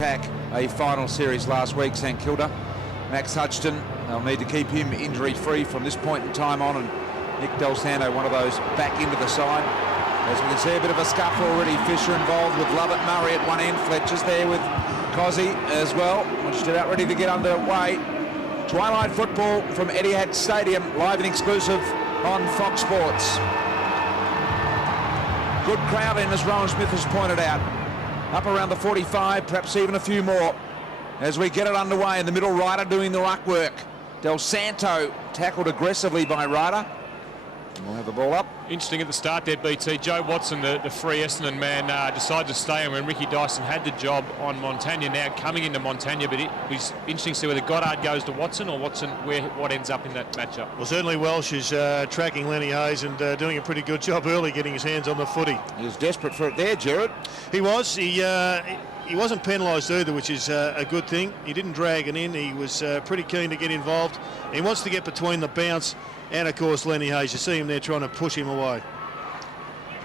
Pack a final series last week, St Kilda. Max Hudson, they'll need to keep him injury-free from this point in time on, and Nick Del Santo, one of those back into the side. As we can see, a bit of a scuffle already. Fisher involved with Lovett Murray at one end. Fletcher's there with Cozzy as well, which is about ready to get underway. Twilight football from Etihad Stadium, live and exclusive on Fox Sports. Good crowd in, as Rowan Smith has pointed out. Up around the 45, perhaps even a few more, as we get it underway in the middle. Ryder doing the ruck work. Del Santo tackled aggressively by Ryder. We'll have the ball up. Interesting at the start there, BT. Joe Watson, the free Essendon man, decided to stay on when Ricky Dyson had the job on Montagna. Now coming into Montagna, but it was interesting to see whether Goddard goes to Watson or Watson, what ends up in that matchup. Well, certainly Welsh is tracking Lenny Hayes and doing a pretty good job early getting his hands on the footy. He was desperate for it there, Gerard. He was. He wasn't penalised either, which is a good thing. He didn't drag it in. He was pretty keen to get involved. He wants to get between the bounce and, of course, Lenny Hayes. You see him there trying to push him away.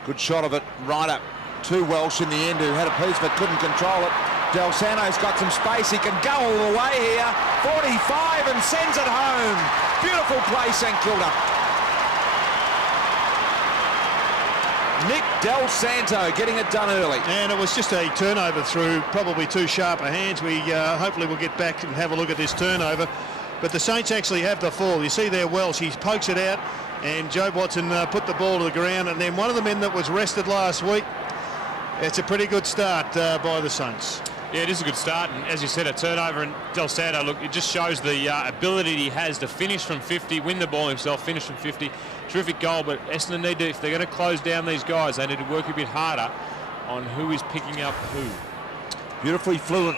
Good shot of it right up to Welsh in the end, who had a piece but couldn't control it. Del Santo's got some space. He can go all the way here. 45 and sends it home. Beautiful play, St Kilda. Nick Del Santo getting it done early. And it was just a turnover through probably too sharp a hands. We hopefully will get back and have a look at this turnover. But the Saints actually have the fall. You see there Welsh, he pokes it out, and Joe Watson put the ball to the ground. And then one of the men that was rested last week, it's a pretty good start by the Saints. Yeah, it is a good start, and as you said, a turnover. And Del Santo, look, it just shows the ability he has to finish from 50, win the ball himself, finish from 50. Terrific goal, but Essendon need to, if they're going to close down these guys, they need to work a bit harder on who is picking up who. Beautifully fluent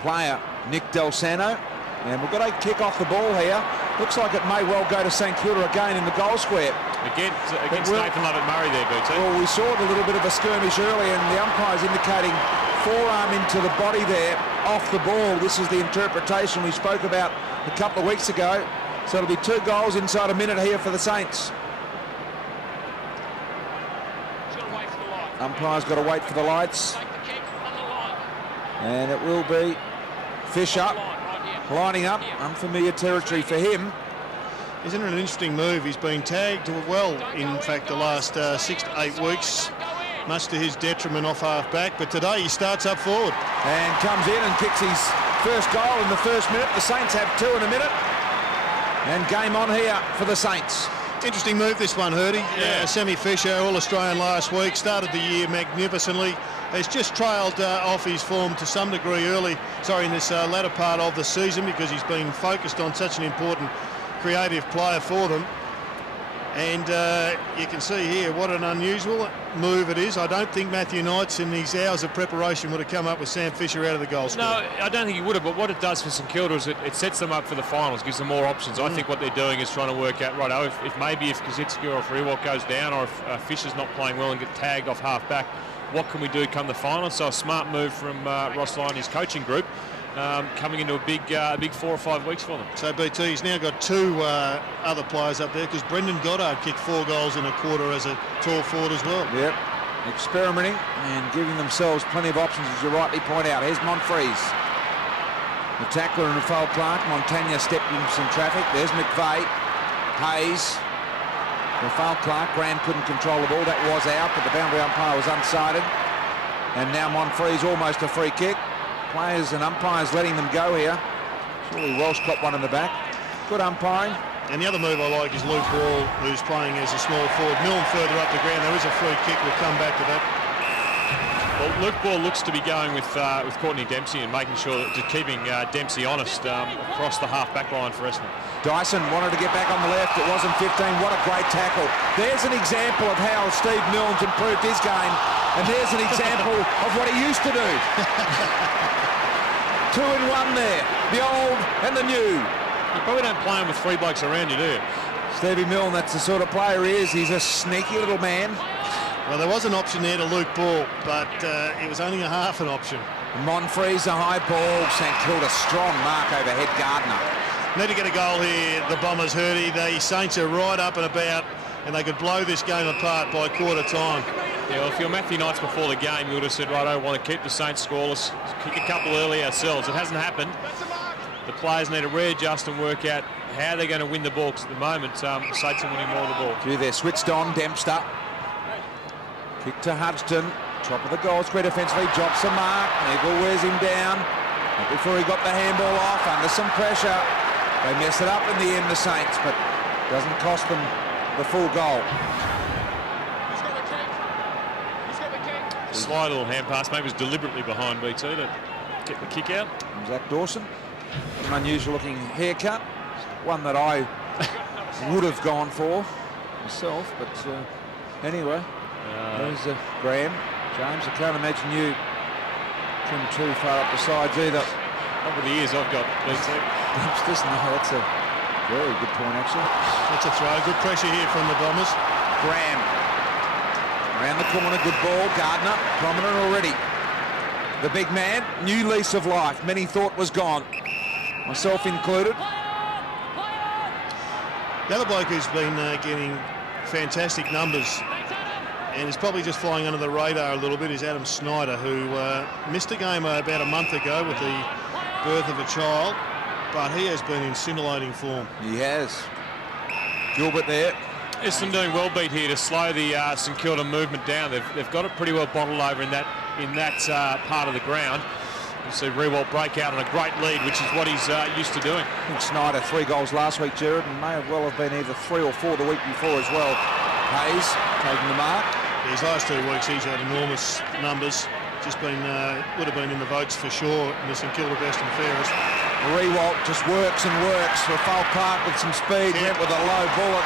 player, Nick Del Santo. And we've got a kick off the ball here. Looks like it may well go to St Kilda again in the goal square. Against Nathan Lovett Murray there, BT. Well, we saw a little bit of a skirmish early, and the umpire's indicating forearm into the body there, off the ball. This is the interpretation we spoke about a couple of weeks ago. So it'll be 2 goals inside a minute here for the Saints. Umpire's got to wait for the lights. And it will be Fisher lining up. Unfamiliar territory for him. Isn't it an interesting move? He's been tagged well, in fact, the last 6 to 8 weeks, much to his detriment off half-back. But today he starts up forward. And comes in and kicks his first goal in the first minute. The Saints have 2 in a minute. And game on here for the Saints. Interesting move, this one, Hurdy. Yeah. Sammy Fisher, All-Australian last week, started the year magnificently. Has just trailed off his form to some degree in this latter part of the season, because he's been focused on such an important creative player for them. And you can see here what an unusual move it is. I don't think Matthew Knights in these hours of preparation would have come up with Sam Fisher out of the goal square. No, I don't think he would have, but what it does for St Kilda is it sets them up for the finals, gives them more options. I think what they're doing is trying to work out, right, if Kosicki or if Riewoldt goes down, or if Fisher's not playing well and get tagged off half-back, what can we do come the final? So a smart move from Ross Lyon, his coaching group, coming into a big 4 or 5 weeks for them. So BT's now got 2 other players up there, because Brendan Goddard kicked 4 goals in a quarter as a tall forward as well. Yep, experimenting and giving themselves plenty of options, as you rightly point out. Here's Monfries. The tackler and Rafael Clark. Montagna stepped into some traffic. There's McVeigh. Hayes. Rafael Clark. Graham couldn't control the ball. That was out, but the boundary umpire was unsighted. And now Monfries, almost a free kick. Players and umpires letting them go here. Surely Welsh got one in the back. Good umpiring. And the other move I like is Luke Ball, who's playing as a small forward. Milne further up the ground. There is a free kick. We'll come back to that. Well, Luke Ball looks to be going with Courtney Dempsey and making sure that keeping Dempsey honest across the half-back line for Essendon. Dyson wanted to get back on the left. It wasn't 15. What a great tackle. There's an example of how Steve Milne's improved his game. And there's an example of what he used to do. 2 in 1 there. The old and the new. You probably don't play him with 3 blokes around you, do you? Stevie Milne, that's the sort of player he is. He's a sneaky little man. Well, there was an option there to Luke Ball, but it was only a half an option. Monfries, a high ball. St Kilda, strong mark overhead. Gardner. Need to get a goal here, the Bombers, Hurdy. The Saints are right up and about, and they could blow this game apart by quarter time. Yeah, well, if you're Matthew Knights before the game, you would have said, right, I want to keep the Saints scoreless, kick a couple early ourselves. It hasn't happened. The players need to readjust and work out how they're going to win the ball, because at the moment, the Saints are winning more of the ball. They're switched on, Dempster. Kick to Hudson. Top of the goal square defensively, drops the mark. Neville wears him down. But before he got the handball off, under some pressure. They mess it up in the end, the Saints, but doesn't cost them the full goal. Slight little hand pass, maybe was deliberately behind BT to get the kick out. And Zach Dawson, an unusual looking haircut, one that I would have gone for myself, but anyway, there's Graham. James, I can't imagine you trim too far up the sides either. Over the years I've got BT. No, that's a very good point actually. That's a throw. Good pressure here from the Bombers. Graham. Around the corner, good ball. Gardner, prominent already. The big man, new lease of life. Many thought was gone, myself included. The other bloke who's been getting fantastic numbers and is probably just flying under the radar a little bit is Adam Snyder, who missed a game about a month ago with the birth of a child, but he has been in scintillating form. He has. Gilbert there. Essendon doing well beat here to slow the St Kilda movement down. They've got it pretty well bottled over in that part of the ground. You see Riewoldt break out on a great lead, which is what he's used to doing. I think Snyder 3 goals last week, Jared, and may well have been either 3 or 4 the week before as well. Hayes taking the mark. His last 2 weeks he's had enormous numbers. Just been would have been in the votes for sure in the St Kilda best and fairest. Riewoldt just works and works. Rafael Clark with some speed, went with a low bullet.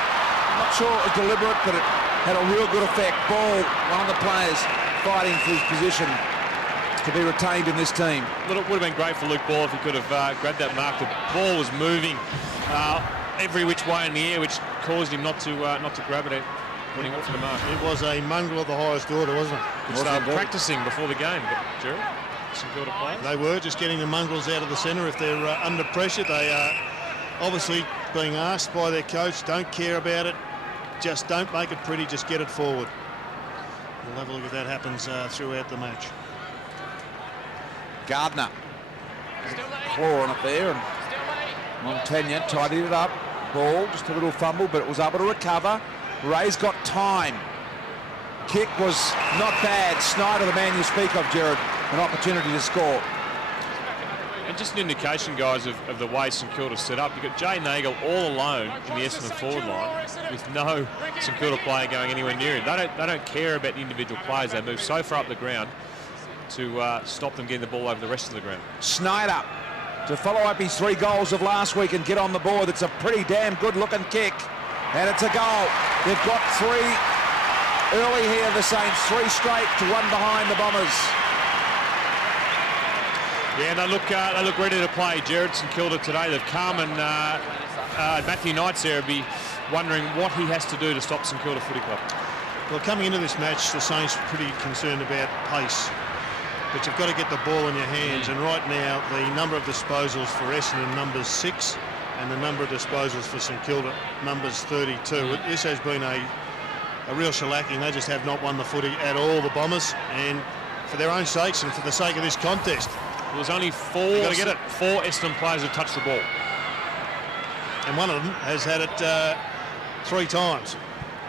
Not sure it was deliberate, but it had a real good effect. Ball, one of the players fighting for his position to be retained in this team. Well, it would have been great for Luke Ball if he could have grabbed that mark. The ball was moving every which way in the air, which caused him not to grab it when he got to the mark. It was a mongrel of the highest order, wasn't it? They started practicing before the game, but Gerald, St Kilda players. They were just getting the mongrels out of the centre. If they're under pressure, they are obviously being asked by their coach, don't care about it, just don't make it pretty, just get it forward. We'll have a look if that happens throughout the match. Gardner. Claw on it there, and Montagna tidied it up. Ball, just a little fumble, but it was able to recover. Ray's got time. Kick was not bad. Snyder, the man you speak of, Jared, an opportunity to score. And just an indication, guys, of the way St Kilda set up. You've got Jay Nagle all alone in the Essendon forward line with no St Kilda player going anywhere near him. They don't care about the individual players. They move so far up the ground to stop them getting the ball over the rest of the ground. Snyder to follow up his 3 goals of last week and get on the board. It's a pretty damn good-looking kick, and it's a goal. They've got 3 early here, the Saints, 3 straight to 1 behind the Bombers. Yeah, they look ready to play. Jared, St Kilda today, they've come, and Matthew Knights there will be wondering what he has to do to stop St Kilda Footy Club. Well, coming into this match, the Saints are pretty concerned about pace, but you've got to get the ball in your hands, and right now the number of disposals for Essendon numbers 6, and the number of disposals for St Kilda numbers 32. This has been a real shellacking. They just have not won the footy at all, the Bombers, and for their own sakes and for the sake of this contest. There's only 4 Essendon players who touched the ball. And one of them has had it 3 times.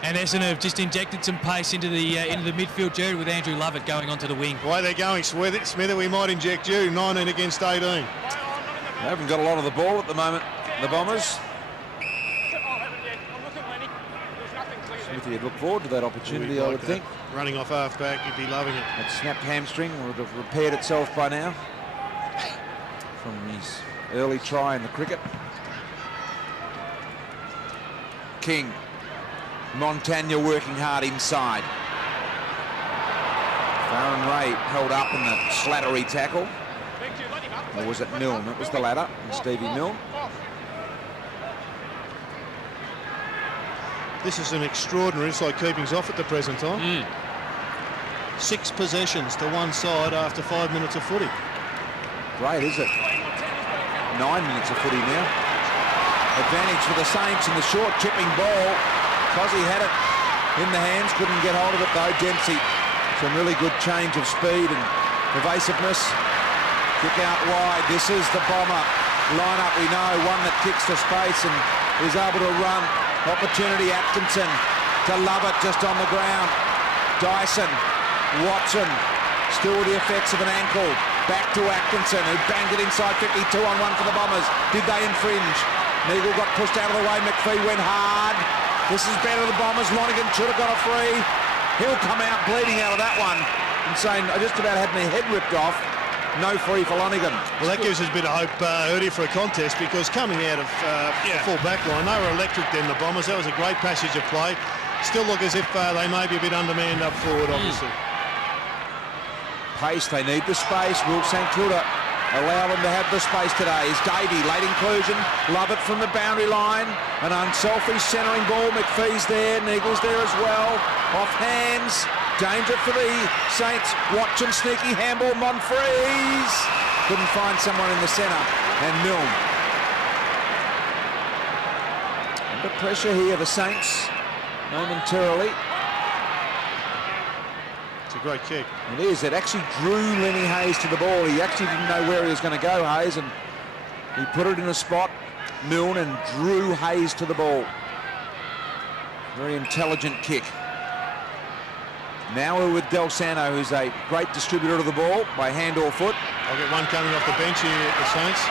And Essendon have just injected some pace into the midfield, Jared, with Andrew Lovett going onto the wing. The way they're going, Smither, we might inject you. 19 against 18. They haven't got a lot of the ball at the moment, the Bombers. Smithy would look forward to that opportunity, I would think. Running off half-back, he'd be loving it. That snapped hamstring would have repaired itself by now from his early try in the cricket. King. Montagna working hard inside. Farron Ray held up in the slattery tackle. Or was it Milne? It was the latter, and Stevie Milne. This is an extraordinary inside keepings off at the present time. 6 possessions to one side after 5 minutes of footy. Great, is it? 9 minutes of footy now. Advantage for the Saints in the short chipping ball. Cosy had it in the hands, couldn't get hold of it though. Dempsey Some really good change of speed and evasiveness. Kick out wide. This is the Bomber lineup. We know one that kicks to space and is able to run. Opportunity, Atkinson to Lovett just on the ground. Dyson, Watson, still with the effects of an ankle. Back to Atkinson, who banged it inside 52 on one for the Bombers. Did they infringe? Neagle got pushed out of the way. McPhee went hard. This is better the Bombers. Lonigan should have got a free. He'll come out bleeding out of that one and saying, I just about had my head ripped off. No free for Lonigan. Well, that gives us a bit of hope earlier for a contest, because coming out of the full back line, they were electric then, the Bombers. That was a great passage of play. Still look as if they may be a bit undermanned up forward, obviously. Pace, they need the space. Will St Kilda allow them to have the space today? Is Davey, late inclusion. Love it from the boundary line. An unselfish centering ball. McPhee's there. Neagle's there as well. Off hands. Danger for the Saints. Watching sneaky handball. Monfries couldn't find someone in the centre. And Milne. Under pressure here, the Saints, momentarily. It's a great kick. It is. It actually drew Lenny Hayes to the ball. He actually didn't know where he was going to go, Hayes, and he put it in a spot, Milne, and drew Hayes to the ball. Very intelligent kick. Now we're with Del Santo, who's a great distributor of the ball by hand or foot. I'll get one coming off the bench here at the Saints.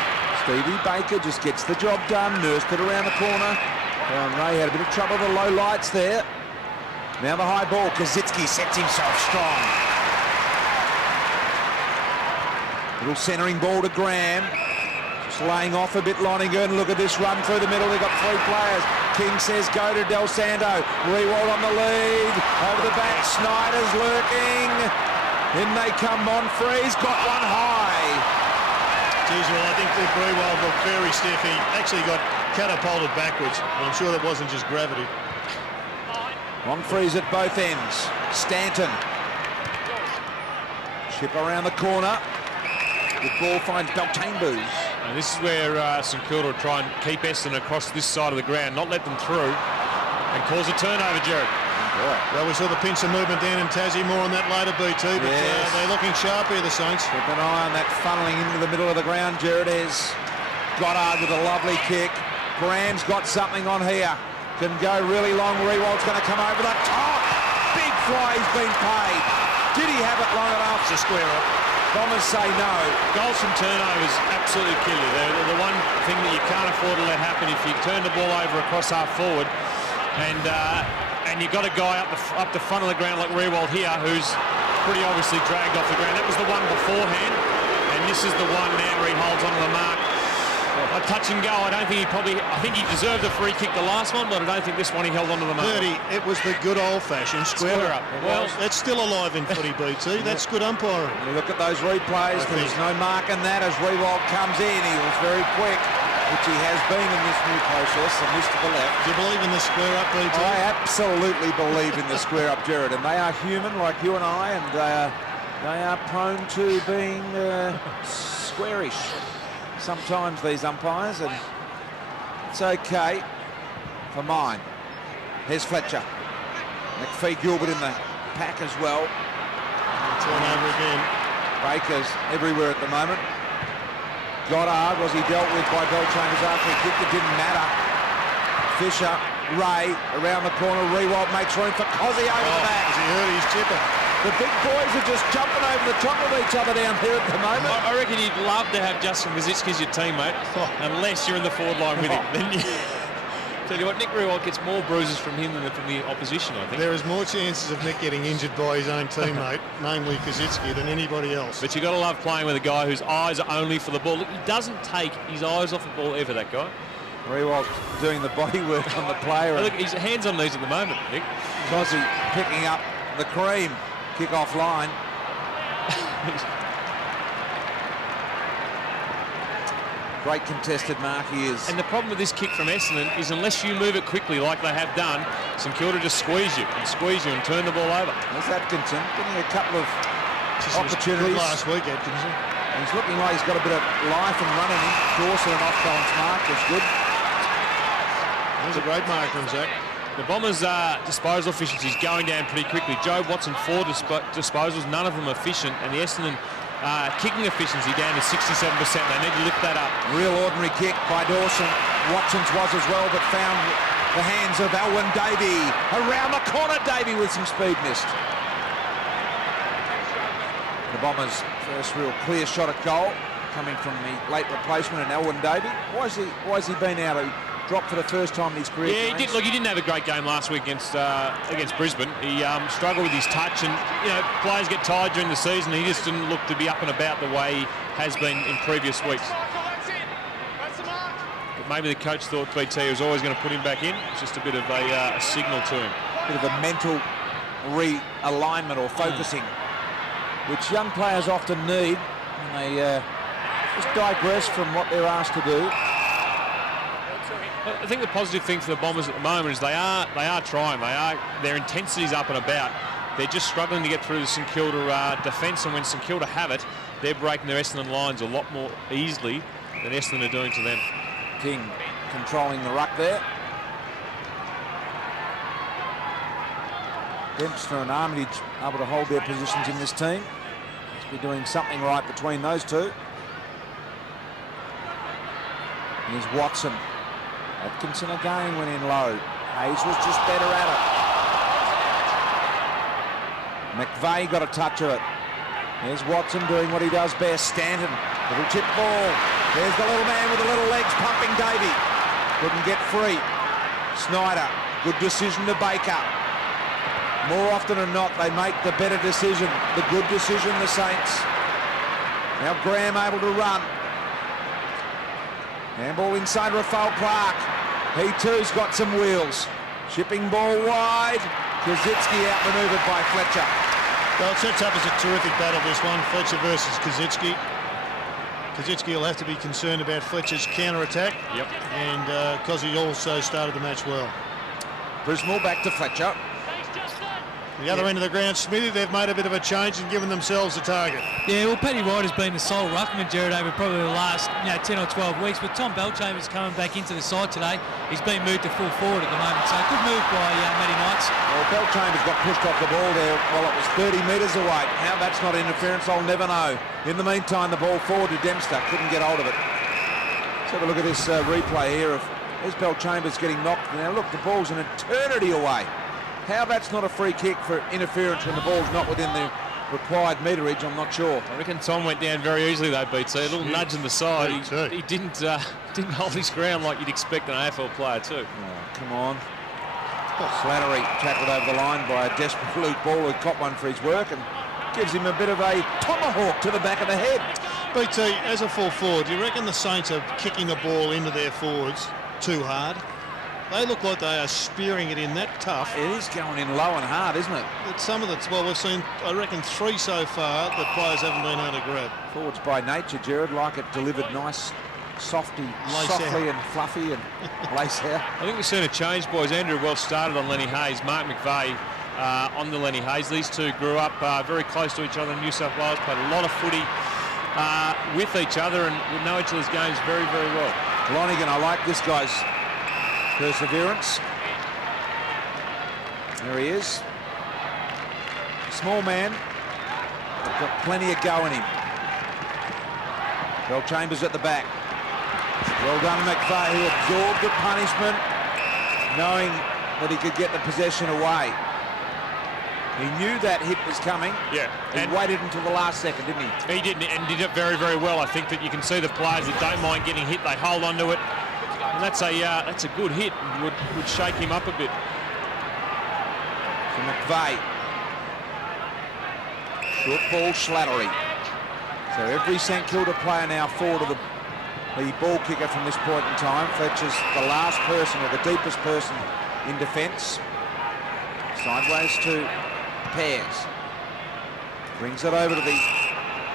Stevie Baker just gets the job done, nursed it around the corner. Ray had a bit of trouble with the low lights there. Now the high ball. Kaczynski sets himself strong. Little centering ball to Graham. Just laying off a bit, Lonigan. Look at this run through the middle. They've got three players. King says go to Del Santo. Riewoldt on the lead. Over the back. Snyder's lurking. In they come. Monfries got one high. Geez, well, I think Nick Riewoldt looked very stiff. He actually got catapulted backwards. I'm sure that wasn't just gravity. Monfries at both ends. Stanton. Chip around the corner. The ball finds Beltane-Boos. And this is where St Kilda will try and keep Essendon across this side of the ground, not let them through, and cause a turnover, Jared. Well, we saw the pincer movement down in Tassie, more on that later, BT, but yes. They're looking sharp here, the Saints. Keep an eye on that funneling into the middle of the ground. Jared has Goddard with a lovely kick. Graham's got something on here. Can go really long. Riewoldt's going to come over the top. Big fly, he's been paid. Did he have it long enough to square up? Bombers say no. Goals from turnovers absolutely kill you. They're the one thing that you can't afford to let happen. If you turn the ball over across half forward, and you've got a guy up the front of the ground like Riewoldt here, who's pretty obviously dragged off the ground. That was the one beforehand, and this is the one now where he holds onto the mark. A touch and go. I think he deserved a free kick the last one, but I don't think this one he held onto the mark. 30, it was the good old-fashioned square up. Well, that's still alive in footy, BT. That's good umpiring. You look at those replays, there's no mark in that as Riewoldt comes in. He was very quick, which he has been in this new process, and this to the left. Do you believe in the square up, BT? I absolutely believe in the square up, Jared, and they are human like you and I, and they are prone to being squarish sometimes, these umpires, and it's okay for mine. Here's Fletcher. McPhee Gilbert in the pack as well. Turnover again. Baker's everywhere at the moment. Goddard, was he dealt with by Belchambers after he kicked? It didn't matter. Fisher, Ray around the corner. Riewoldt makes room for Cozzy over the back. As he hurt his chipper. The big boys are just jumping over the top of each other down here at the moment. I reckon you'd love to have Justin Kaczynski as your teammate, unless you're in the forward line with him. Then you tell you what, Nick Riewoldt gets more bruises from him than from the opposition, I think. There is more chances of Nick getting injured by his own teammate, namely Kaczynski, than anybody else. But you've got to love playing with a guy whose eyes are only for the ball. Look, he doesn't take his eyes off the ball ever, that guy. Riewoldt doing the body work on the player. Look, his hands on these at the moment, Nick. Cozzy picking up the cream. Kick-off line. Great contested mark he is. And the problem with this kick from Essendon is unless you move it quickly like they have done, St Kilda just squeeze you and turn the ball over. There's Atkinson getting a couple of opportunities. Last week, Atkinson. He's looking like he's got a bit of life and run in him. Dawson and off-balance mark was good. That was a great mark from Zach. The Bombers' disposal efficiency is going down pretty quickly. Joe Watson, 4 disposals, none of them efficient, and the Essendon kicking efficiency down to 67%. They need to lift that up. Real ordinary kick by Dawson. Watson's was as well, but found the hands of Alwyn Davey. Around the corner, Davey with some speed missed. The Bombers' first real clear shot at goal coming from the late replacement in Alwyn Davey. Why has he been out? He dropped for the first time in his career. Yeah, he did. Look, he didn't have a great game last week against Brisbane. He struggled with his touch, and players get tired during the season. He just didn't look to be up and about the way he has been in previous weeks. But maybe the coach thought BT was always going to put him back in. It's just a bit of a signal to him. Bit of a mental realignment or focusing, which young players often need when they just digress from what they're asked to do. I think the positive thing for the Bombers at the moment is they are trying. Their intensity's up and about. They're just struggling to get through the St Kilda defence, and when St Kilda have it, they're breaking their Essendon lines a lot more easily than Essendon are doing to them. King controlling the ruck there. Dempster and Armitage able to hold their positions in this team. Must be doing something right between those two. Here's Watson. Atkinson again went in low. Hayes was just better at it. McVeigh got a touch of it. There's Watson doing what he does best. Stanton, little chip ball. There's the little man with the little legs pumping Davey. Couldn't get free. Snyder, good decision to Baker. More often than not, they make the better decision, the good decision, the Saints. Now Graham able to run. Handball inside Rafael Clark. He too's got some wheels. Shipping ball wide. Kaczynski outmaneuvered by Fletcher. Well, it sets up as a terrific battle, this one. Fletcher versus Kaczynski. Kaczynski will have to be concerned about Fletcher's counter-attack. Yep. And because he also started the match well. Brismall back to Fletcher. The other end of the ground, Smithy, they've made a bit of a change and given themselves a target. Yeah, well, Paddy Wright has been the sole ruckman, Jared, over probably the last 10 or 12 weeks. But Tom Belchamber's coming back into the side today. He's been moved to full forward at the moment. So good move by Matty Knights. Well, Belchambers got pushed off the ball there while it was 30 metres away. How that's not interference, I'll never know. In the meantime, the ball forward to Dempster. Couldn't get hold of it. Let's have a look at this replay here of there's Belchambers getting knocked. Now, look, the ball's an eternity away. How that's not a free kick for interference when the ball's not within the required meterage, I'm not sure. I reckon Tom went down very easily though, BT. A little nudge in the side. He didn't hold his ground like you'd expect an AFL player to. Oh, come on. Slattery tackled over the line by a desperate Luke Ball who caught one for his work and gives him a bit of a tomahawk to the back of the head. BT, as a full forward, do you reckon the Saints are kicking the ball into their forwards too hard? They look like they are spearing it in that tough. It is going in low and hard, isn't it? But some of the, well, we've seen, I reckon, 3 so far that players haven't been able to grab. Forwards by nature, Jared, like it delivered nice, softly and fluffy and lace out. I think we've seen a change, boys. Andrew Welch started on Lenny Hayes. Mark McVeigh on the Lenny Hayes. These two grew up very close to each other in New South Wales, played a lot of footy with each other and would know each other's games very, very well. Lonigan, I like this guy's perseverance. There he is. Small man, but got plenty of go in him. Belchambers at the back. Well done, McVeigh, who absorbed the punishment, knowing that he could get the possession away. He knew that hit was coming. Yeah. He waited until the last second, didn't he? He did, and did it very, very well. I think that you can see the players that don't mind getting hit, they hold on to it. And that's a good hit. Would shake him up a bit. To McVeigh. Short ball, Slattery. So every St Kilda player now forward of the ball kicker from this point in time. Fletcher's the last person or the deepest person in defence. Sideways to Pears. Brings it over to the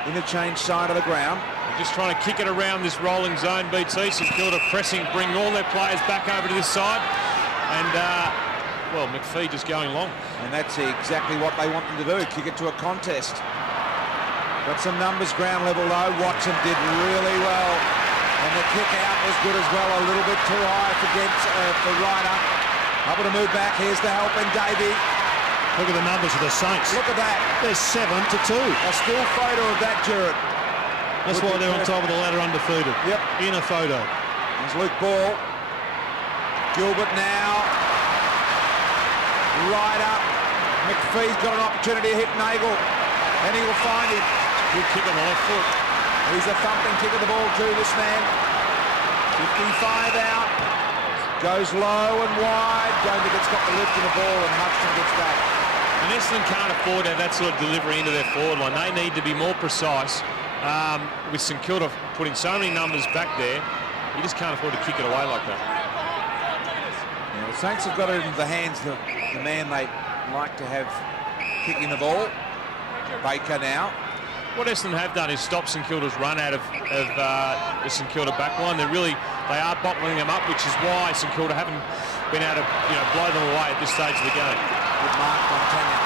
interchange side of the ground. Just trying to kick it around this rolling zone, BT. St Kilda pressing, bringing all their players back over to this side. And, well, McPhee just going long. And that's exactly what they want them to do, kick it to a contest. Got some numbers ground level though. Watson did really well. And the kick out was good as well, a little bit too high for Ryder. Able to move back. Here's the help in Davey. Look at the numbers of the Saints. Look at that. They're 7-2. A still photo of that, Jared. That's why they're on top of the ladder undefeated. Yep. In a photo. There's Luke Ball. Gilbert now. Right up. McPhee's got an opportunity to hit Nagel. And he will find him. Good kick on the left foot. He's a thumping kick of the ball to this man. 55 out. Goes low and wide. Don't think it's got the lift in the ball, and Hudson gets back. And Essendon can't afford to have that sort of delivery into their forward line. They need to be more precise. With St Kilda putting so many numbers back there, you just can't afford to kick it away like that. Yeah, the Saints have got it into the hands of the man they like to have kicking the ball. Baker now. What Essendon have done is stop St Kilda's run out of the St Kilda back line. They are bottling them up, which is why St Kilda haven't been able to blow them away at this stage of the game. Good mark, Montagna.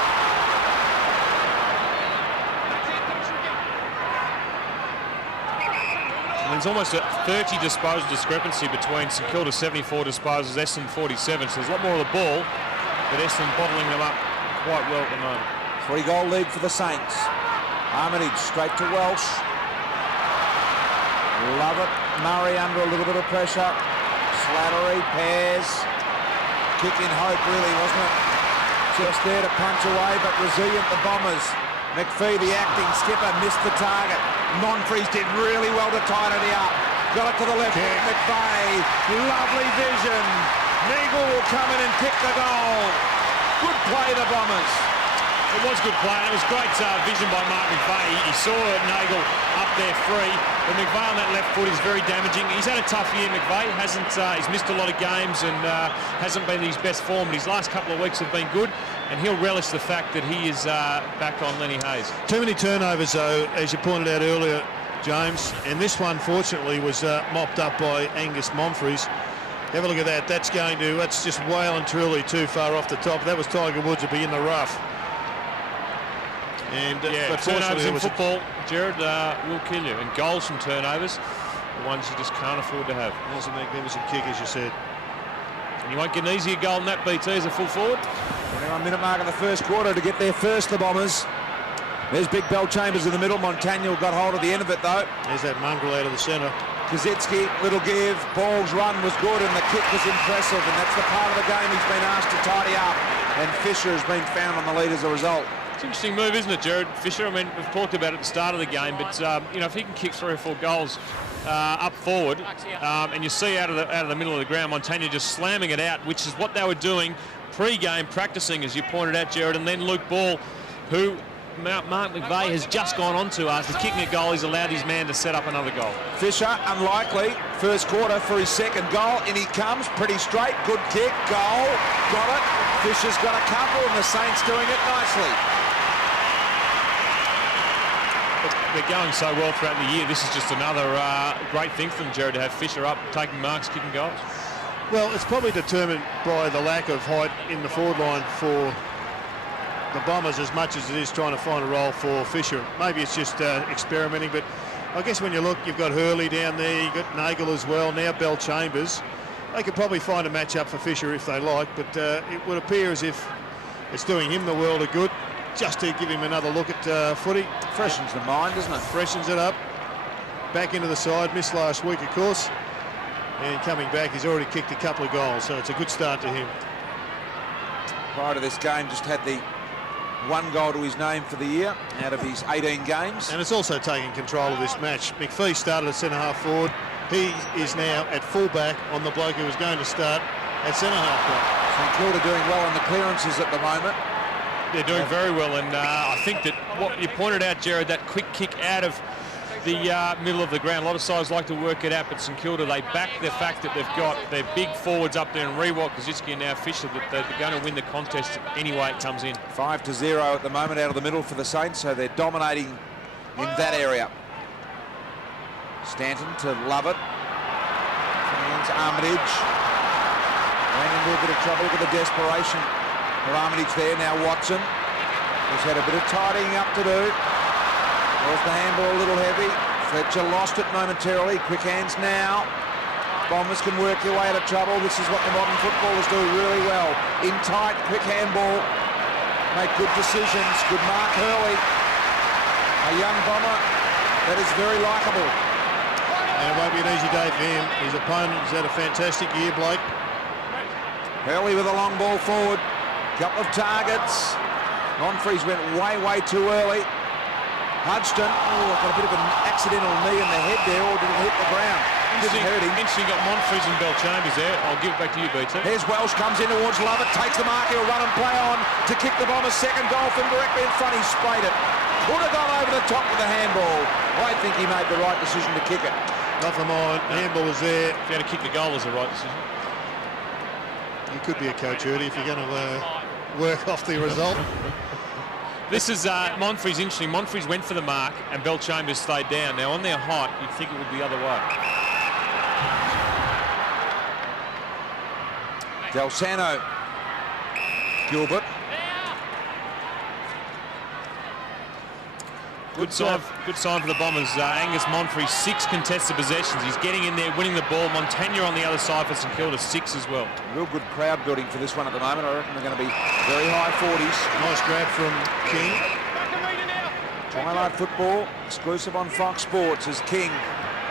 And there's almost a 30 disposal discrepancy between St Kilda's 74 disposals, Essendon 47. So there's a lot more of the ball, but Essendon bottling them up quite well at the moment. 3-goal lead for the Saints. Armitage straight to Welsh. Love it. Murray under a little bit of pressure. Slattery, Pears. Kick in hope, really, wasn't it? Just there to punch away, but resilient, the Bombers. McPhee, the acting skipper, missed the target. Monfries did really well to tidy it up. Got it to the left. McVeigh, lovely vision. Nagel will come in and kick the goal. Good play, the Bombers. It was good play, and it was great vision by Mark McVeigh. He saw Nagel up there free, but McVeigh on that left foot is very damaging. He's had a tough year, McVeigh. He's missed a lot of games and hasn't been in his best form, but his last couple of weeks have been good, and he'll relish the fact that he is back on Lenny Hayes. Too many turnovers, though, as you pointed out earlier, James, and this one, fortunately, was mopped up by Angus Monfries. Have a look at that. That's just well and truly too far off the top. That was Tiger Woods to be in the rough. And turnovers in football, Jared, will kill you. And goals from turnovers, the ones you just can't afford to have. That's a magnificent kick, as you said. And you won't get an easier goal than that, BT, as a full forward. 21-minute mark of the first quarter to get there first, the Bombers. There's Big Bell Chambers in the middle. Montagna got hold of the end of it, though. There's that mongrel out of the centre. Kazitsky, little give. Ball's run was good, and the kick was impressive, and that's the part of the game he's been asked to tidy up. And Fisher has been found on the lead as a result. It's an interesting move, isn't it, Jared? Fisher, I mean, we've talked about it at the start of the game, but, if he can kick 3 or 4 goals up forward, and you see out of the middle of the ground, Montagna just slamming it out, which is what they were doing pre-game, practicing, as you pointed out, Jared, and then Luke Ball, who Mark McVeigh has just gone on to after kicking a goal. He's allowed his man to set up another goal. Fisher, unlikely, first quarter for his second goal. In he comes, pretty straight, good kick, goal, got it. Fisher's got a couple, and the Saints doing it nicely. They're going so well throughout the year. This is just another great thing for them, Jared, to have Fisher up, taking marks, kicking goals. Well, it's probably determined by the lack of height in the forward line for the Bombers as much as it is trying to find a role for Fisher. Maybe it's just experimenting, but I guess when you look, you've got Hurley down there, you've got Nagel as well, now Bell Chambers. They could probably find a match-up for Fisher if they like, but it would appear as if it's doing him the world of good just to give him another look at footy. Freshens the mind, doesn't it? Freshens it up. Back into the side, missed last week, of course. And coming back, he's already kicked a couple of goals, so it's a good start to him. Prior to this game, just had the 1 goal to his name for the year out of his 18 games. And it's also taking control of this match. McPhee started at centre-half forward. He is now at full-back on the bloke who was going to start at centre-half back. St Kilda doing well on the clearances at the moment. They're doing very well, and I think that what you pointed out, Jared, that quick kick out of the middle of the ground, a lot of sides like to work it out, but St Kilda, they back the fact that they've got their big forwards up there, and Riewoldt, Kazitsky and now Fisher, that they're going to win the contest any way it comes in. 5-0 at the moment out of the middle for the Saints, so they're dominating in that area. Stanton to Lovett. Fans Armitage. Ran into a bit of trouble. Look at the desperation for Armitage there. Now Watson has had a bit of tidying up to do. Was the handball a little heavy? Fletcher lost it momentarily. Quick hands now. Bombers can work their way out of trouble. This is what the modern footballers do really well. In tight, quick handball, make good decisions. Good mark, Hurley. A young Bomber that is very likeable. And it won't be an easy day for him. His opponent has had a fantastic year, Blake. Hurley with a long ball forward. Couple of targets. Monfries went way too early. Hodgson, got a bit of an accidental knee in the head there, or did it hit the ground? Didn't hurt him. Interesting, got Monfries and Belchambers there. I'll give it back to you, BT. Here's Welsh, comes in towards Lovett, takes the mark, he'll run and play on to kick the Bombers' second goal from directly in front. He sprayed it. Could have gone over the top with the handball. I think he made the right decision to kick it. Not for mine. The handball was there. If you had to kick the goal, was the right decision. You could be a coach, Erdy, if you're going to work off the result. This is Monfries interesting. Monfries went for the mark and Belchambers stayed down. Now on their height, you'd think it would be the other way. Del Sano. Gilbert. Good sign for the Bombers. Angus Monfries, 6 contested possessions. He's getting in there, winning the ball. Montagna on the other side for St Kilda, 6 as well. Real good crowd building for this one at the moment. I reckon they're going to be very high 40s. Nice grab from King. Twilight football, exclusive on Fox Sports as King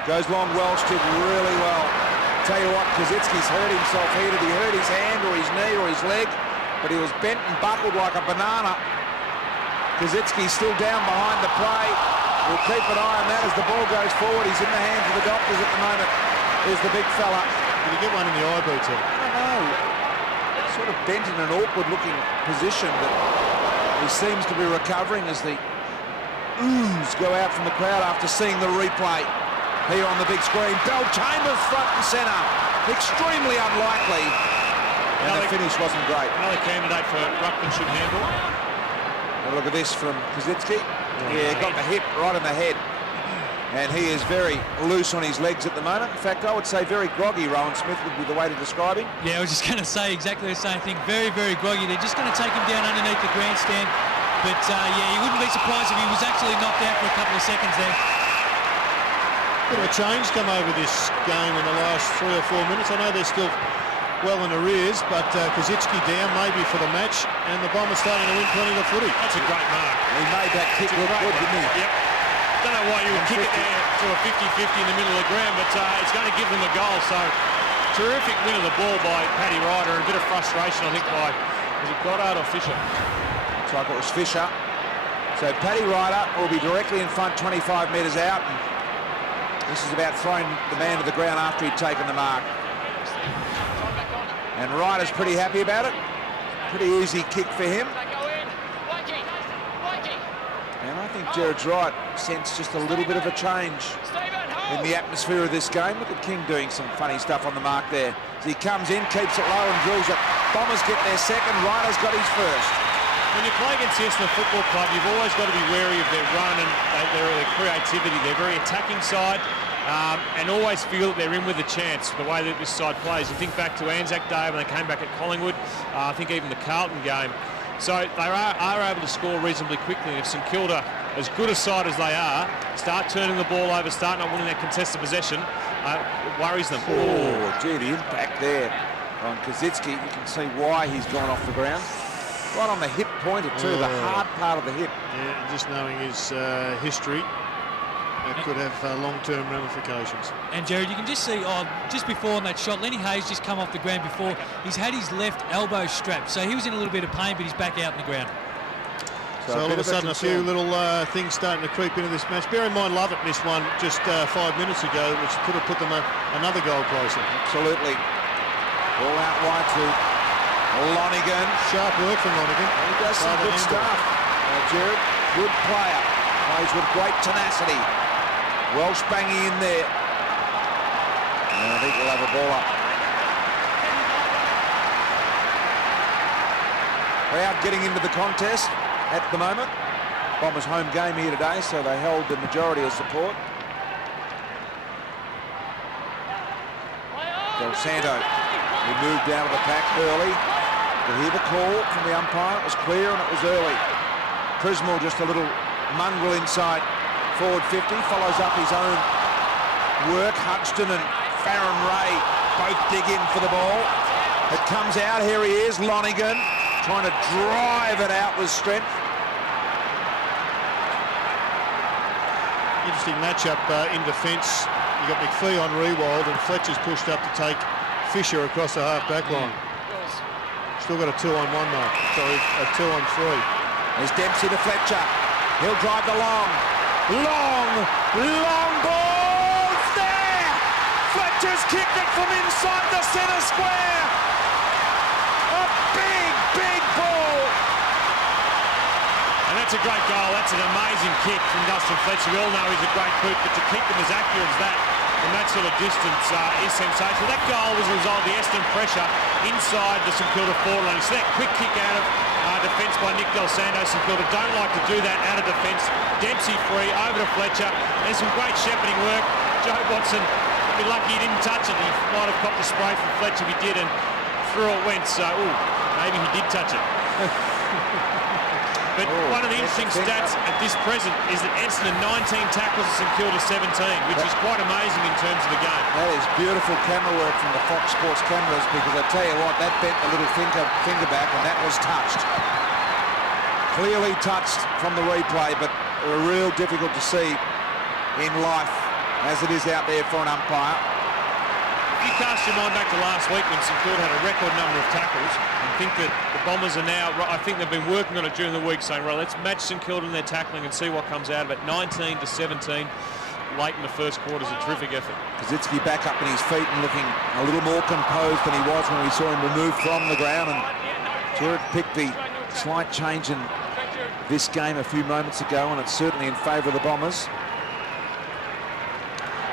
goes long. Welsh did really well. Tell you what, Kazitsky's hurt himself here. Did he hurt his hand or his knee or his leg? But he was bent and buckled like a banana. Kazitsky's still down behind the play. We'll keep an eye on that as the ball goes forward. He's in the hands of the doctors at the moment. There's the big fella. Did he get one in the eye, BT? I don't know. Sort of bent in an awkward-looking position, but he seems to be recovering as the oohs go out from the crowd after seeing the replay. Here on the big screen, Belchambers front and centre. Extremely unlikely. And the finish wasn't great. Another candidate for ruckmanship handball. Look at this from Kazitsky. Yeah, got the hip right in the head. And he is very loose on his legs at the moment. In fact, I would say very groggy, Rowan Smith would be the way to describe him. Yeah, I was just going to say exactly the same thing. Very groggy. They're just going to take him down underneath the grandstand. But, yeah, you wouldn't be surprised if he was actually knocked out for a couple of seconds there. Bit of a change come over this game in the last 3 or 4 minutes. I know they're still well in arrears, but Kazitsky down maybe for the match, and the Bombers starting to win plenty of footy. That's a great mark. He made that kick look good, didn't he? Yep. Don't know why you would kick it there to a 50-50 in the middle of the ground, but it's going to give them a goal. So terrific win of the ball by Paddy Ryder, and a bit of frustration, I think, by, was it Goddard or Fisher? Looks like it was Fisher. So Paddy Ryder will be directly in front, 25 metres out. And this is about throwing the man to the ground after he'd taken the mark. And Ryder's pretty happy about it. Pretty easy kick for him. And I think Jared's right. Sense just a little bit of a change in the atmosphere of this game. Look at King doing some funny stuff on the mark there. As he comes in, keeps it low and drills it. Bombers get their second. Ryder's got his first. When you play against the Essendon Football Club, you've always got to be wary of their run and their creativity. They're very attacking side. And always feel that they're in with a chance the way that this side plays. You think back to Anzac Day when they came back at Collingwood, I think even the Carlton game. So they are able to score reasonably quickly. And if St Kilda, as good a side as they are, start turning the ball over, start not winning that contested possession, it worries them. Oh, gee, the impact there on Kazitsky. You can see why he's gone off the ground. Right on the hip pointer too, the hard part of the hip. Yeah, just knowing his history, that could have long-term ramifications. And Jared, you can just see, just before on that shot, Lenny Hayes just come off the ground before. He's had his left elbow strapped, so he was in a little bit of pain, but he's back out in the ground. So all of a sudden, a few little things starting to creep into this match. Bear in mind, Lovett missed one just 5 minutes ago, which could have put them another goal closer. Absolutely. Ball out wide to Lonigan. Sharp work from Lonigan. He does some good stuff. Jared, good player. Plays with great tenacity. Welsh banging in there. And I think we'll have a ball up. Crowd getting into the contest at the moment. Bombers home game here today, so they held the majority of support. Del Santo, he moved down to the pack early. To hear the call from the umpire, it was clear and it was early. Prismal just a little mongrel inside forward 50, follows up his own work. Hodgson and Farron Ray both dig in for the ball. It comes out. Here he is, Lonigan, trying to drive it out with strength. Interesting matchup in defence. You got McPhee on Riewoldt, and Fletcher's pushed up to take Fisher across the half-back line. Still got a 2-on-1 though. Sorry, a 2-on-3. There's Dempsey to Fletcher. He'll drive the long ball. There! Fletcher's kicked it from inside the centre square. A big ball. And that's a great goal. That's an amazing kick from Dustin Fletcher. We all know he's a great boot, but to keep them as accurate as that from that sort of distance is sensational. That goal was a result of the Essendon pressure inside the St.Kilda forward line. So that quick kick out of defence by Nick Del Santo. St.Kilda don't like to do that out of defence. Dempsey free, over to Fletcher. There's some great shepherding work. Joe Watson, be lucky he didn't touch it. He might have copped a spray from Fletcher if he did, and through it went. So, maybe he did touch it. But one of the interesting stats at this present is that Essendon 19 tackles and St Kilda 17, which is quite amazing in terms of the game. That is beautiful camera work from the Fox Sports cameras, because I tell you what, that bent the little finger back, and that was touched. Clearly touched from the replay, but real difficult to see in life as it is out there for an umpire. If you cast your mind back to last week when St Kilda had a record number of tackles, and think that the Bombers are now, I think they've been working on it during the week, saying, well, let's match St Kilda in their tackling and see what comes out of it. 19 to 17 late in the first quarter is a terrific effort. Kazitsky back up in his feet and looking a little more composed than he was when we saw him removed from the ground, and Jared picked the slight change in this game a few moments ago, and it's certainly in favour of the Bombers.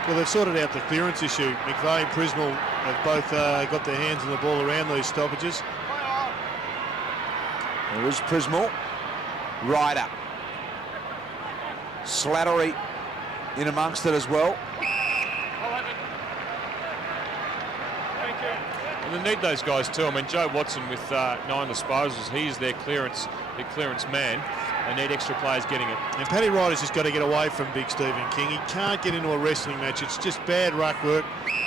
Well, they've sorted out the clearance issue. McVeigh and Prismal have both got their hands on the ball around these stoppages. There is Prismal. Ryder. Slattery in amongst it as well. And they need those guys too. I mean, Joe Watson with 9 disposals, he's their clearance man. They need extra players getting it. And Paddy Ryder's just got to get away from Big Stephen King. He can't get into a wrestling match. It's just bad ruck work,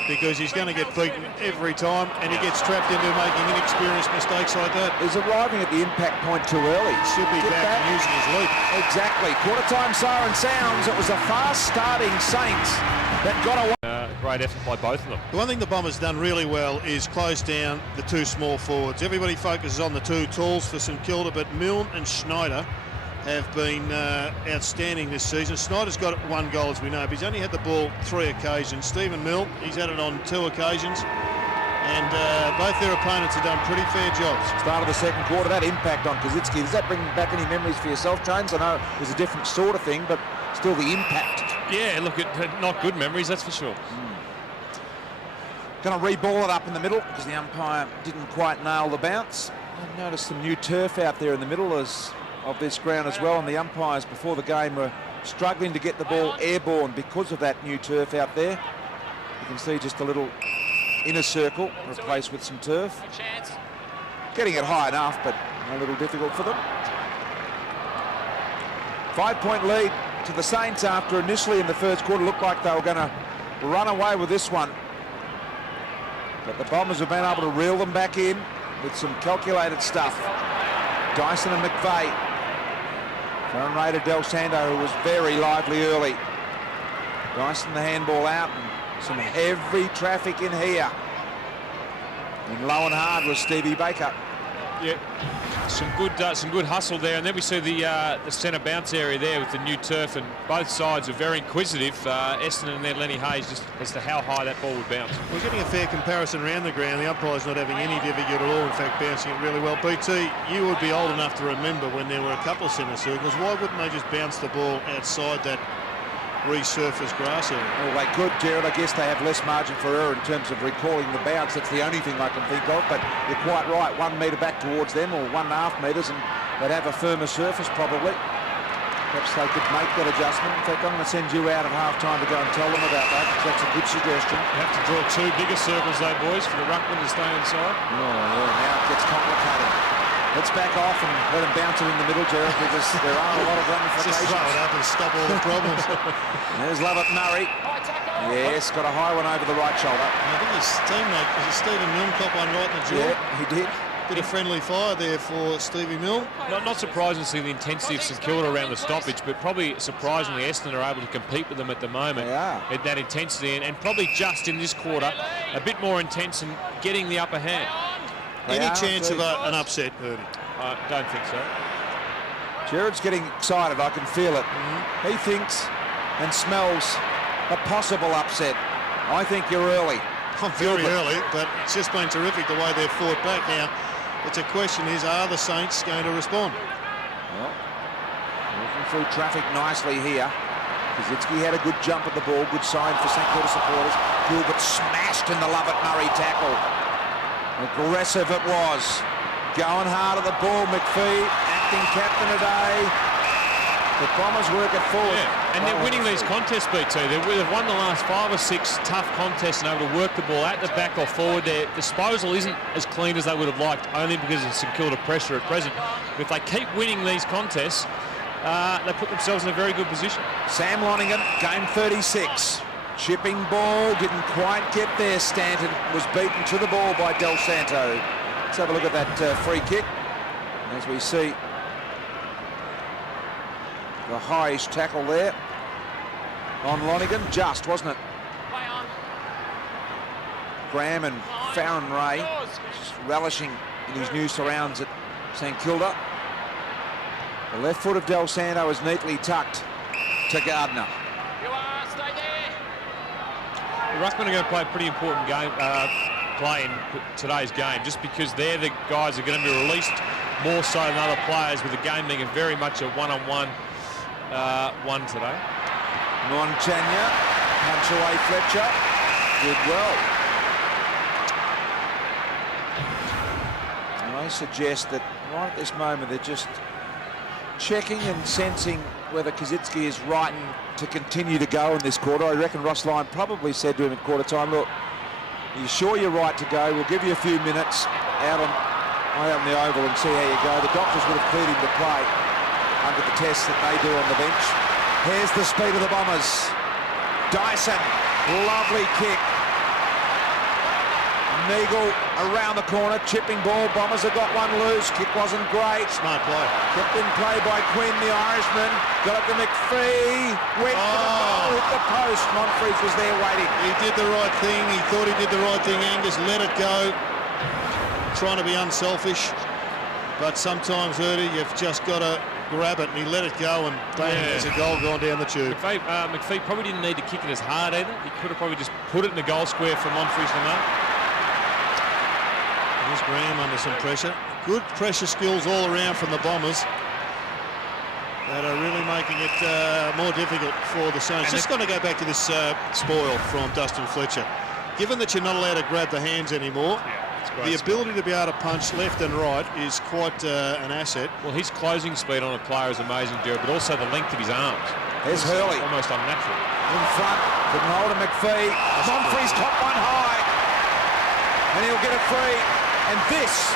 because he's going to get beaten every time, and he gets trapped into making inexperienced mistakes like that. He's arriving at the impact point too early. Should be back and using his leap. Exactly. Quarter time siren sounds. It was a fast starting Saints that got away. Great effort by both of them. The one thing the Bombers done really well is close down the two small forwards. Everybody focuses on the two talls for St Kilda, but Milne and Schneider have been outstanding this season. Snyder's got 1 goal, as we know, but he's only had the ball 3 occasions. Stephen Milne, he's had it on 2 occasions, and both their opponents have done pretty fair jobs. Start of the second quarter, that impact on Kazitsky. Does that bring back any memories for yourself, James? I know it was a different sort of thing, but still the impact. Yeah, look, not good memories, that's for sure. Going to re-ball it up in the middle because the umpire didn't quite nail the bounce. I've noticed some new turf out there in the middle of this ground as well, and the umpires before the game were struggling to get the ball airborne because of that new turf out there. You can see just a little inner circle replaced with some turf. Getting it high enough, but a little difficult for them. 5-point lead to the Saints after initially in the first quarter looked like they were going to run away with this one. But the Bombers have been able to reel them back in with some calculated stuff. Dyson and McVeigh. Farron Ray to Del Santo, who was very lively early. Dyson the handball out, and some heavy traffic in here. And low and hard was Stevie Baker. Yeah, some good hustle there, and then we see the centre bounce area there with the new turf, and both sides are very inquisitive. Essendon and then Lenny Hayes, just as to how high that ball would bounce. We're getting a fair comparison around the ground. The umpire's not having any difficulty at all, in fact bouncing it really well. BT, you would be old enough to remember when there were a couple of centre circles. Why wouldn't they just bounce the ball outside that resurfaced grass area? Well, they could, Jared. I guess they have less margin for error in terms of recalling the bounce. That's the only thing I can think of, but you're quite right. 1 metre back towards them, or 1.5 metres, and they'd have a firmer surface probably. Perhaps they could make that adjustment. In fact, I'm going to send you out at half-time to go and tell them about that, because that's a good suggestion. You have to draw 2 bigger circles though, boys, for the ruckman to stay inside. Oh, yeah, now it gets complicated. Let's back off and let them bounce it in the middle, Jared, because there are a lot of ramifications. Just throw it up and stop all the problems. There's Lovett Murray. Yes, got a high one over the right shoulder. I think his teammate, was it Stephen Milne, caught one right in the jaw? Yeah, he did. Bit of friendly fire there for Stevie Milne. Not surprising to see the intensity of St Kilda around the stoppage, but probably surprisingly Essendon are able to compete with them at the moment. They are. At that intensity, and probably just in this quarter, a bit more intense and getting the upper hand. They Any are chance of indeed. an upset, Bertie? I don't think so. Jared's getting excited, I can feel it. He thinks and smells a possible upset. I think you're early. I'm very early, but it's just been terrific the way they've fought back. Now, it's a question is, are the Saints going to respond? Well, walking through traffic nicely here. Kazitsky had a good jump at the ball, good sign for St Kilda supporters. Gilbert smashed in the Lovett-Murray tackle. Aggressive it was. Going hard at the ball, McPhee, acting captain today. The Bombers work it forward. Yeah, and they're winning these contests, BT. They've won the last 5 or 6 tough contests and able to work the ball at the back or forward. Their disposal isn't as clean as they would have liked, only because of St Kilda pressure at present. But if they keep winning these contests, they put themselves in a very good position. Sam Lonergan, game 36. Chipping ball, didn't quite get there. Stanton was beaten to the ball by Del Santo. Let's have a look at that free kick. As we see the highish tackle there on Lonergan. Just, wasn't it? Graham and Farron Ray just relishing in his new surrounds at St Kilda. The left foot of Del Santo is neatly tucked to Gardner. The Ruckmen are going to play a pretty important game, play in today's game, just because they're the guys that are going to be released more so than other players, with the game being very much a one-on-one one today. Montagna, punch away Fletcher, did well. And I suggest that right at this moment they're just checking and sensing whether Kazitsky is right to continue to go in this quarter. I reckon Ross Lyon probably said to him at quarter time, look, are you sure you're right to go? We'll give you a few minutes out on the oval and see how you go. The doctors would have cleared him to play under the tests that they do on the bench. Here's the speed of the Bombers. Dyson, lovely kick. Neagle around the corner, chipping ball. Bombers have got one loose. Kick wasn't great. Smart play. Kept in play by Quinn, the Irishman. Got it to McPhee. Went for the goal, hit the post. Monfries was there waiting. He did the right thing. He thought he did the right thing. Angus let it go. Trying to be unselfish. But sometimes, Erdy, you've just got to grab it, and he let it go, and bang, there's a goal going down the tube. McPhee probably didn't need to kick it as hard either. He could have probably just put it in the goal square for Monfries to mark. There's Graham under some pressure. Good pressure skills all around from the Bombers that are really making it more difficult for the Saints. Just going to go back to this spoil from Dustin Fletcher. Given that you're not allowed to grab the hands anymure, the ability to be able to punch left and right is quite an asset. Well, his closing speed on a player is amazing, Jared, but also the length of his arms. There's Hurley. Almost unnatural. In front, couldn't hold him, McPhee. Monfries caught one high. And he'll get it free. And this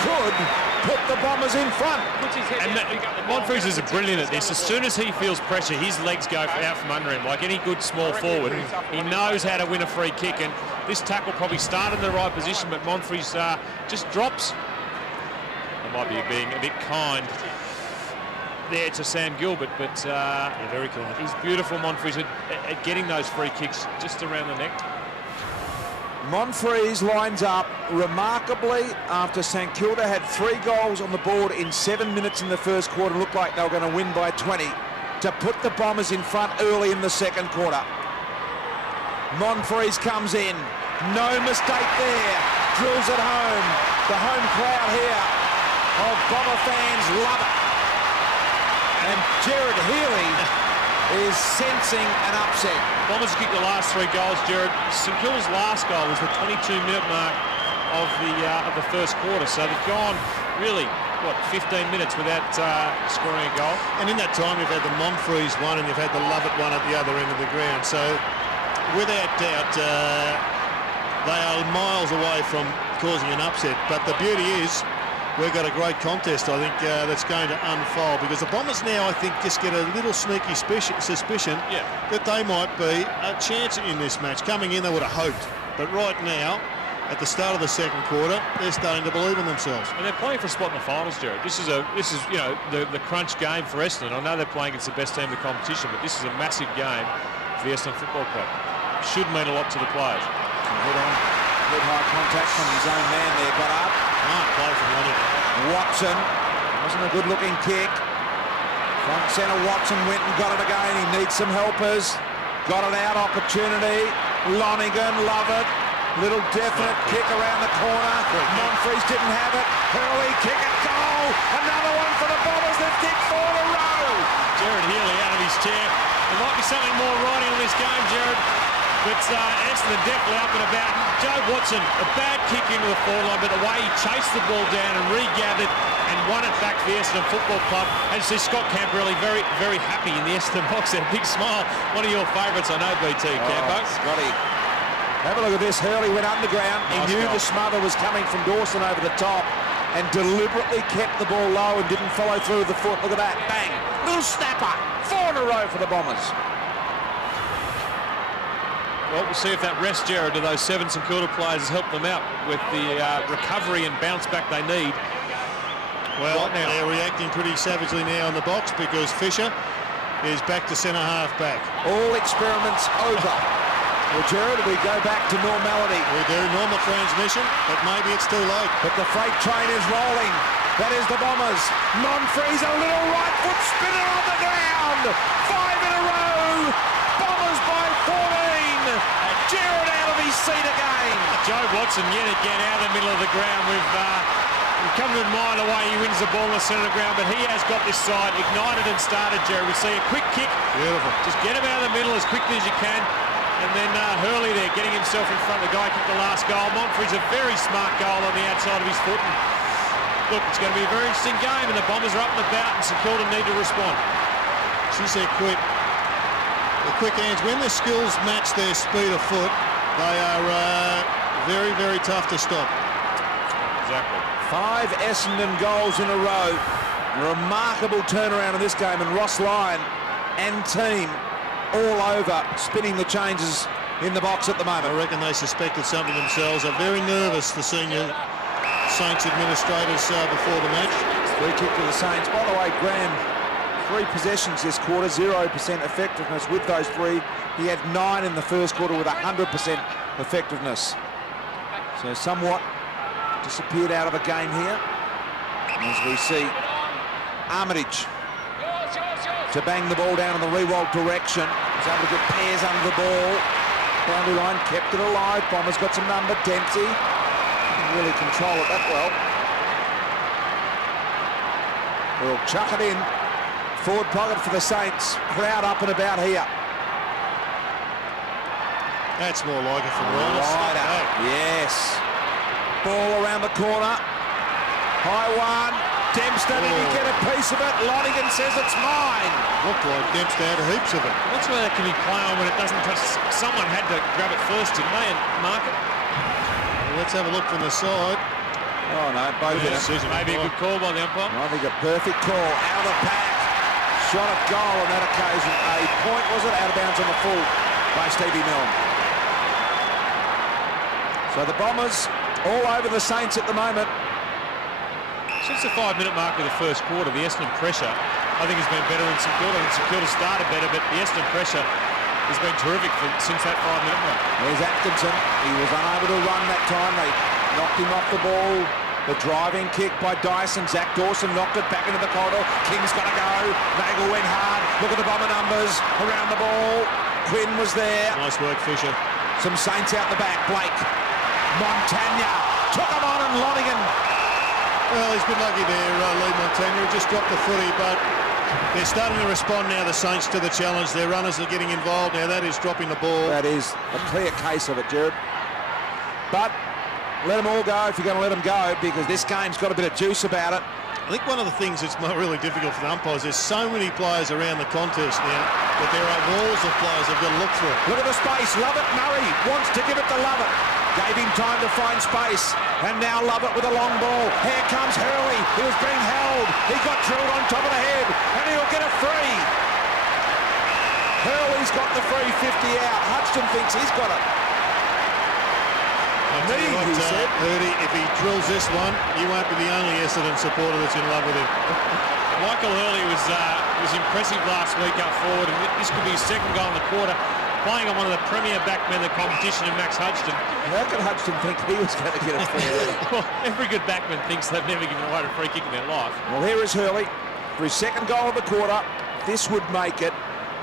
could put the Bombers in front. And Monfries is brilliant at this. As soon as he feels pressure, his legs go out from under him. Like any good small forward, he knows how to win a free kick. And this tackle probably started in the right position, but Monfries just drops. I might be being a bit kind there to Sam Gilbert, but very kind. He's beautiful, Monfries, at getting those free kicks just around the neck. Monfries lines up remarkably after St Kilda had 3 goals on the board in 7 minutes in the first quarter. Looked like they were going to win by 20 to put the Bombers in front early in the second quarter. Monfries comes in, no mistake there, drills it home. The home crowd here of Bomber fans love it. And Jared Healy is sensing an upset. Bombers kicked the last 3 goals, Jared. St Kilda's last goal was the 22-minute mark of the first quarter. So they've gone really, 15 minutes without scoring a goal. And in that time, you've had the Monfries one and you've had the Lovett one at the other end of the ground. So without doubt, they are miles away from causing an upset. But the beauty is, we've got a great contest, I think, that's going to unfold, because the Bombers now, I think, just get a little sneaky suspicion that they might be a chance in this match. Coming in, they would have hoped, but right now, at the start of the second quarter, they're starting to believe in themselves. And they're playing for a spot in the finals, Jared. This is you know, the crunch game for Essendon. I know they're playing against the best team in the competition, but this is a massive game for the Essendon Football Club. Should mean a lot to the players. Good high contact from his own man there, got up. Play from Watson, wasn't a good looking kick. Front centre Watson went and got it again. He needs some helpers. Got it out, opportunity. Lonigan, love it. Little definite kick around the corner. Monfries didn't have it. Hurley, kick it, goal. Another one for the Bombers. They've kicked 4 in a row. Jared Healy out of his chair. There might be something more riding on this game, Jared. But Essendon definitely up and about. Joe Watson, a bad kick into the forward line, but the way he chased the ball down and regathered and won it back for the Essendon Football Club. And you see Scott Camperelli very, very happy in the Essendon box. There, a big smile. One of your favourites, I know, BT, Campo. Scotty. Have a look at this. Hurley went underground. He knew the smother was coming from Dawson over the top and deliberately kept the ball low and didn't follow through with the foot. Look at that. Bang. Little snapper. 4 in a row for the Bombers. Well, we'll see if that rest, Jared, to those 7 St Kilda players has helped them out with the recovery and bounce back they need. Well, now they're reacting pretty savagely now in the box, because Fisher is back to centre half back. All experiments over. Well, Jared, we go back to normality. We do, normal transmission, but maybe it's too late. But the freight train is rolling. That is the Bombers. Monfries, a little right foot spinner on the ground. 5 in a row. Bombers by 14. Jared out of his seat again. Joe Watson yet again out of the middle of the ground. We've come to admire the way he wins the ball in the centre of the ground, but he has got this side ignited and started, Jared. We see a quick kick. Beautiful. Just get him out of the middle as quickly as you can. And then Hurley there getting himself in front. The guy kicked the last goal. Monfries, a very smart goal on the outside of his foot. And look, it's going to be a very interesting game, and the Bombers are up and about, and St Kilda need to respond. She said quick. The quick hands, when the skills match their speed of foot, they are very, very tough to stop. Exactly. 5 Essendon goals in a row. Remarkable turnaround in this game, and Ross Lyon and team all over, spinning the changes in the box at the moment. I reckon they suspected something themselves. Are very nervous, the senior Saints administrators, before the match. Free kick to the Saints. By the way, Graham, 3 possessions this quarter, 0% effectiveness with those 3. He had 9 in the first quarter with 100% effectiveness. So somewhat disappeared out of the game here. As we see Armitage to bang the ball down in the Riewoldt direction. He's able to get pairs under the ball. Boundary line kept it alive. Bombers got some number. Dempsey didn't really control it that well. We'll chuck it in. Forward pocket for the Saints. Crowd up and about here. That's more like it from Ryan. Yes. Ball around the corner. High one. Dempster, did he get a piece of it? Lonigan says it's mine. Looked like Dempster had heaps of it. That's where that can be played on when it doesn't touch. Someone had to grab it first, didn't they, and mark it? Well, let's have a look from the side. Oh, no, both Good in it. decision. Maybe a good call by the umpire. I think a perfect call. Out of the pack. Shot at goal on that occasion. A point, was it? Out of bounds on the full by Stevie Milne. So the Bombers all over the Saints at the moment. Since the 5-minute mark of the first quarter, the Essendon pressure, I think, has been better than St Kilda. I think St Kilda started better, but the Essendon pressure has been terrific since that 5-minute mark. There's Atkinson. He was unable to run that time. They knocked him off the ball. The driving kick by Dyson. Zach Dawson knocked it back into the corridor. King's got to go. Nagel went hard. Look at the Bomber numbers around the ball. Quinn was there. Nice work, Fisher. Some Saints out the back. Blake. Montagna. Took him on, and Lonigan. Well, he's been lucky there, Lee Montagna. Just dropped the footy, but they're starting to respond now, the Saints, to the challenge. Their runners are getting involved now. That is dropping the ball. That is a clear case of it, Jared. But let them all go if you're going to let them go, because this game's got a bit of juice about it. I think one of the things that's really difficult for the umpires, there's so many players around the contest now that there are walls of players they've got to look through. Look at the space. Lovett Murray wants to give it to Lovett. Gave him time to find space. And now Lovett with a long ball. Here comes Hurley. He was being held. He got drilled on top of the head. And he'll get a free. Hurley's got the free 50 out. Hutchton thinks he's got it. He said, Hurdy, if he drills this one, you won't be the only Essendon supporter that's in love with him. Michael Hurley was impressive last week up forward, and this could be his second goal in the quarter, playing on one of the premier backmen in the competition in Max Hutchton. How could Hutchton think he was going to get a free? Well, every good backman thinks they've never given away a free kick in their life. Well, here is Hurley for his second goal of the quarter. This would make it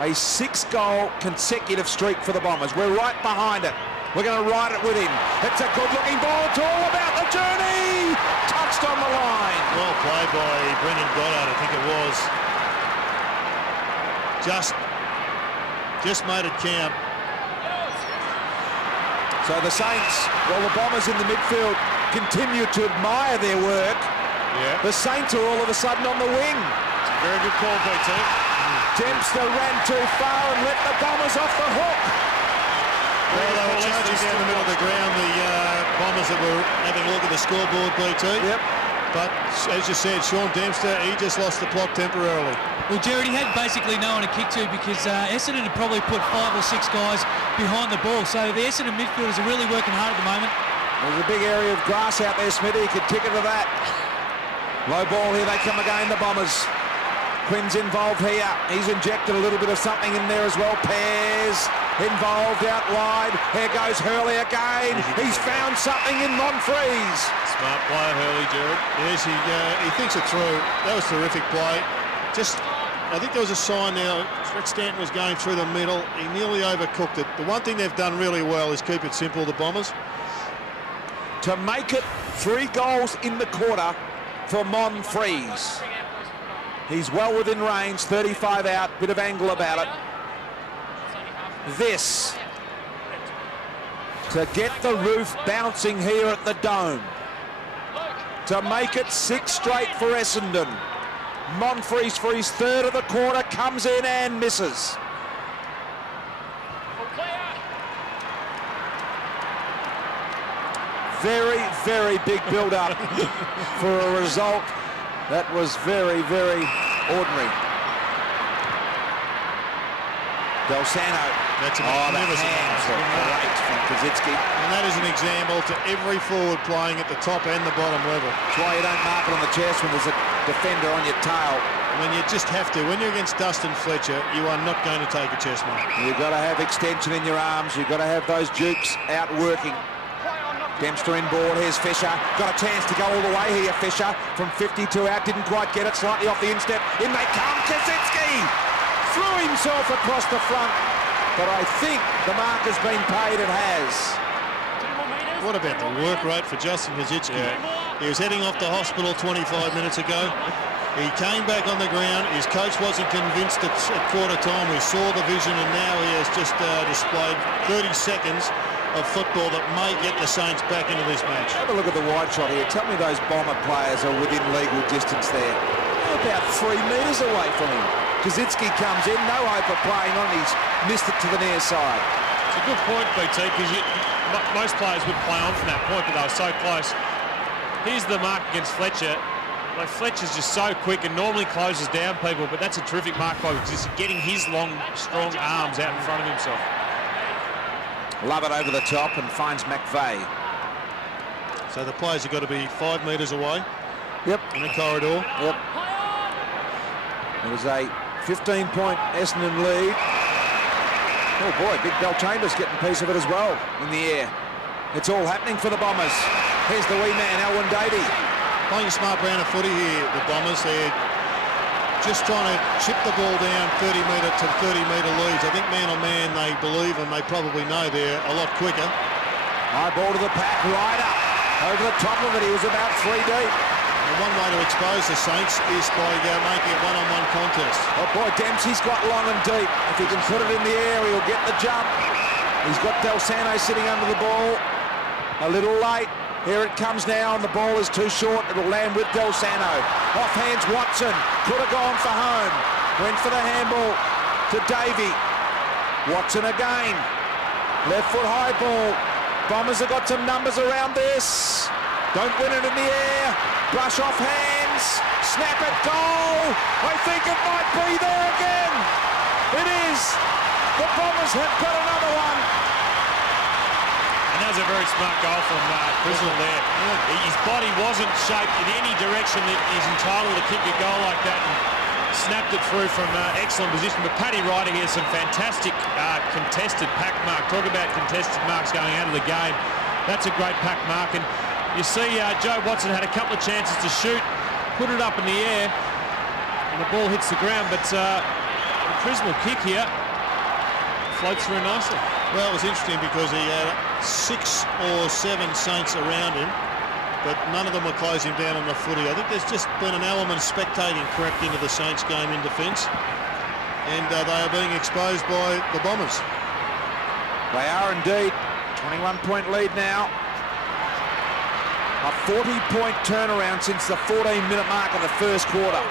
a 6-goal consecutive streak for the Bombers. We're right behind it. We're going to ride it with him. It's a good-looking ball. It's all about the journey. Touched on the line. Well played by Brendan Goddard, I think it was. Just made it count. So the Saints, well, the Bombers in the midfield continue to admire their work. Yeah. The Saints are all of a sudden on the wing. It's a very good call, BT. Dempster ran too far and let the Bombers off the hook. Well, they were charging down the middle of the ground, the Bombers that were having a look at the scoreboard, BT. Yep. But, as you said, Sean Dempster, he just lost the plot temporarily. Well, Jared, he had basically no one to kick to because Essendon had probably put 5 or 6 guys behind the ball. So the Essendon midfielders are really working hard at the moment. There's a big area of grass out there, Smithy. He could kick it to that. Low ball, here they come again, the Bombers. Quinn's involved here. He's injected a little bit of something in there as well. Pears involved out wide. Here goes Hurley again. He's found something in Monfries. Smart player, Hurley, Jared. Yes, he thinks it through. That was terrific play. I think there was a sign now. Rex Stanton was going through the middle. He nearly overcooked it. The one thing they've done really well is keep it simple, the Bombers. To make it 3 goals in the quarter for Monfries. He's well within range, 35 out, bit of angle about it. This, to get the roof bouncing here at the Dome. To make it 6 straight for Essendon. Monfries for his 3rd of the quarter comes in and misses. Very, very big build-up for a result that was very, very ordinary. Delsano. That's a the magnificent hands pass. are great from Kazitsky. And that is an example to every forward playing at the top and the bottom level. That's why you don't mark it on the chest when there's a defender on your tail. When you just have to. When you're against Dustin Fletcher, you are not going to take a chest mark. You've got to have extension in your arms. You've got to have those dukes out working. Dempster inboard, here's Fisher. Got a chance to go all the way here, Fisher. From 52 out, didn't quite get it, slightly off the instep. In they come, Kazitsky! Threw himself across the front. But I think the mark has been paid, it has. What about the work rate for Justin Kazitsky? Yeah. He was heading off to hospital 25 minutes ago. He came back on the ground. His coach wasn't convinced at quarter time. We saw the vision, and now he has just displayed 30 seconds of football that may get the Saints back into this match. Have a look at the wide shot here. Tell me those Bomber players are within legal distance there. They're about 3 metres away from him. Kazitsky comes in, no hope of playing on. He's missed it to the near side. It's a good point, BT, because most players would play on from that point, but they were so close. Here's the mark against Fletcher. Like, Fletcher's just so quick and normally closes down people, but that's a terrific mark by just getting his long, strong arms out in front of himself. Love it over the top and finds McVeigh. So the players have got to be 5 metres away. Yep. In the corridor. Yep. It was a 15-point Essendon lead. Oh boy, Big Bell Chambers getting a piece of it as well in the air. It's all happening for the Bombers. Here's the wee man, Alwyn Davey. Playing a smart brand of footy here, the Bombers. They're just trying to chip the ball down 30-metre to 30-metre leads. I think man-on-man they believe and they probably know they're a lot quicker. High ball to the pack, Ryder. Over the top of it, he was about 3 deep. And one way to expose the Saints is by making a one-on-one contest. Oh boy, Dempsey's got long and deep. If he can put it in the air, he'll get the jump. He's got Delsano sitting under the ball. A little late. Here it comes now, and the ball is too short. It'll land with Delsano. Off hands Watson. Could have gone for home. Went for the handball to Davey. Watson again. Left foot high ball. Bombers have got some numbers around this. Don't win it in the air. Brush off hands. Snap it, goal. I think it might be there again. It is. The Bombers have got another one. And that was a very smart goal from Riewoldt there. His body wasn't shaped in any direction that he's entitled to kick a goal like that. And snapped it through from excellent position. But Paddy Ryder here, some fantastic contested pack mark. Talk about contested marks going out of the game. That's a great pack mark. And you see Joe Watson had a couple of chances to shoot, put it up in the air, and the ball hits the ground. But the Riewoldt kick here floats through nicely. Well, it was interesting because he had 6 or 7 Saints around him, but none of them were closing down on the footy. I think there's just been an element of spectating crept into the Saints game in defence, and they are being exposed by the Bombers. They are indeed. 21-point lead now. A 40-point turnaround since the 14-minute mark of the first quarter.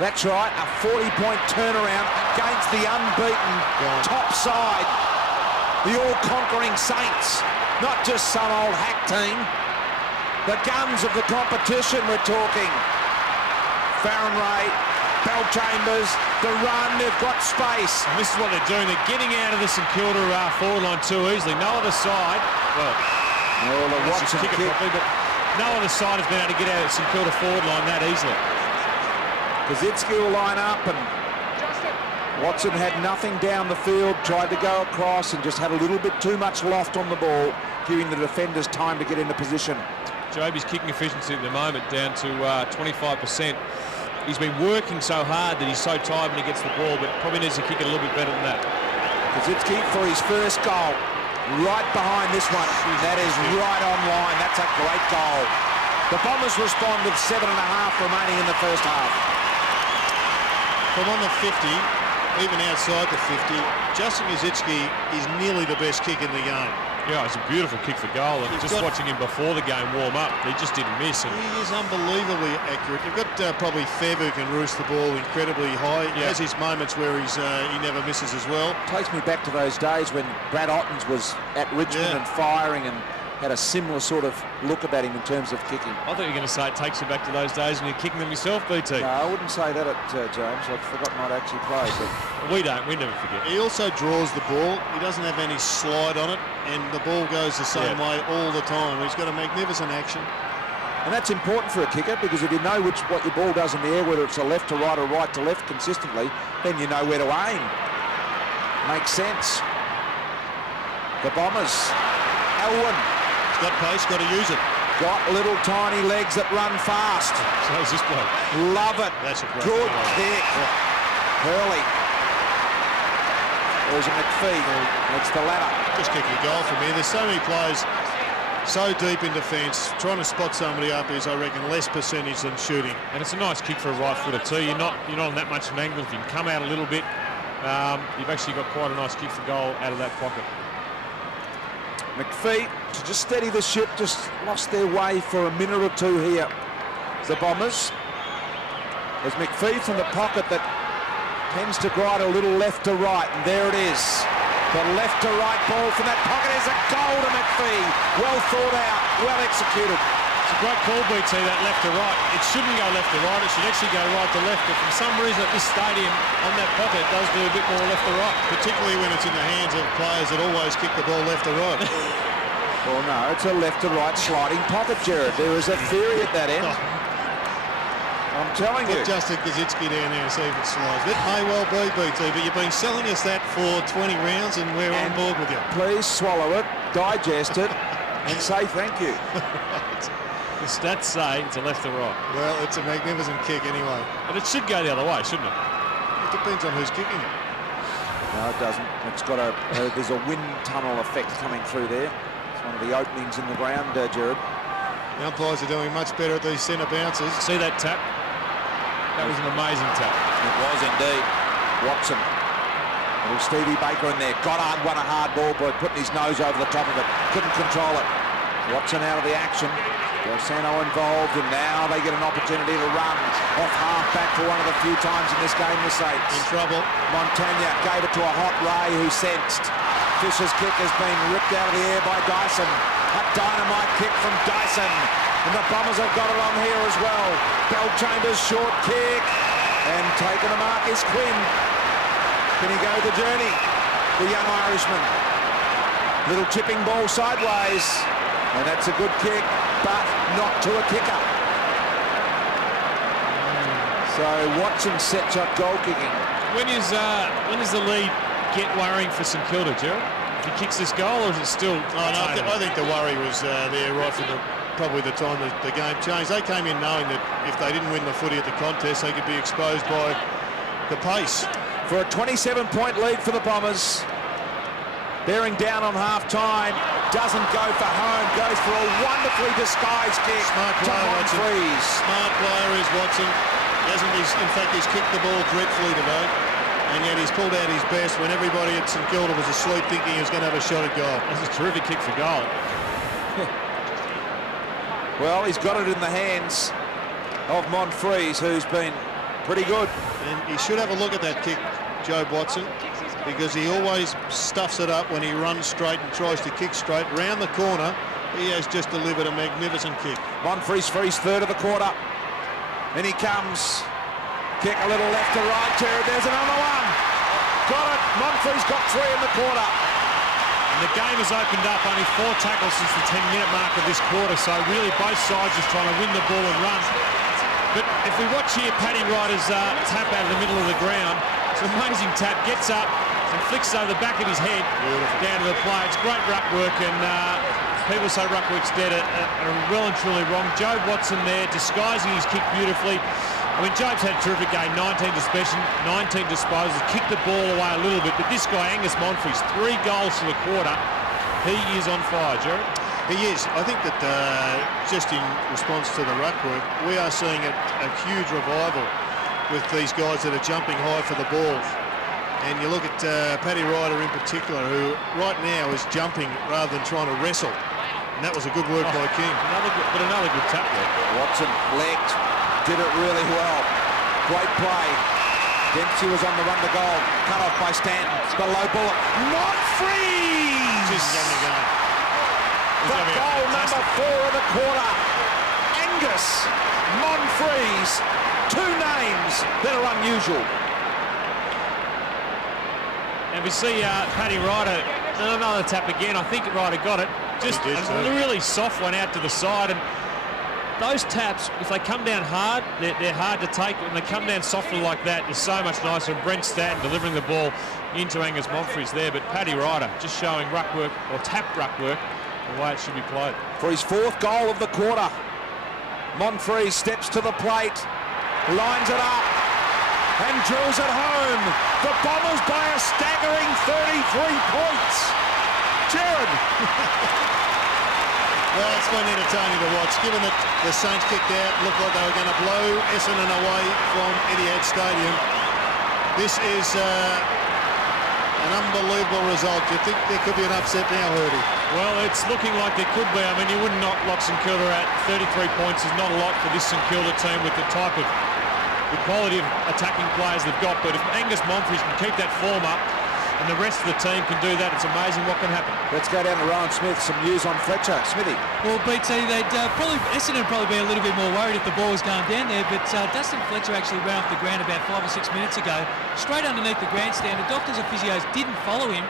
That's right, a 40-point turnaround against the unbeaten top side, the all-conquering Saints. Not just some old hack team. The guns of the competition we're talking. Farron Ray, Bell Chambers, the run, they've got space. And this is what they're doing. They're getting out of the St Kilda forward line too easily. No other side, well, the Watson kick. Properly, but no other side has been able to get out of the St Kilda forward line that easily. Kazitsky will line up, and Watson had nothing down the field, tried to go across and just had a little bit too much loft on the ball, giving the defenders time to get into position. Joby's kicking efficiency at the moment down to 25%. He's been working so hard that he's so tired when he gets the ball, but probably needs to kick it a little bit better than that. Kazitsky for his first goal, right behind this one. That is right on line. That's a great goal. The Bombers respond with 7.5 remaining in the first half. From on the 50, even outside the 50, Justin Kazitsky is nearly the best kick in the game. Yeah, it's a beautiful kick for goal. And just watching him before the game warm up, he just didn't miss. And he is unbelievably accurate. You've got probably Fairview can roost the ball incredibly high. He has his moments where he never misses as well. Takes me back to those days when Brad Ottens was at Richmond and firing and had a similar sort of look about him in terms of kicking. I thought you were going to say it takes you back to those days when you're kicking them yourself, BT. No, I wouldn't say that at James. I'd forgotten I'd actually played. But we never forget. He also draws the ball. He doesn't have any slide on it, and the ball goes the same way all the time. He's got a magnificent action. And that's important for a kicker, because if you know what your ball does in the air, whether it's a left to right or right to left consistently, then you know where to aim. Makes sense. The Bombers. Elwyn. Got pace, got to use it. Got little tiny legs that run fast. So is this bloke. Love it. That's a great good goal. kick. Hurley. There's a McPhee. It's the ladder. Just kick a goal from here. There's so many players so deep in defence. Trying to spot somebody up is, I reckon, less percentage than shooting. And it's a nice kick for a right footer too. You're not on that much of an angle. If you can come out a little bit, you've actually got quite a nice kick for goal out of that pocket. McPhee to just steady the ship, just lost their way for a minute or two here. The Bombers. There's McPhee from the pocket that tends to glide a little left to right, and there it is. The left to right ball from that pocket is a goal to McPhee. Well thought out, well executed. It's a great call, BT, that left to right. It shouldn't go left to right, it should actually go right to left, but for some reason at this stadium on that pocket it does do a bit more left to right. Particularly when it's in the hands of players that always kick the ball left to right. Well, no, it's a left to right sliding pocket, Jared. There is a theory at that end. I'm telling you. Put Justin Kazitsky down there and see if it slides. It may well be, BT, but you've been selling us that for 20 rounds and we're on board with you. Please swallow it, digest it, and say thank you. The stats say it's a left to right. Well, it's a magnificent kick anyway. And it should go the other way, shouldn't it? It depends on who's kicking it. No, it doesn't. It's got there's a wind tunnel effect coming through there. It's one of the openings in the ground, Jared. The umpires are doing much better at these centre bounces. See that tap? That was an amazing tap. It was indeed. Watson. Little Stevie Baker in there. Goddard won a hard ball by putting his nose over the top of it. Couldn't control it. Watson out of the action. Del Santo involved, and now they get an opportunity to run off half-back for one of the few times in this game, the Saints. In trouble. Montagna gave it to a hot Ray who sensed. Fisher's kick has been ripped out of the air by Dyson. A dynamite kick from Dyson. And the Bombers have got it on here as well. Belchambers' short kick. And taking the mark is Quinn. Can he go the journey? The young Irishman. Little chipping ball sideways. And that's a good kick, but not to a kicker. So Watson sets up goal kicking. When is the lead get worrying for St Kilda, Gerald? If he kicks this goal, or is it still? I think the worry was there right from probably the time the game changed. They came in knowing that if they didn't win the footy at the contest, they could be exposed by the pace. For a 27-point lead for the Bombers. Bearing down on half-time, doesn't go for home, goes for a wonderfully disguised kick. Smart player, Watson. Smart player is Watson. In fact, he's kicked the ball dreadfully today, and yet he's pulled out his best when everybody at St Kilda was asleep thinking he was going to have a shot at goal. That's a terrific kick for goal. Well, he's got it in the hands of Monfries, who's been pretty good. And he should have a look at that kick, Jobe Watson, because he always stuffs it up when he runs straight and tries to kick straight. Round the corner, he has just delivered a magnificent kick. Monfries for his third of the quarter. In he comes. Kick a little left to right, Jared. There's another one. Got it. Monfries got 3 in the quarter. And the game has opened up. Only 4 tackles since the 10-minute mark of this quarter. So really both sides just trying to win the ball and run. But if we watch here, Paddy Ryder's tap out of the middle of the ground. It's an amazing tap. Gets up and flicks over the back of his head down to the play. It's great ruck work, and people say ruck work's dead are well and truly wrong. Jobe Watson there disguising his kick beautifully. I mean, Jobe's had a terrific game, 19 disposals, kicked the ball away a little bit, but this guy, Angus Monfries, 3 goals for the quarter. He is on fire, Jared. He is. I think that just in response to the ruck work, we are seeing a huge revival with these guys that are jumping high for the ball. And you look at Paddy Ryder in particular, who right now is jumping rather than trying to wrestle. And that was a good work by King. Another good tap there. Watson legged, did it really well. Great play. Dempsey was on the run to goal. Cut off by Stanton. The low ball. Monfries! Just having a go. The goal number 4 of the quarter. Angus Monfries. 2 names that are unusual. And we see Paddy Ryder, another tap again. I think Ryder got it. Just a really soft one out to the side. And those taps, if they come down hard, they're hard to take. When they come down softly like that, they're so much nicer. And Brent Stanton delivering the ball into Angus Monfries there. But Paddy Ryder just showing ruck work, or tap ruck work, the way it should be played. For his 4th goal of the quarter, Monfries steps to the plate, lines it up, and drills it home. The Bombers by a staggering 33 points. Jared. Well, it's been entertaining to watch. Given that the Saints kicked out, looked like they were going to blow Essendon away from Etihad Stadium. This is an unbelievable result. Do you think there could be an upset now, Hurdy? Well, it's looking like there could be. I mean, you wouldn't knock St Kilda at 33 points. Is not a lot for this St Kilda team with the type of the quality of attacking players they've got. But if Angus Monfries can keep that form up and the rest of the team can do that, it's amazing what can happen. Let's go down to Rowan Smith. Some news on Fletcher. Smithy. Well, BT, Essendon would probably be a little bit more worried if the ball was going down there, but Dustin Fletcher actually ran off the ground about 5 or 6 minutes ago, straight underneath the grandstand. The doctors and physios didn't follow him.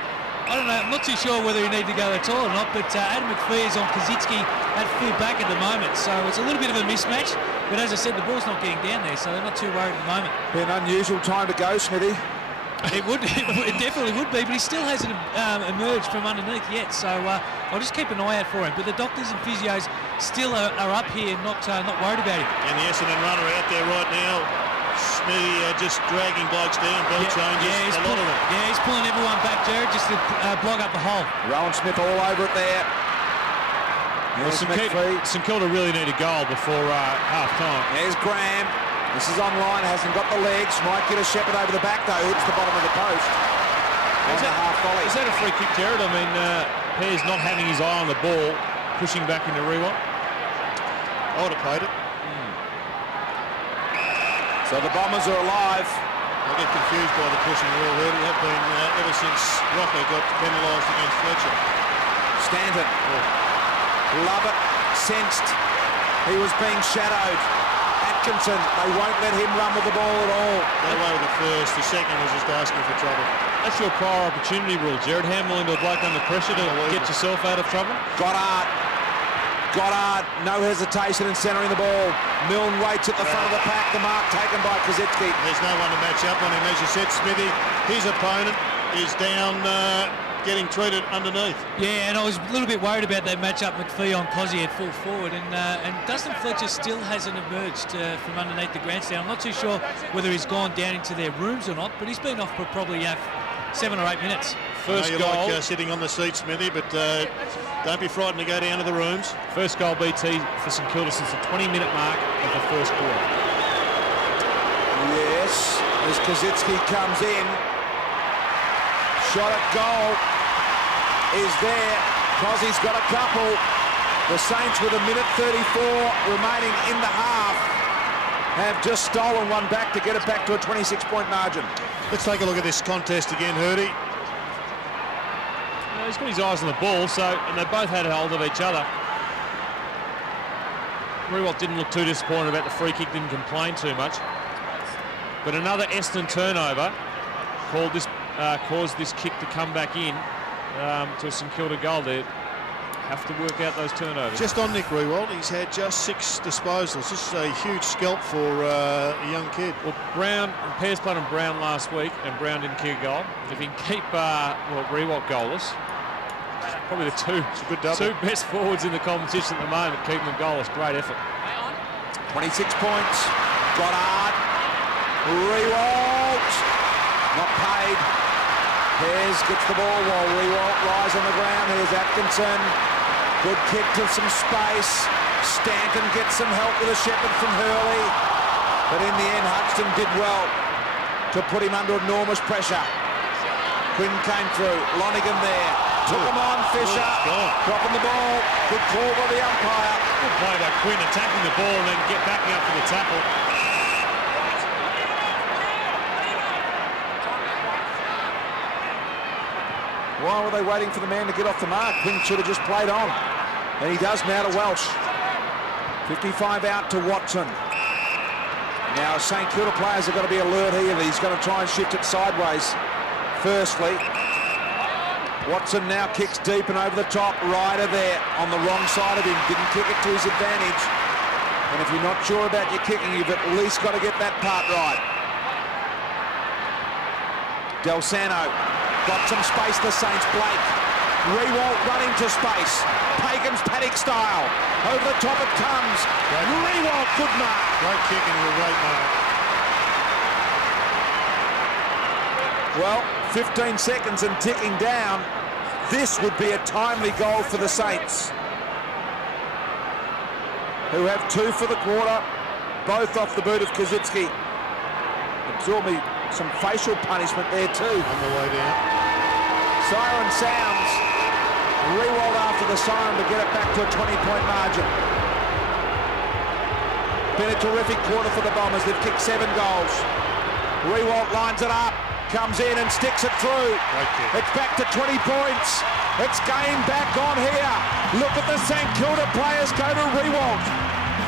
I don't know, I'm not too sure whether he needed to go at all or not, but Adam McPhee is on Kazitsky at full back at the moment, so it's a little bit of a mismatch, but as I said, the ball's not getting down there, so they're not too worried at the moment. Be an unusual time to go, Smithy. It definitely would be, but he still hasn't emerged from underneath yet, so I'll just keep an eye out for him. But the doctors and physios still are up here, not worried about him. And the Essendon runner out there right now, Smithy just dragging blokes down, belt changes, a lot of them. Yeah, he's pulling everyone back, Jared, just to block up the hole. Rowan Smith all over it there. St Kilda really need a goal before half-time. There's Graham. This is online, hasn't got the legs. Might get a Shepherd over the back, though. Hits the bottom of the post. On the half volley. Is that a free kick, Jared? I mean, Pear's not having his eye on the ball, pushing back into Riewoldt. I would have paid it. So the Bombers are alive. I get confused by the pushing rule here. We have been ever since Rocco got penalised against Fletcher. Stanton. Love it. Sensed he was being shadowed. Atkinson, they won't let him run with the ball at all. Got away with the first. The second was just asking for trouble. That's your prior opportunity rule, Jared. Handball into a bloke under pressure to get yourself out of trouble. Goddard, no hesitation in centering the ball. Milne waits at the front of the pack. The mark taken by Kazitsky. There's no one to match up on him. As you said, Smithy, his opponent is down getting treated underneath. Yeah, and I was a little bit worried about that matchup, McPhee on Cozzy at full forward, and Dustin Fletcher still hasn't emerged from underneath the grandstand. I'm not too sure whether he's gone down into their rooms or not, but he's been off for probably 7 or 8 minutes. First goal. Like sitting on the seat, Smithy, but don't be frightened to go down to the rooms. First goal BT for St Kilda since the 20-minute mark of the first quarter. Yes, as Kazitsky comes in. Shot at goal is there. Cozzy's got a couple. The Saints with 1:34 remaining in the half have just stolen one back to get it back to a 26-point margin. Let's take a look at this contest again, Hurdy. He's got his eyes on the ball, and they both had a hold of each other. Riewoldt didn't look too disappointed about the free kick, didn't complain too much. But another Essendon turnover caused this kick to come back in to a St Kilda goal. They have to work out those turnovers. Just on Nick Riewoldt, he's had just 6 disposals. This is a huge scalp for a young kid. Well, Pearce played on Brown last week, and Brown didn't kick a goal. If he can keep Riewoldt goalless, probably the two best forwards in the competition at the moment, keeping them goalless. Great effort. 26 points. Goddard. Riewoldt. Not paid. Pearce gets the ball while Riewoldt lies on the ground. Here's Atkinson. Good kick to some space. Stanton gets some help with a shepherd from Hurley. But in the end, Hudson did well to put him under enormous pressure. Quinn came through. Lonigan there. Took him on. Fisher. Dropping the ball. Good call by the umpire. Good play by Quinn, attacking the ball and then backing up for the tackle. Why were they waiting for the man to get off the mark? Quinn should have just played on. And he does now to Welsh. 55 out to Watson. Now St Kilda players have got to be alert here. He's going to try and shift it sideways. Firstly, Watson now kicks deep and over the top. Ryder there on the wrong side of him. Didn't kick it to his advantage. And if you're not sure about your kicking, you've at least got to get that part right. Del Sano. Got some space, the Saints. Blake. Riewoldt running to space. Pagan's paddock style. Over the top it comes. Riewoldt, good mark. Great kick and a great mark. Well, 15 seconds and ticking down. This would be a timely goal for the Saints, who have 2 for the quarter, both off the boot of Kazitsky. Absorb me some facial punishment there too. On the way down. Siren sounds. Riewoldt after the siren to get it back to a 20-point margin. Been a terrific quarter for the Bombers. They've kicked 7 goals. Riewoldt lines it up, comes in and sticks it through. It's back to 20 points. It's game back on here. Look at the St Kilda players go to Riewoldt.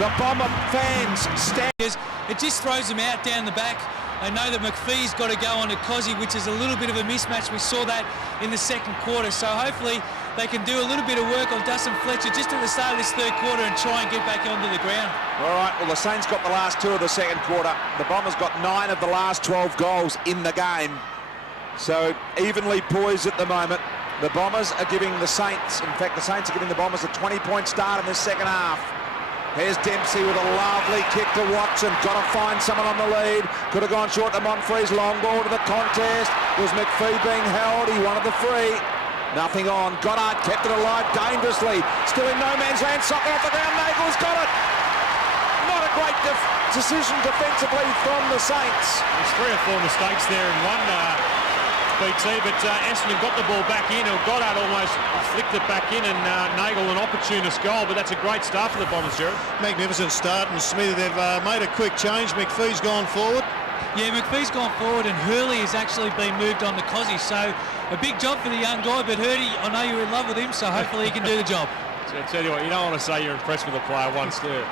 The Bomber fans stand. It just throws them out down the back. They know that McPhee's got to go on to Cozzy, which is a little bit of a mismatch. We saw that in the second quarter. So hopefully they can do a little bit of work on Dustin Fletcher just at the start of this third quarter and try and get back onto the ground. All right, well, the Saints got the last 2 of the second quarter. The Bombers got 9 of the last 12 goals in the game. So evenly poised at the moment. The Bombers are giving the Saints, in fact, the Saints are giving the Bombers a 20-point start in this second half. Here's Dempsey with a lovely kick to Watson. Got to find someone on the lead. Could have gone short to Monfree's long ball to the contest. Was McPhee being held? He wanted the free. Nothing on. Goddard kept it alive dangerously. Still in no man's land. Socket off the ground. Nagel's got it. Not a great decision defensively from the Saints. There's 3 or 4 mistakes there in one BT, but Essendon got the ball back in, and Goddard almost flicked it back in, and Nagel an opportunist goal, but that's a great start for the Bombers, Jared. Magnificent start, and Smithy, they've made a quick change. McPhee's gone forward. Yeah, McPhee's gone forward and Hurley has actually been moved on to Cozzy. So a big job for the young guy, but Hurley, I know you're in love with him, so hopefully he can do the job. So I tell you what, you don't want to say you're impressed with a player once, do you?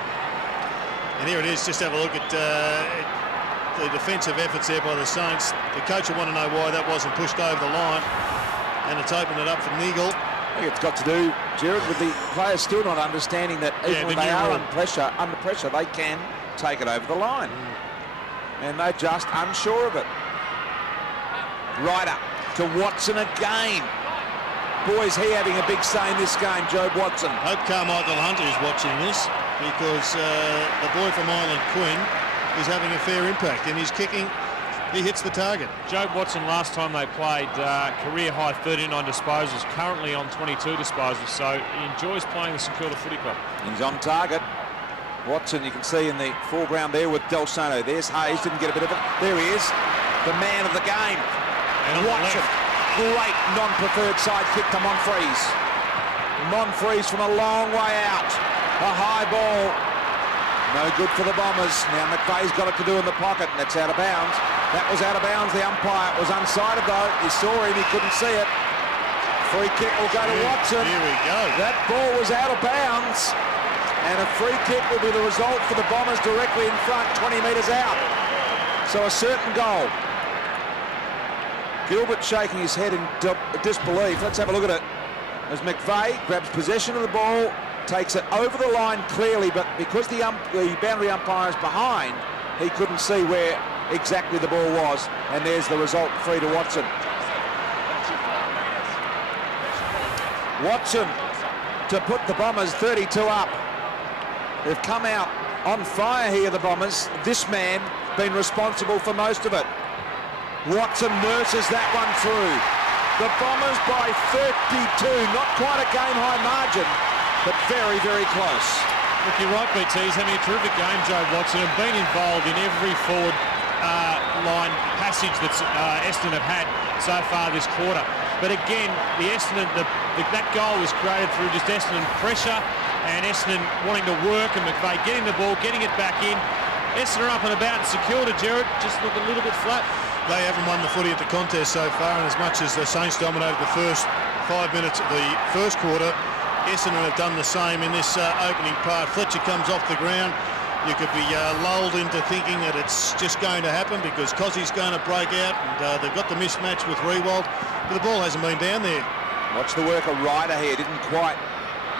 And here it is. Just have a look at the defensive efforts there by the Saints. The coach will want to know why that wasn't pushed over the line, and it's opened it up for Nigel. I think it's got to do, Jared, with the players still not understanding that even when they are under pressure, they can take it over the line. And they're just unsure of it. Right up to Watson again. Boy, is he having a big say in this game, Jobe Watson. Hope Carmichael Hunter is watching this, because the boy from Island Queen is having a fair impact. In his kicking, he hits the target. Jobe Watson, last time they played, career high 39 disposals, currently on 22 disposals, so he enjoys playing the St Kilda Footy Club. He's on target. Watson, you can see in the foreground there with Del Sono. There's Hayes, didn't get a bit of it. There he is, the man of the game. And Watson, great non-preferred side kick to Monfries. Monfries from a long way out. A high ball. No good for the Bombers. Now McVeigh's got it to do in the pocket, and that's out of bounds. That was out of bounds. The umpire was unsighted though. He saw him, he couldn't see it. Free kick will go to Watson. Here we go. That ball was out of bounds. And a free kick will be the result for the Bombers directly in front, 20 metres out. So a certain goal. Gilbert shaking his head in disbelief. Let's have a look at it. As McVeigh grabs possession of the ball, takes it over the line clearly, but because the boundary umpire is behind, he couldn't see where exactly the ball was. And there's the result, free to Watson. Watson to put the Bombers 32 up. They've come out on fire here, the Bombers. This man been responsible for most of it. Watson nurses that one through. The Bombers by 32, not quite a game-high margin, but very, very close. Look, you're right, BT. He's having a terrific game, Jobe Watson, and been involved in every forward line passage that Essendon have had so far this quarter. But again, the Essendon, that goal was created through just Essendon pressure and Essendon wanting to work, and McVeigh getting the ball, getting it back in. Essendon up and about, and St Kilda, Jared, just look a little bit flat. They haven't won the footy at the contest so far, and as much as the Saints dominated the first 5 minutes of the first quarter, Essendon have done the same in this opening part. Fletcher comes off the ground. You could be lulled into thinking that it's just going to happen because Cozzy's going to break out, and they've got the mismatch with Riewoldt, but the ball hasn't been down there. Watch the work of Ryder here, didn't quite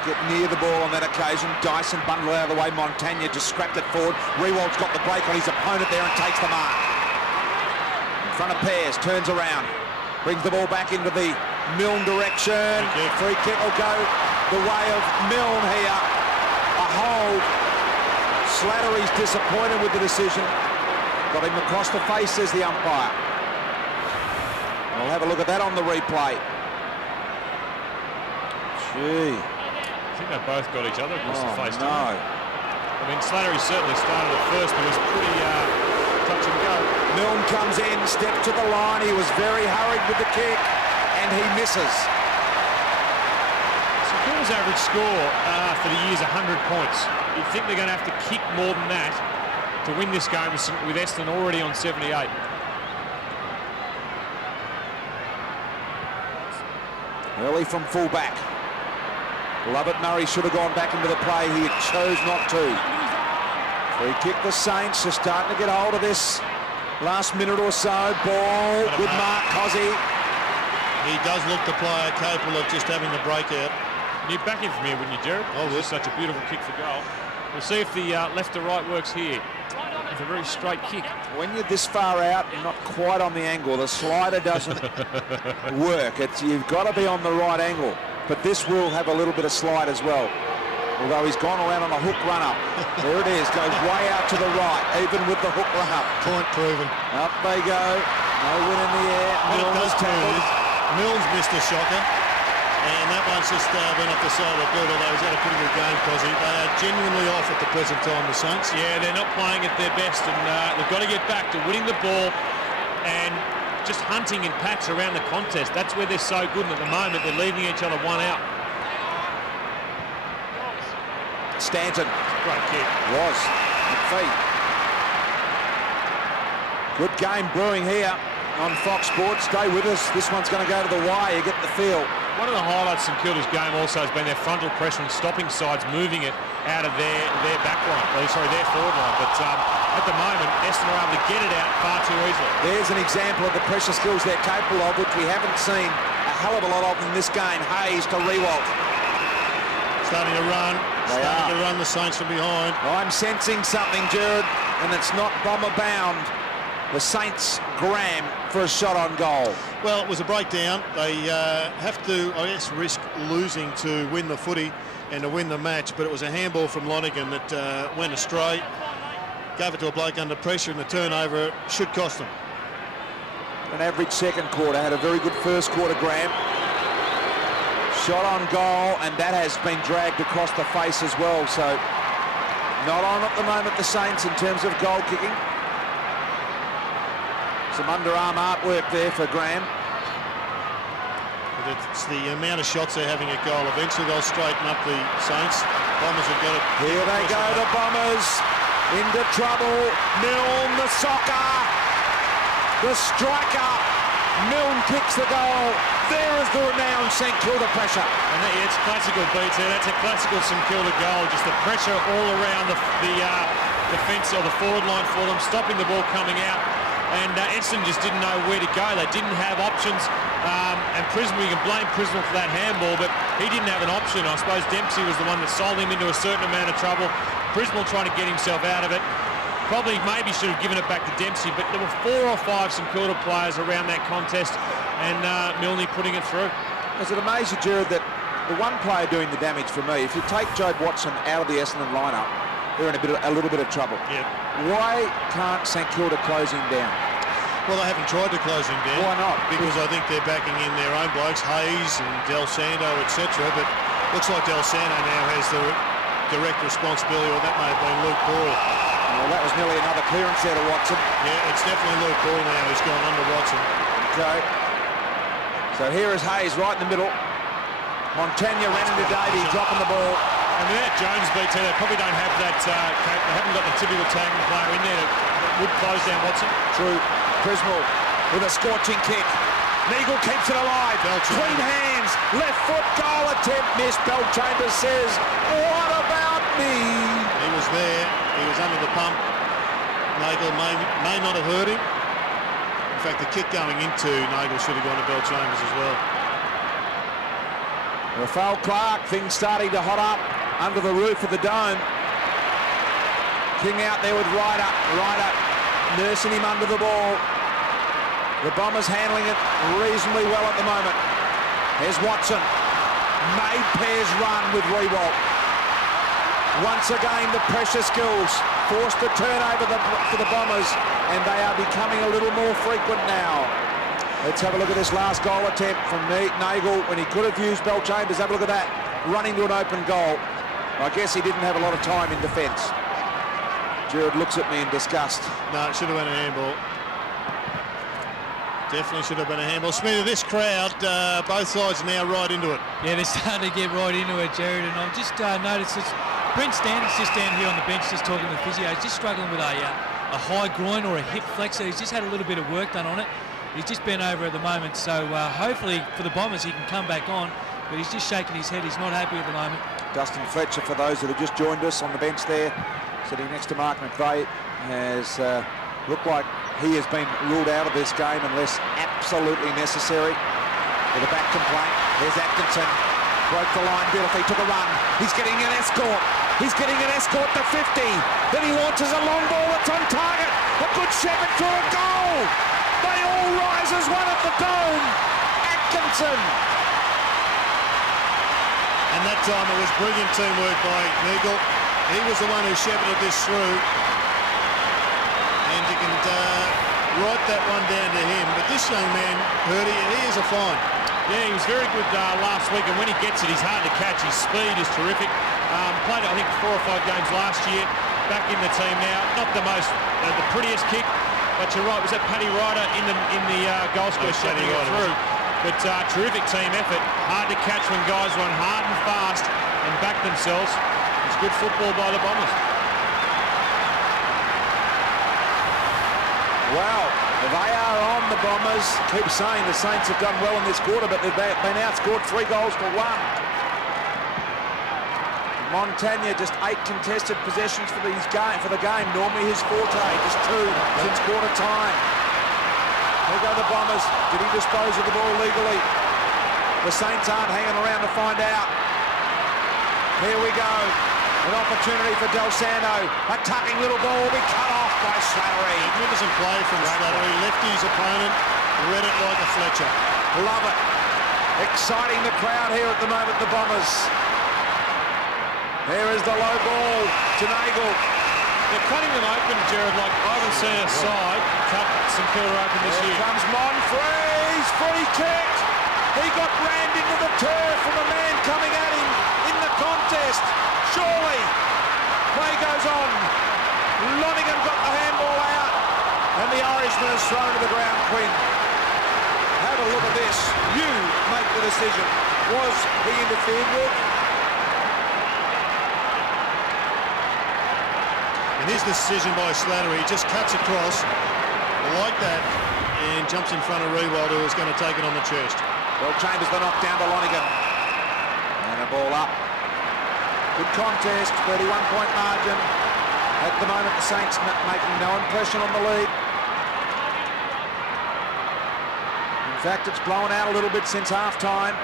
get near the ball on that occasion. Dyson bundled out of the way. Montagna just scrapped it forward. Riewoldt's got the break on his opponent there and takes the mark. In front of Pears, turns around, brings the ball back into the Milne direction. Free kick will go the way of Milne here. A hold. Slattery's disappointed with the decision. Got him across the face, says the umpire. We'll have a look at that on the replay. Gee. I think they both got each other across the face. No. I mean, Slattery certainly started at first, but it was pretty touch and go. Milne comes in, stepped to the line. He was very hurried with the kick, and he misses. St Kilda's average score for the year is 100 points. You'd think they're going to have to kick more than that to win this game with Essendon already on 78. Early from fullback. Lovett Murray should have gone back into the play. He chose not to. Free kick the Saints. Just starting to get hold of this last minute or so. Ball. Good mark, Cozzy. He does look the player capable of just having the breakout. You'd back him from here, wouldn't you, Jared? Oh, it's such a beautiful kick for goal. We'll see if the left to right works here. It's a very straight kick. When you're this far out, you're not quite on the angle. The slider doesn't work. You've got to be on the right angle. But this will have a little bit of slide as well. Although he's gone around on a hook run-up. There it is, goes way out to the right, even with the hook run-up. Point proven. Up they go. No win in the air. Milne's missed a shocker. And that one's just been off the side of the boot, although he's had a pretty good game, Cozzy. They are genuinely off at the present time, the Saints. Yeah, they're not playing at their best, and they've got to get back to winning the ball and just hunting in packs around the contest. That's where they're so good, and at the moment they're leaving each other one out. Stanton. Great kick. Was. McPhee. Good game brewing here on Fox Sports. Stay with us. This one's going to go to the wire. You get the feel. One of the highlights in Kilda's game also has been their frontal pressure and stopping sides moving it out of their back line, their forward line. But at the moment, Essendon are able to get it out far too easily. There's an example of the pressure skills they're capable of, which we haven't seen a hell of a lot of in this game. Hayes to Riewoldt. Starting to run. Starting to run the Saints from behind. I'm sensing something, Jared, and it's not bomber bound. The Saints Graham for a shot on goal. Well, it was a breakdown. They have to, I guess, risk losing to win the footy and to win the match, but it was a handball from Lonergan that went astray. Gave it to a bloke under pressure, and the turnover should cost them. An average second quarter, had a very good first quarter, Graham. Shot on goal, and that has been dragged across the face as well, so not on at the moment, the Saints, in terms of goal kicking. Some underarm artwork there for Graham. But it's the amount of shots they're having at goal. Eventually they'll straighten up the Saints. Bombers have got it. Here they go, the Bombers into trouble. Milne, the soccer, the striker. Milne kicks the goal. There is the renowned St. Kilda pressure. And it's classical, BT. That's a classical St. Kilda goal. Just the pressure all around the defence or the forward line for them, stopping the ball coming out. And Essendon just didn't know where to go. They didn't have options. And Prismal, you can blame Prismal for that handball, but he didn't have an option. I suppose Dempsey was the one that sold him into a certain amount of trouble. Prismal trying to get himself out of it. Probably maybe should have given it back to Dempsey, but there were 4 or 5 St Kilda players around that contest, and Milne putting it through. Does it amaze you, Jared, that the one player doing the damage for me, if you take Jobe Watson out of the Essendon lineup, they're in a little bit of trouble. Yeah. Why can't St Kilda close him down? Well, they haven't tried to close him down. Why not? Because I think they're backing in their own blokes, Hayes and Del Santo, etc. But looks like Del Santo now has the direct responsibility, or that may have been Luke Ball. Well, that was nearly another clearance there to Watson. Yeah, it's definitely Luke Ball now who's gone under Watson. Okay. So here is Hayes right in the middle. Montagna ran into Davey, dropping the ball. And without Jones, BT, they probably don't have that. They haven't got the typical tagging player in there that would close down Watson. True. Prismal with a scorching kick. Neagle keeps it alive. Clean hands. Left foot goal attempt missed. Belchambers says, "What about me?" He was there. He was under the pump. Nagel may not have hurt him. In fact, the kick going into Nagel should have gone to Belchambers as well. Rafael Clark, things starting to hot up under the roof of the dome. King out there with Ryder. Ryder nursing him under the ball. The Bombers handling it reasonably well at the moment. Here's Watson. Made pairs run with Riewoldt. Once again, the pressure skills forced the turnover for the Bombers, and they are becoming a little more frequent now. Let's have a look at this last goal attempt from Nagel when he could have used Belchambers. Have a look at that, running to an open goal. I guess he didn't have a lot of time in defence. Jared looks at me in disgust. No, it should have been a handball. Definitely should have been a handball. Smithy, this crowd, both sides are now right into it. Yeah, they're starting to get right into it, Jared, and I've just noticed this. Brent Stanton's just down here on the bench just talking to the physio. He's just struggling with a high groin or a hip flexor. He's just had a little bit of work done on it. He's just bent over at the moment, so hopefully for the Bombers he can come back on, but he's just shaking his head. He's not happy at the moment. Dustin Fletcher, for those that have just joined us on the bench there, sitting next to Mark McVeigh, has looked like he has been ruled out of this game unless absolutely necessary. With a back complaint, there's Atkinson. Broke the line beautifully, took a run. He's getting an escort. He's getting an escort to 50. Then he launches a long ball that's on target. A good shepherd for a goal. They all rise as one at the dome. Atkinson. And that time it was brilliant teamwork by Nagel. He was the one who shepherded this through. And you can write that one down to him. But this young man, Purdy, he is a find. Yeah, he was very good last week, and when he gets it, he's hard to catch. His speed is terrific. Played, I think, 4 or 5 games last year. Back in the team now. Not the most, the prettiest kick, but you're right. Was that Paddy Ryder in the goal scorer shepherding it through? But terrific team effort. Hard to catch when guys run hard and fast and back themselves. It's good football by the Bombers. Well, they are on the Bombers. Keep saying the Saints have done well in this quarter, but they've been outscored 3 goals to 1. Montagna just 8 contested possessions for the game. Normally his forte, just 2 since quarter time. There go the Bombers. Did he dispose of the ball legally? The Saints aren't hanging around to find out. Here we go. An opportunity for Del Sando. A tucking little ball will be cut off by Slattery. Magnificent play from Slattery. Lefty his opponent. Read it like a Fletcher. Love it. Exciting the crowd here at the moment, the Bombers. Here is the low ball to Nagel. They're cutting them open, Jared, like I haven't seen a side cut St Kilda open this year. Here comes Monfries. Free kick. He got rammed into the turf from a man coming at him in the contest. Surely. Play goes on. Lonergan got the handball out. And the Irishman is thrown to the ground, Quinn. Have a look at this. You make the decision. Was he interfered with? And here's the decision by Slattery. He just cuts across like that and jumps in front of Riewoldt, who is going to take it on the chest. Well, Chambers the knock down to Lonergan. And a ball up. Good contest, 31-point margin. At the moment, the Saints making no impression on the lead. In fact, it's blown out a little bit since half-time.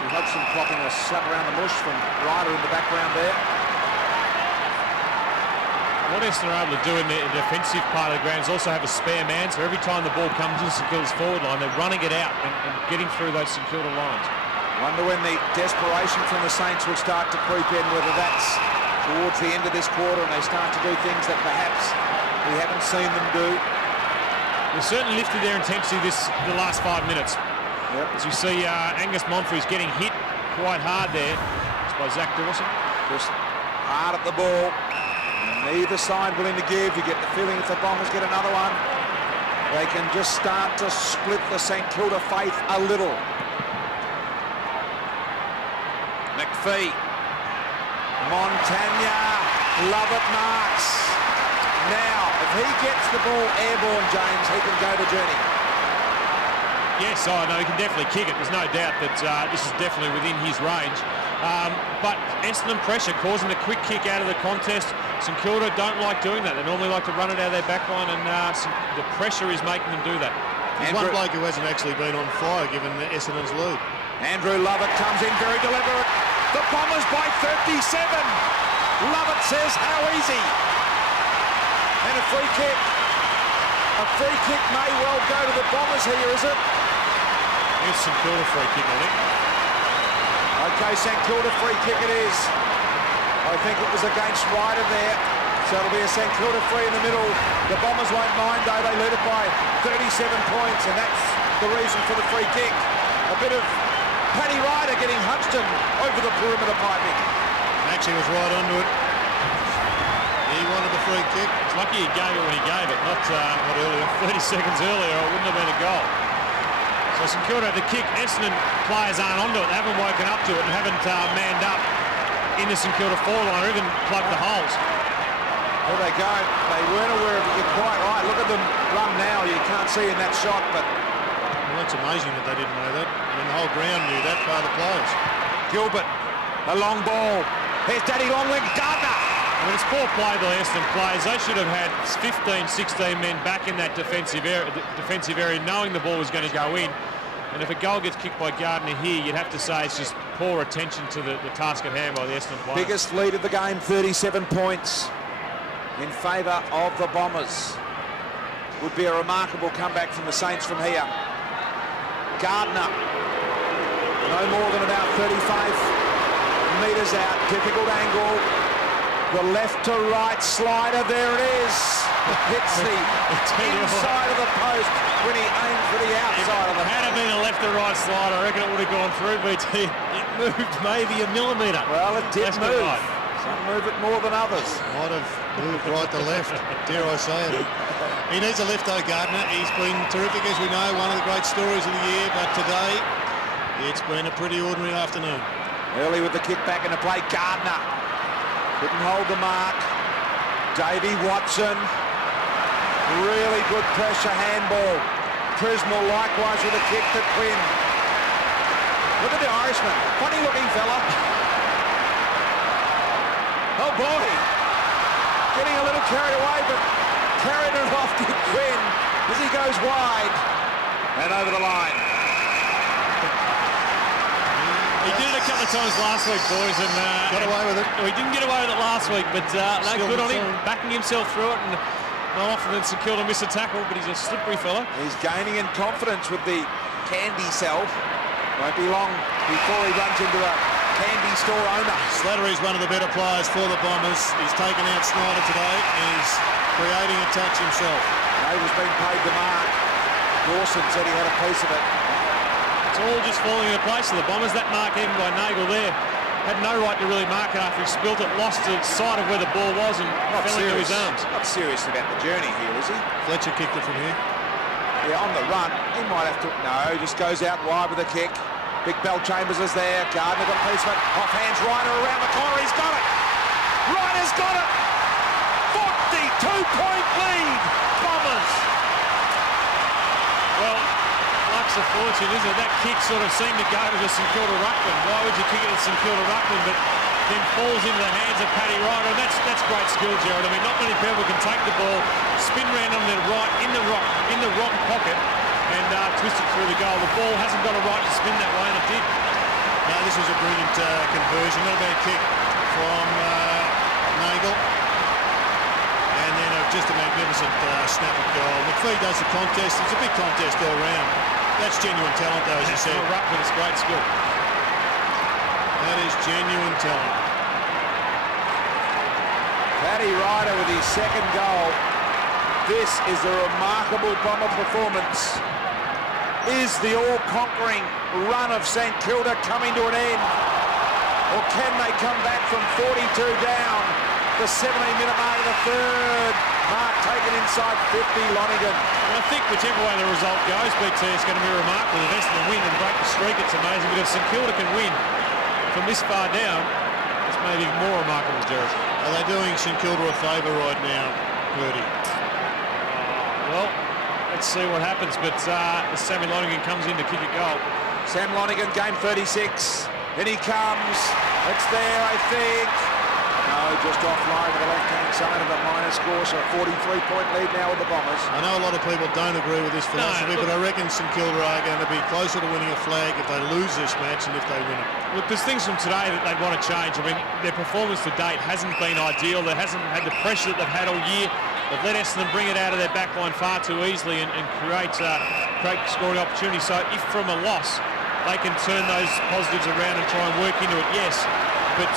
See Hodgson plopping a slap around the bush from Ryder in the background there. What Essendon are able to do in the defensive part of the ground is also have a spare man, so every time the ball comes in St Kilda's forward line, they're running it out and getting through those St Kilda lines. Wonder when the desperation from the Saints will start to creep in, whether that's towards the end of this quarter and they start to do things that perhaps we haven't seen them do. They've certainly lifted their intensity the last 5 minutes. Yep. As you see Angus Monfries getting hit quite hard there. It's by Zach Dawson. Just hard at the ball. Neither side willing to give. You get the feeling if the Bombers get another one, they can just start to split the St Kilda faith a little. McPhee. Montagna. Love it, Marks. Now, if he gets the ball airborne, James, he can go the journey. Yes, I know he can definitely kick it. There's no doubt that this is definitely within his range. But Essendon pressure causing the quick kick out of the contest. St Kilda don't like doing that. They normally like to run it out of their back line, and the pressure is making them do that. There's one bloke who hasn't actually been on fire given Essendon's lead. Andrew Lovett comes in very deliberate. The Bombers by 37. Lovett says, how easy. And a free kick. A free kick may well go to the Bombers here, is it? It's St Kilda free kick, I think. Okay, St Kilda free kick it is. I think it was against Ryder there. So it'll be a St Kilda free in the middle. The Bombers won't mind though. They lead it by 37 points, and that's the reason for the free kick. A bit of Paddy Ryder getting Hodgson over the perimeter piping. Actually was right onto it. He wanted the free kick. It's lucky he gave it when he gave it, not earlier. 30 seconds earlier, it wouldn't have been a goal. So St Kilda have the kick. Essendon players aren't onto it. They haven't woken up to it and haven't manned up in the St Kilda forward line or even plugged the holes. There they go. They weren't aware of it. You're quite right. Look at them run now. You can't see in that shot, but... Well, that's amazing that they didn't know that. I mean, the whole ground knew that, by the players. Gilbert, a long ball. Here's Daddy Longleg, Gardner. I mean, it's poor play by the Essendon players. They should have had 15, 16 men back in that defensive area, knowing the ball was going to go in. And if a goal gets kicked by Gardner here, you'd have to say it's just poor attention to the task at hand by the Essendon players. Biggest lead of the game, 37 points in favour of the Bombers. Would be a remarkable comeback from the Saints from here. Gardner, no more than about 35 metres out, difficult angle. The left to right slider, there it is. Hits the inside of the post when he aimed for the outside of the post. Had it been a left to right slider, I reckon it would have gone through, BT. It moved maybe a millimetre. Well, it did Left move. to right. Some move it more than others. Might have moved right to left, dare I say it. He needs a lift though, Gardner. He's been terrific, as we know, one of the great stories of the year, but today it's been a pretty ordinary afternoon. Early with the kick back into play, Gardner couldn't hold the mark. Davey Watson, Really good pressure handball. Prismal likewise with a kick to Quinn. Look at the Irishman. Funny looking fella. Oh boy. Getting a little carried away, but carried it off to Quinn as he goes wide and over the line. He did it a couple of times last week, boys, and Got away with it. he didn't get away with it last week, but no, good on him, backing himself through it, and not often than St Kilda miss a tackle, but he's a slippery fella. He's gaining in confidence with the candy self. Won't be long before he runs into a candy store owner. Slattery's one of the better players for the Bombers. He's taken out Snyder today and he's creating attacks himself. Nagle's been paid the mark. Dawson said he had a piece of it. It's all just falling into place for the Bombers. That mark even by Nagle there had no right to really mark it after he spilt it, lost the sight of where the ball was and fell into his arms. Not serious about the journey here, is he? Fletcher kicked it from here. Yeah, on the run. He might have to... No, just goes out wide with a kick. Big Bell Chambers is there. Gardner got a piece of it. Off hands Ryder around the corner. He's got it. Ryder's got it. 42-point lead. Bombers. Well, luck's a fortune, isn't it? That kick sort of seemed to go to the St Kilda ruckman. Why would you kick it at St Kilda ruckman, but then falls into the hands of Paddy Ryder? And that's great skill, Gerard. I mean, not many people can take the ball, spin round on their right in the wrong pocket, and twist it through the goal. The ball hasn't got a right to spin that way, and it did. No, this was a brilliant conversion. Not a bad kick from Nagle. And then just a magnificent snap at goal. McPhee does the contest. It's a big contest all round. That's genuine talent, though, as you said. Ruckman, it's great skill. That is genuine talent. Paddy Ryder with his second goal. This is a remarkable Bomber performance. Is the all-conquering run of St Kilda coming to an end? Or can they come back from 42 down? The 17-minute mark of the third. Mark taken inside 50, Lonergan. Well, I think whichever way the result goes, BT, is going to be remarkable. If Essendon win and break the streak, it's amazing. But if St Kilda can win from this far down, it's maybe more remarkable, Gerard. Are they doing St Kilda a favour right now, Purdy? Well, let's see what happens. But Sammy Lonergan comes in to kick a goal. Sam Lonergan, game 36. In he comes. It's there, I think. No, just offline to the left-hand side of the minor score, so a 43-point lead now with the Bombers. I know a lot of people don't agree with this philosophy, but I reckon St Kilda are going to be closer to winning a flag if they lose this match than if they win it. Look, there's things from today that they want to change. I mean, their performance to date hasn't been ideal. They hasn't had the pressure that they've had all year. They've let Essendon bring it out of their back line far too easily and create scoring opportunities. So if from a loss they can turn those positives around and try and work into it, yes. But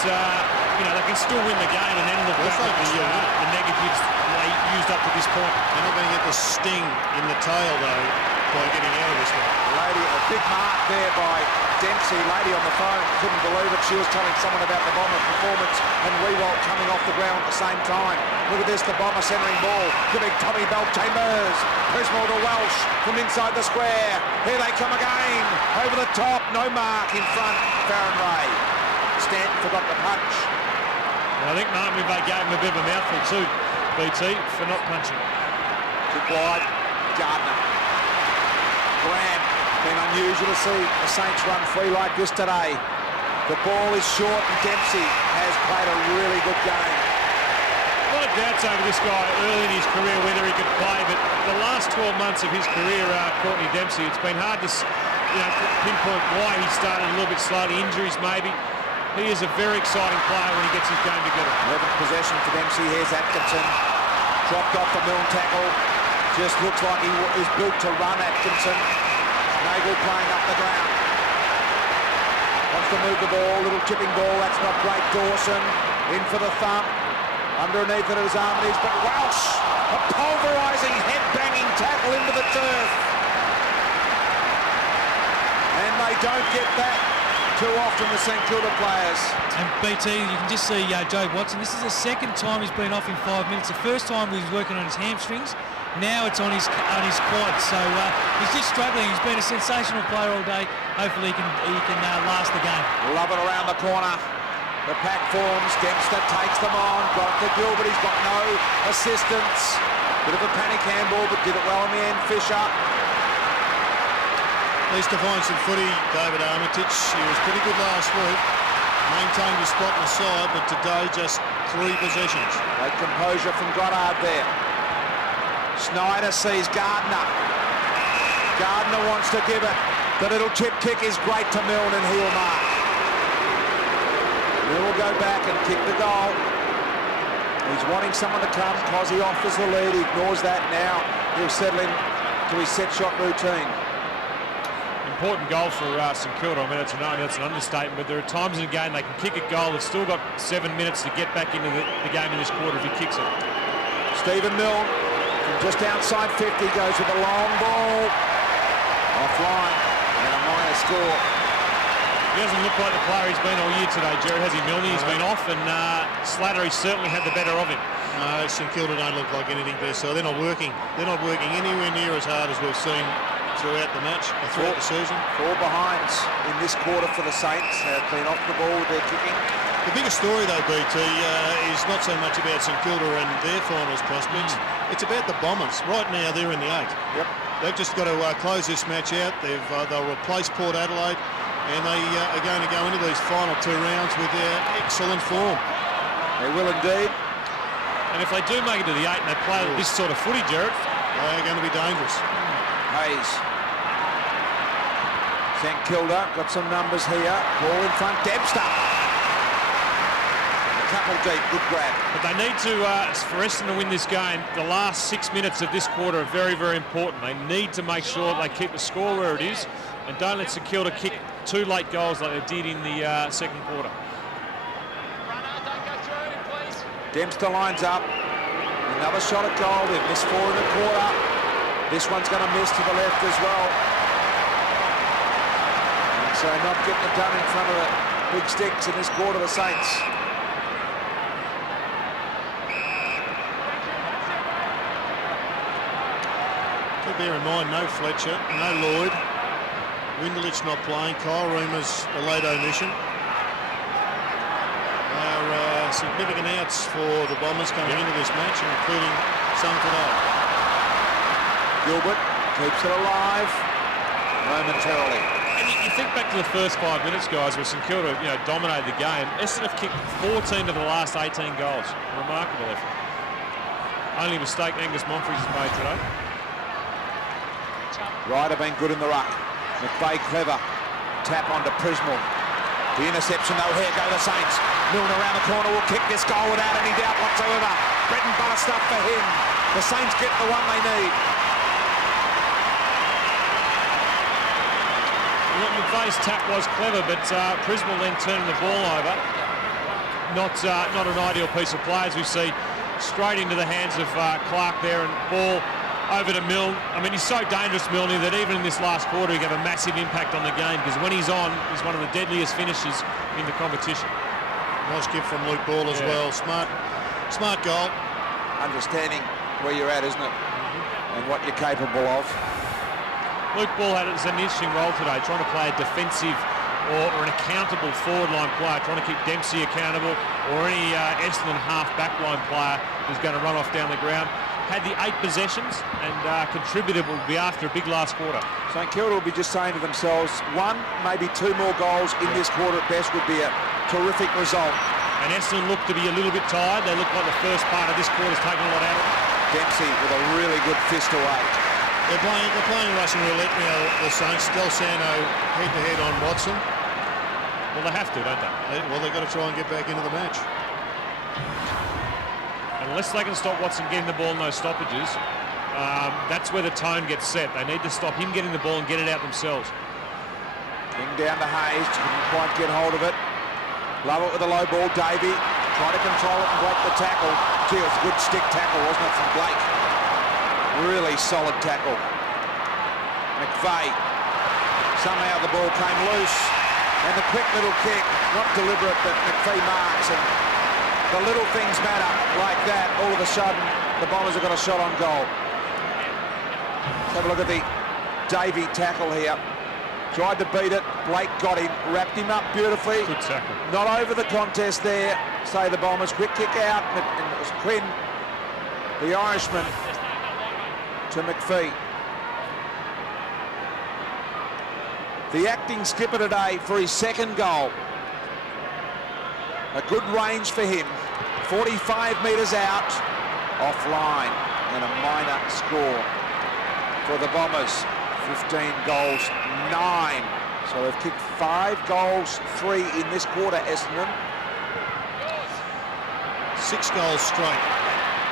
you know, they can still win the game and then look back at the negatives they used up to this point. They're not going to get the sting in the tail, though, by getting out of this one. Lady, a big mark there by Dempsey. Lady on the phone, couldn't believe it. She was telling someone about the Bomber performance and Riewoldt coming off the ground at the same time. Look at this, the Bomber centering ball. The big Tommy Bell Chambers. Prismal to Welsh from inside the square. Here they come again. Over the top, no mark in front. Farron Ray. Stanton forgot the punch. I think Martin McVeigh gave him a bit of a mouthful too, BT, for not punching. Kick wide, Gardner. Graham, been unusual to see the Saints run free like this today. The ball is short and Dempsey has played a really good game. A lot of doubts over this guy early in his career, whether he could play, but the last 12 months of his career, Courtney Dempsey, it's been hard to pinpoint why he started a little bit slowly, injuries maybe. He is a very exciting player when he gets his game together. 11th possession for Dempsey. Here's Atkinson. Dropped off the Milne tackle. Just looks like he is built to run, Atkinson. Nagle playing up the ground. Wants to move the ball. Little tipping ball. That's not great. Dawson in for the thump. Underneath it his arm it is. But Welsh, a pulverising, head-banging tackle into the turf. And they don't get that too often, the St Kilda players. And BT, you can just see Joe Watson. This is the second time he's been off in 5 minutes. The first time he was working on his hamstrings. Now it's on his quads. So he's just struggling. He's been a sensational player all day. Hopefully he can last the game. Love it around the corner. The pack forms. Dempster takes them on. Got it to Gilbert. He's got no assistance. Bit of a panic handball, but did it well in the end. Fisher. Needs to find some footy, David Armitage. He was pretty good last week. Maintained his spot in the side, but today just 3 possessions. Great composure from Goddard there. Snyder sees Gardner. Gardner wants to give it. The little chip kick is great to Milne, and he'll mark. Milne will go back and kick the goal. He's wanting someone to come. Cozzy offers the lead. He ignores that now. He'll settle in to his set shot routine. Important goal for St Kilda. I mean, that's an understatement, but there are times in the game they can kick a goal. They've still got 7 minutes to get back into the game in this quarter if he kicks it. Stephen Milne from just outside 50 goes with a long ball. Offline and a minor score. He doesn't look like the player he's been all year today, Jerry, has he, Milne? He's been off, and Slattery certainly had the better of him. No, St Kilda don't look like anything there, so they're not working. They're not working anywhere near as hard as we've seen throughout the match, throughout the season. 4 behinds in this quarter for the Saints. They've been off the ball with their kicking. The biggest story, though, BT, is not so much about St Kilda and their finals prospects. It's about the Bombers. Right now, they're in the 8. Yep. They've just got to close this match out. They'll replace Port Adelaide, and they are going to go into these final 2 rounds with their excellent form. They will indeed. And if they do make it to the 8 and they play this sort of footy, Jared, they're going to be dangerous. Hayes. St Kilda got some numbers here. Ball in front. Dempster. A couple deep. Good grab. but they need to, for Essendon to win this game, the last 6 minutes of this quarter are very, very important. They need to make sure they keep the score where it is and don't let St Kilda kick 2 late goals like they did in the second quarter. Dempster lines up. Another shot at goal. They've missed 4 in the quarter. This one's going to miss to the left as well. And so not getting it done in front of the big sticks in this quarter, the Saints. Do bear in mind, no Fletcher, no Lloyd. Windelich not playing. Kyle Reamer's a late omission. Significant outs for the Bombers coming into this match, including some today. Gilbert keeps it alive momentarily. And you think back to the first 5 minutes, guys, where St Kilda, dominated the game. Essendon have kicked 14 of the last 18 goals. Remarkable effort. Only mistake Angus Monfries has made today. Ryder been good in the ruck. McVeigh clever. Tap onto Prismal. The interception, though. Here go the Saints. Milne around the corner will kick this goal without any doubt whatsoever. Bread and butter stuff for him. The Saints get the one they need. Well, McVeigh's tap was clever, but Prismal then turning the ball over. Not an ideal piece of play, as we see straight into the hands of Clark there, and ball over to Milne. I mean, he's so dangerous, Milne, that even in this last quarter he got a massive impact on the game, because when he's on, he's one of the deadliest finishers in the competition. Nice gift from Luke Ball as well. Smart goal. Understanding where you're at, isn't it? And what you're capable of. Luke Ball had an interesting role today, trying to play a defensive or an accountable forward line player, trying to keep Dempsey accountable, or any Essendon half back line player who's going to run off down the ground. Had the 8 possessions and contributed will be after a big last quarter. St Kilda will be just saying to themselves, 1, maybe 2 more goals in this quarter at best would be a terrific result. And Essendon look to be a little bit tired. They look like the first part of this quarter's taken a lot out of them. Dempsey with a really good fist away. They're playing Russian roulette now, the Saints. Del Sano head-to-head on Watson. Well, they have to, don't they? Well, they've got to try and get back into the match. Unless they can stop Watson getting the ball in those stoppages, that's where the tone gets set. They need to stop him getting the ball and get it out themselves. King down to Hayes, couldn't quite get hold of it. Love it with a low ball. Davey trying to control it and break the tackle. Gee, it was a good stick tackle, wasn't it, from Blake? Really solid tackle. McVeigh. Somehow the ball came loose. And the quick little kick, not deliberate, but McVeigh marks. And the little things matter like that. All of a sudden, the Bombers have got a shot on goal. Let's have a look at the Davey tackle here. Tried to beat it. Blake got him, wrapped him up beautifully. Good tackle. Not over the contest there, say the Bombers. Quick kick out, and it was Quinn, the Irishman, to McPhee. The acting skipper today for his second goal. A good range for him. 45 metres out, offline, and a minor score for the Bombers. 15 goals, 9. So they've kicked 5 goals, 3 in this quarter, Essendon. 6 goals straight.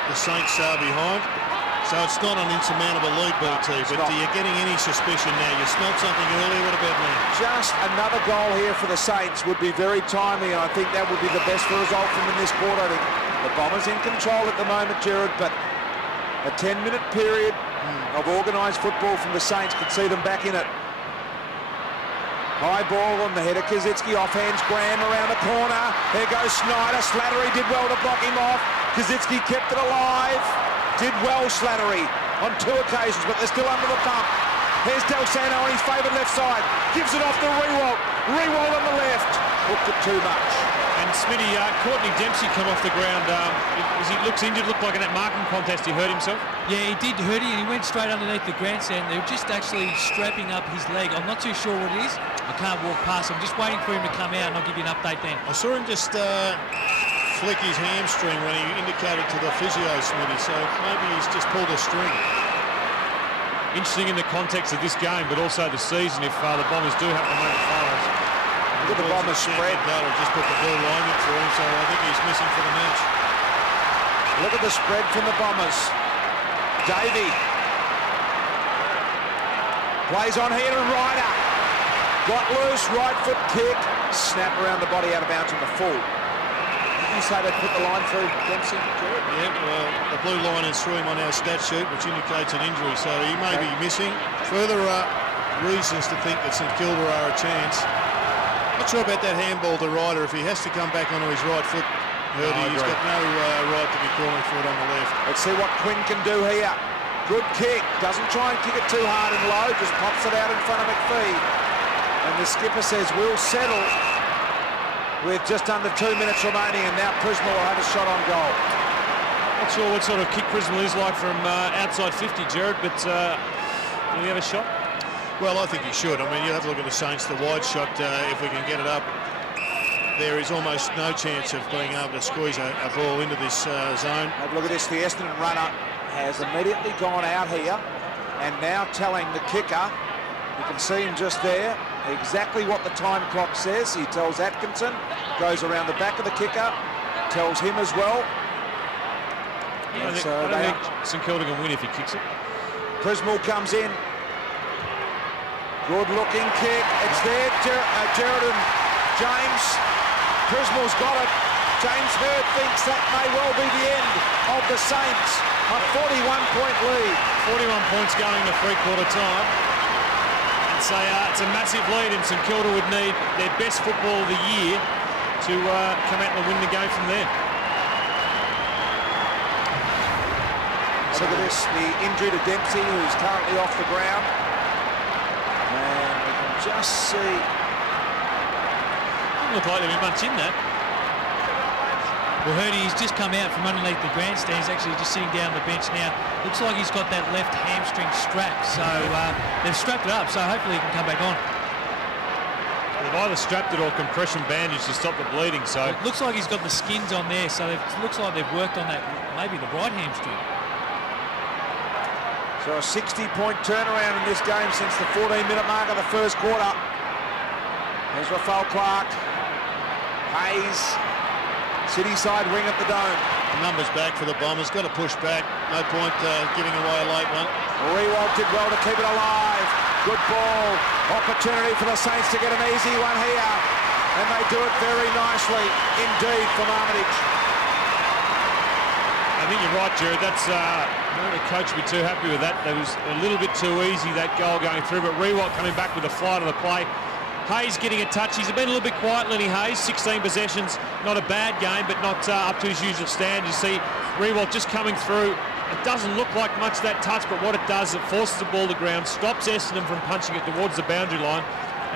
The Saints are behind. So it's not an insurmountable lead, BT, but are you getting any suspicion now? You smelled something earlier, what about now? Just another goal here for the Saints would be very timely, and I think that would be the best result from in this quarter. I think the Bombers in control at the moment, Jared, but a 10-minute period of organised football from the Saints could see them back in it. High ball on the head of Kazitsky, offhands Graham around the corner. There goes Snyder. Slattery did well to block him off. Kazitsky kept it alive. Did well, Slattery, on 2 occasions, but they're still under the pump. Here's Del Santo on his favourite left side. Gives it off to Riewoldt. Riewoldt on the left. Hooked it too much. And Smitty, Courtney Dempsey come off the ground. As he looks injured, looked like in that marking contest he hurt himself. Yeah, he did hurt him, and he went straight underneath the grandstand. They were just actually strapping up his leg. I'm not too sure what it is. I can't walk past. I'm just waiting for him to come out, and I'll give you an update then. I saw him just flick his hamstring when he indicated to the physio, Smitty, so maybe he's just pulled a string. Interesting in the context of this game, but also the season if the Bombers do have to make the finals. Look at the Bombers spread. That'll just put the blue line in for him, so I think he's missing for the match. Look at the spread from the Bombers. Davey plays on here to Ryder. Got loose, right foot kick. Snap around the body out of bounds on the full. You say they put the line through Dempsey, Jared? Yeah, well, the blue line is through him on our stat sheet, which indicates an injury, so he may be missing. Further reasons to think that St Kilda are a chance. Not sure about that handball to Ryder. If he has to come back onto his right foot, he's got no right to be calling for it on the left. Let's see what Quinn can do here. Good kick. Doesn't try and kick it too hard and low, just pops it out in front of McPhee. And the skipper says, we'll settle with just under 2 minutes remaining, and now Prismal will have a shot on goal. Not sure what sort of kick Prismal is like from outside 50, Jared, but will he have a shot? Well, I think he should. I mean, you have a look at the Saints, the wide shot, if we can get it up. There is almost no chance of being able to squeeze a ball into this zone. Have a look at this. The Essendon runner has immediately gone out here and now telling the kicker, you can see him just there, exactly what the time clock says. He tells Atkinson, goes around the back of the kicker, tells him as well. I don't think St Kilda can win if he kicks it. Prismal comes in. Good looking kick. It's there, Jared and James. Prismal's got it. James Hurd thinks that may well be the end of the Saints. A 41-point lead. 41 points going to three-quarter time. It's a massive lead, and St Kilda would need their best football of the year to come out and win the game from there. Look at this, the injury to Dempsey, who's currently off the ground. And we can just see... Doesn't look like there'll be much in that. Well, Hurdy, he's just come out from underneath the grandstand. He's actually just sitting down the bench now. Looks like he's got that left hamstring strapped, so they've strapped it up, so hopefully he can come back on. They've either strapped it or compression bandage to stop the bleeding, so... It looks like he's got the skins on there, so it looks like they've worked on that, maybe the right hamstring. So a 60-point turnaround in this game since the 14-minute mark of the first quarter. There's Rafael Clark. Hayes. City side wing at the Dome. The numbers back for the Bombers. Got to push back. No point giving away a late one. Riewoldt did well to keep it alive. Good ball. Opportunity for the Saints to get an easy one here. And they do it very nicely indeed from Armitage. I think you're right, Jared. That's the coach would be too happy with that. That was a little bit too easy, that goal going through. But Riewoldt coming back with a flight of the play. Hayes getting a touch. He's been a little bit quiet, Lenny Hayes. 16 possessions, not a bad game, but not up to his usual standard. You see Riewoldt just coming through. It doesn't look like much that touch, but what it does, it forces the ball to ground, stops Essendon from punching it towards the boundary line,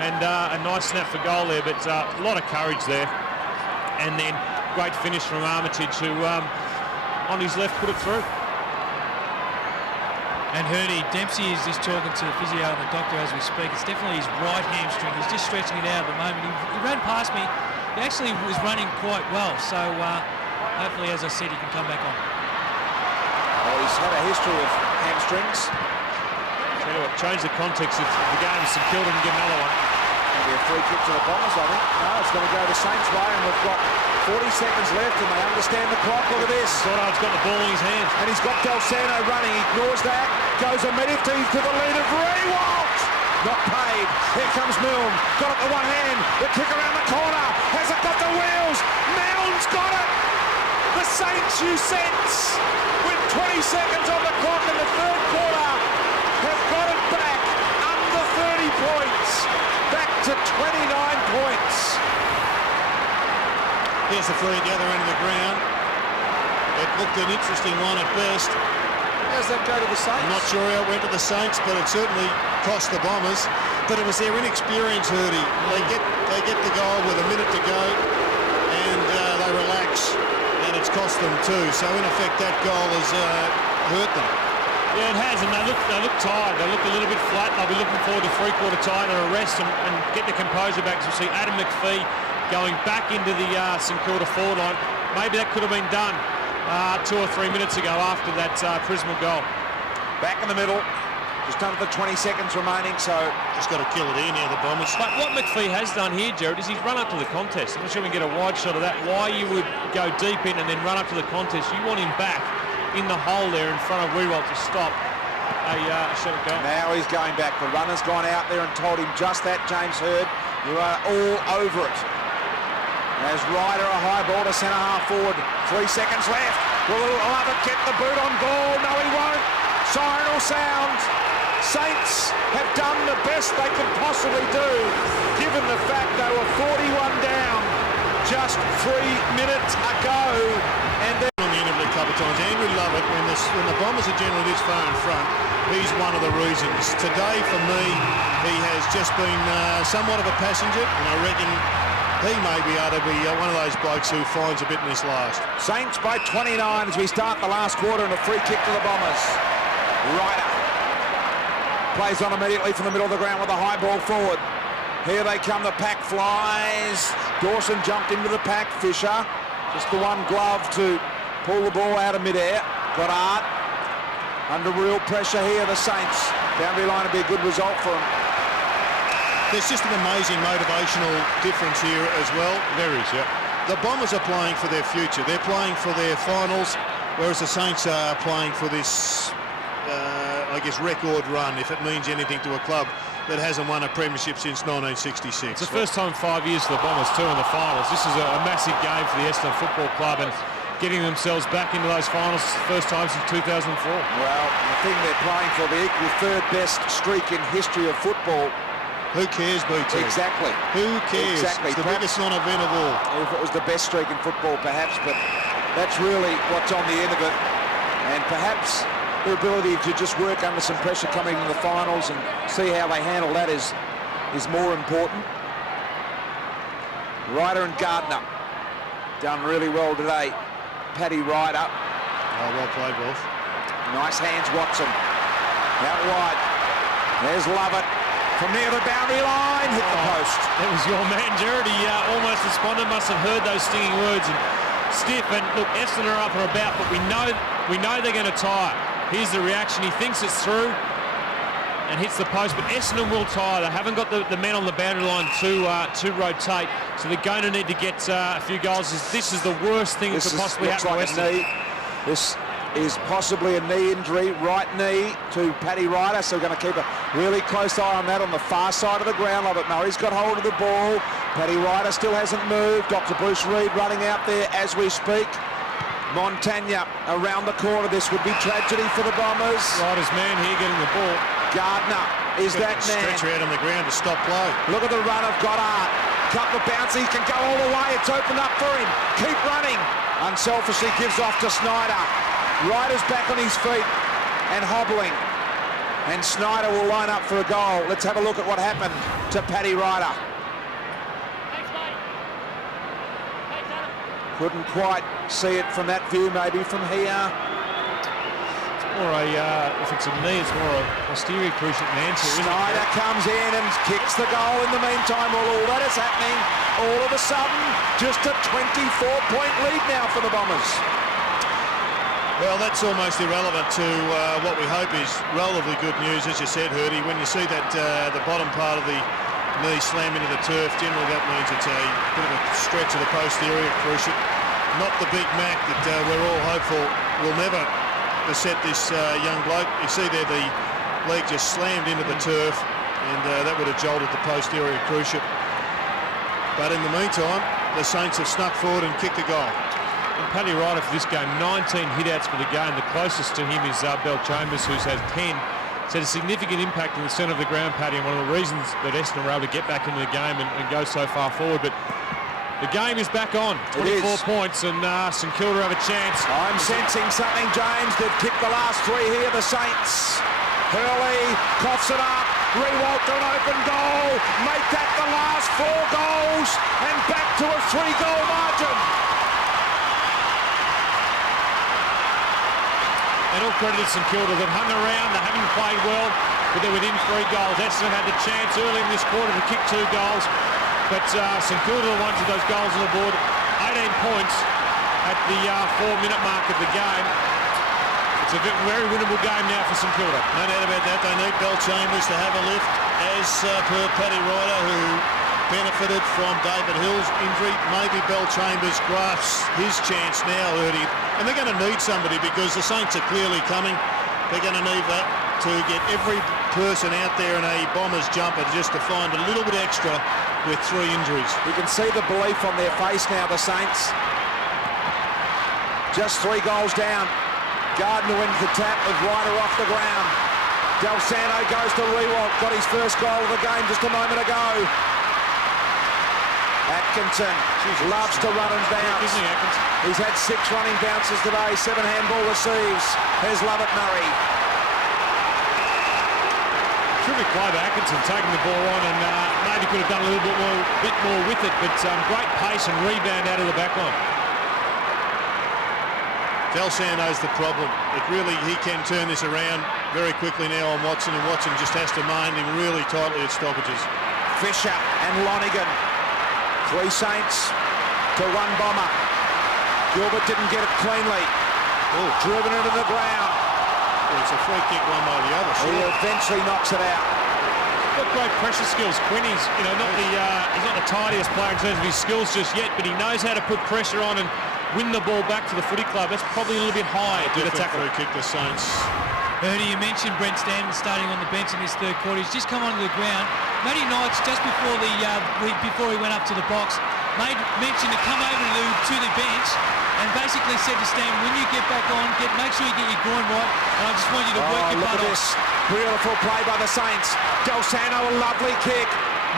and a nice snap for goal there. But a lot of courage there, and then great finish from Armitage, who on his left put it through. And Hurdy, Dempsey is just talking to the physio and the doctor as we speak. It's definitely his right hamstring. He's just stretching it out at the moment. He ran past me. He actually was running quite well. So hopefully, as I said, he can come back on. Well, he's had a history of hamstrings. Tell you what, change the context of the game. St Kilda can get another one. Maybe a free kick to the Bombers, I think. No, it's going to go the Saints' way, and we've got 40 seconds left, and they understand the clock. Look at this. Goddard's got the ball in his hands. And he's got Del Sano running. He ignores that. Goes immediately to the lead of Riewoldt. Not paid. Here comes Milne. Got it to one hand. The kick around the corner. Has it got the wheels? Milne's got it. The Saints, you sense, with 20 seconds on the clock in the third quarter, have got it back under 30 points. Back to 29 points. Here's the free at the other end of the ground. It looked an interesting one at best. How's that go to the Saints? I'm not sure how it went to the Saints, but it certainly cost the Bombers. But it was their inexperience, Hurdy. They get the goal with a minute to go, and they relax, and it's cost them too. So in effect, that goal has hurt them. Yeah, it has, and they look tired. They look a little bit flat. They'll be looking forward to three-quarter time and a rest and get the composure back. So we see Adam McPhee going back into the St Kilda forward line. Maybe that could have been done 2 or 3 minutes ago after that Prismal goal. Back in the middle, just under the 20 seconds remaining, so Just got to kill it in here, the Bombers. But what McPhee has done here, Jared, is he's run up to the contest. I'm not sure we can get a wide shot of that. Why you would go deep in and then run up to the contest. You want him back in the hole there in front of Riewoldt to stop a shot at goal. now he's going back. The runner's gone out there and told him just that, James Hird. You are all over it. As Ryder, a high ball to centre half forward. 3 seconds left. Will Lovett get the boot on ball? No, he won't. Siren will sound. Saints have done the best they could possibly do, given the fact they were 41 down just 3 minutes ago. And then On the end of it a couple of times. Andrew Lovett, when the Bombers are generally this far in front, he's one of the reasons. Today, for me, he has just been somewhat of a passenger, and I reckon he may be able to be one of those blokes who finds a bit in this last. Saints by 29 as we start the last quarter, and a free kick to the Bombers. Ryder plays on immediately from the middle of the ground with a high ball forward. Here they come, the pack flies. Dawson jumped into the pack. Fisher, just the one glove to pull the ball out of midair. Goddard under real pressure here, the Saints. Boundary line would be a good result for them. There's just an amazing motivational difference here as well. There is, yeah. The Bombers are playing for their future. They're playing for their finals, whereas the Saints are playing for this, I guess, record run, if it means anything to a club that hasn't won a premiership since 1966. It's the first time in 5 years for the Bombers, too, in the finals. This is a massive game for the Essendon Football Club, and getting themselves back into those finals is the first time since 2004. Well, the thing they're playing for, the equal third best streak in history of football. Who cares, BT? Exactly. Who cares? Exactly. It's the Perhaps biggest non-event of all. If it was the best streak in football, perhaps, but that's really what's on the end of it. And perhaps their ability to just work under some pressure coming into the finals and see how they handle that is more important. Ryder and Gardner done really well today. Paddy Ryder. Oh, well played, Wolf. Nice hands, Watson. Out wide. There's Lovett. From near the boundary line, hit the post. That was your man, Jared. He almost responded, must have heard those stinging words. And stiff, and look, Essendon are up and about, but we know they're going to tire. Here's the reaction. He thinks it's through and hits the post, but Essendon will tire. They haven't got the men on the boundary line to rotate, so they're going to need to get a few goals. This is the worst thing that could possibly happen to Essendon. This is possibly a knee injury, right knee to Paddy Ryder, so we're going to keep a really close eye on that on the far side of the ground. Lovett Murray's got hold of the ball. Paddy Ryder still hasn't moved. Dr. Bruce Reid running out there as we speak. Montagna around the corner. This would be tragedy for the Bombers. Ryder's man here getting the ball. Gardner is that man. Stretcher out on the ground to stop play. Look at the run of Goddard. Couple of bounces, he can go all the way. It's opened up for him. Keep running. Unselfishly gives off to Snyder. Ryder's back on his feet and hobbling. And Snyder will line up for a goal. Let's have a look at what happened to Paddy Ryder. Couldn't quite see it from that view, maybe from here. more a, if it's a knee, it's more a posterior cruciate than anterior. Snyder comes in and kicks the goal in the meantime. All that is happening. All of a sudden, just a 24-point lead now for the Bombers. Well, that's almost irrelevant to what we hope is relatively good news, as you said, Hurdy. When you see that the bottom part of the knee slam into the turf, generally that means it's a bit of a stretch of the posterior cruciate. Not the Big Mac that we're all hopeful will never beset this young bloke. You see there the leg just slammed into the turf, and that would have jolted the posterior cruciate. But in the meantime, the Saints have snuck forward and kicked a goal. And Paddy Ryder for this game, 19 hit-outs for the game. The closest to him is Bell Chambers, who's had 10. It's had a significant impact in the centre of the ground, Paddy, and one of the reasons that Essendon were able to get back into the game and go so far forward. But the game is back on, 24 points, and St Kilda have a chance. I'm sensing something, James. They've kicked the last three here, the Saints. Hurley coughs it up. Riewoldt to an open goal. Make that the last 4 goals, and back to a 3-goal margin. And all credit to St Kilda. They've hung around, they haven't played well, but they're within 3 goals. Essendon had the chance early in this quarter to kick 2 goals, but St Kilda are the ones with those goals on the board. 18 points at the 4-minute mark of the game. It's a very winnable game now for St Kilda. No doubt about that. They need Bell Chambers to have a lift, as per Paddy Ryder, who benefited from David Hill's injury. Maybe Bell Chambers grasps his chance now, Ernie. And they're going to need somebody, because the Saints are clearly coming. They're going to need that to get every person out there in a Bombers jumper just to find a little bit extra with 3 injuries. You can see the belief on their face now, the Saints. Just 3 goals down. Gardner wins the tap with Ryder off the ground. Del Santo goes to Riewoldt. Got his first goal of the game just a moment ago. Atkinson loves to run and bounce. He's had 6 running bounces today, 7 handball receives. Here's Lovett Murray. Terrific play by Atkinson, taking the ball on, and maybe could have done a little bit more with it, but great pace and rebound out of the back line. Del Santo's the problem. He can turn this around very quickly now on Watson, and Watson just has to mind him really tightly at stoppages. Fisher and Lonigan. 3 Saints to 1 Bomber. Gilbert didn't get it cleanly. Driven into the ground. Well, it's a free kick one way or the other. He eventually knocks it out. Got great pressure skills. Quinny's, he's not the tidiest player in terms of his skills just yet, but he knows how to put pressure on and win the ball back to the footy club. That's probably a little bit high to the tackle. Free kick the Saints. Ernie, you mentioned Brent Stanton starting on the bench in this 3rd quarter. He's just come onto the ground. Matty Knights, just before he went up to the box, made mention to come over to the bench and basically said to Stan, when you get back on, make sure you get your groin right, and I just want you to work your butt off. Look at this. Beautiful play by the Saints. Del Santo, a lovely kick.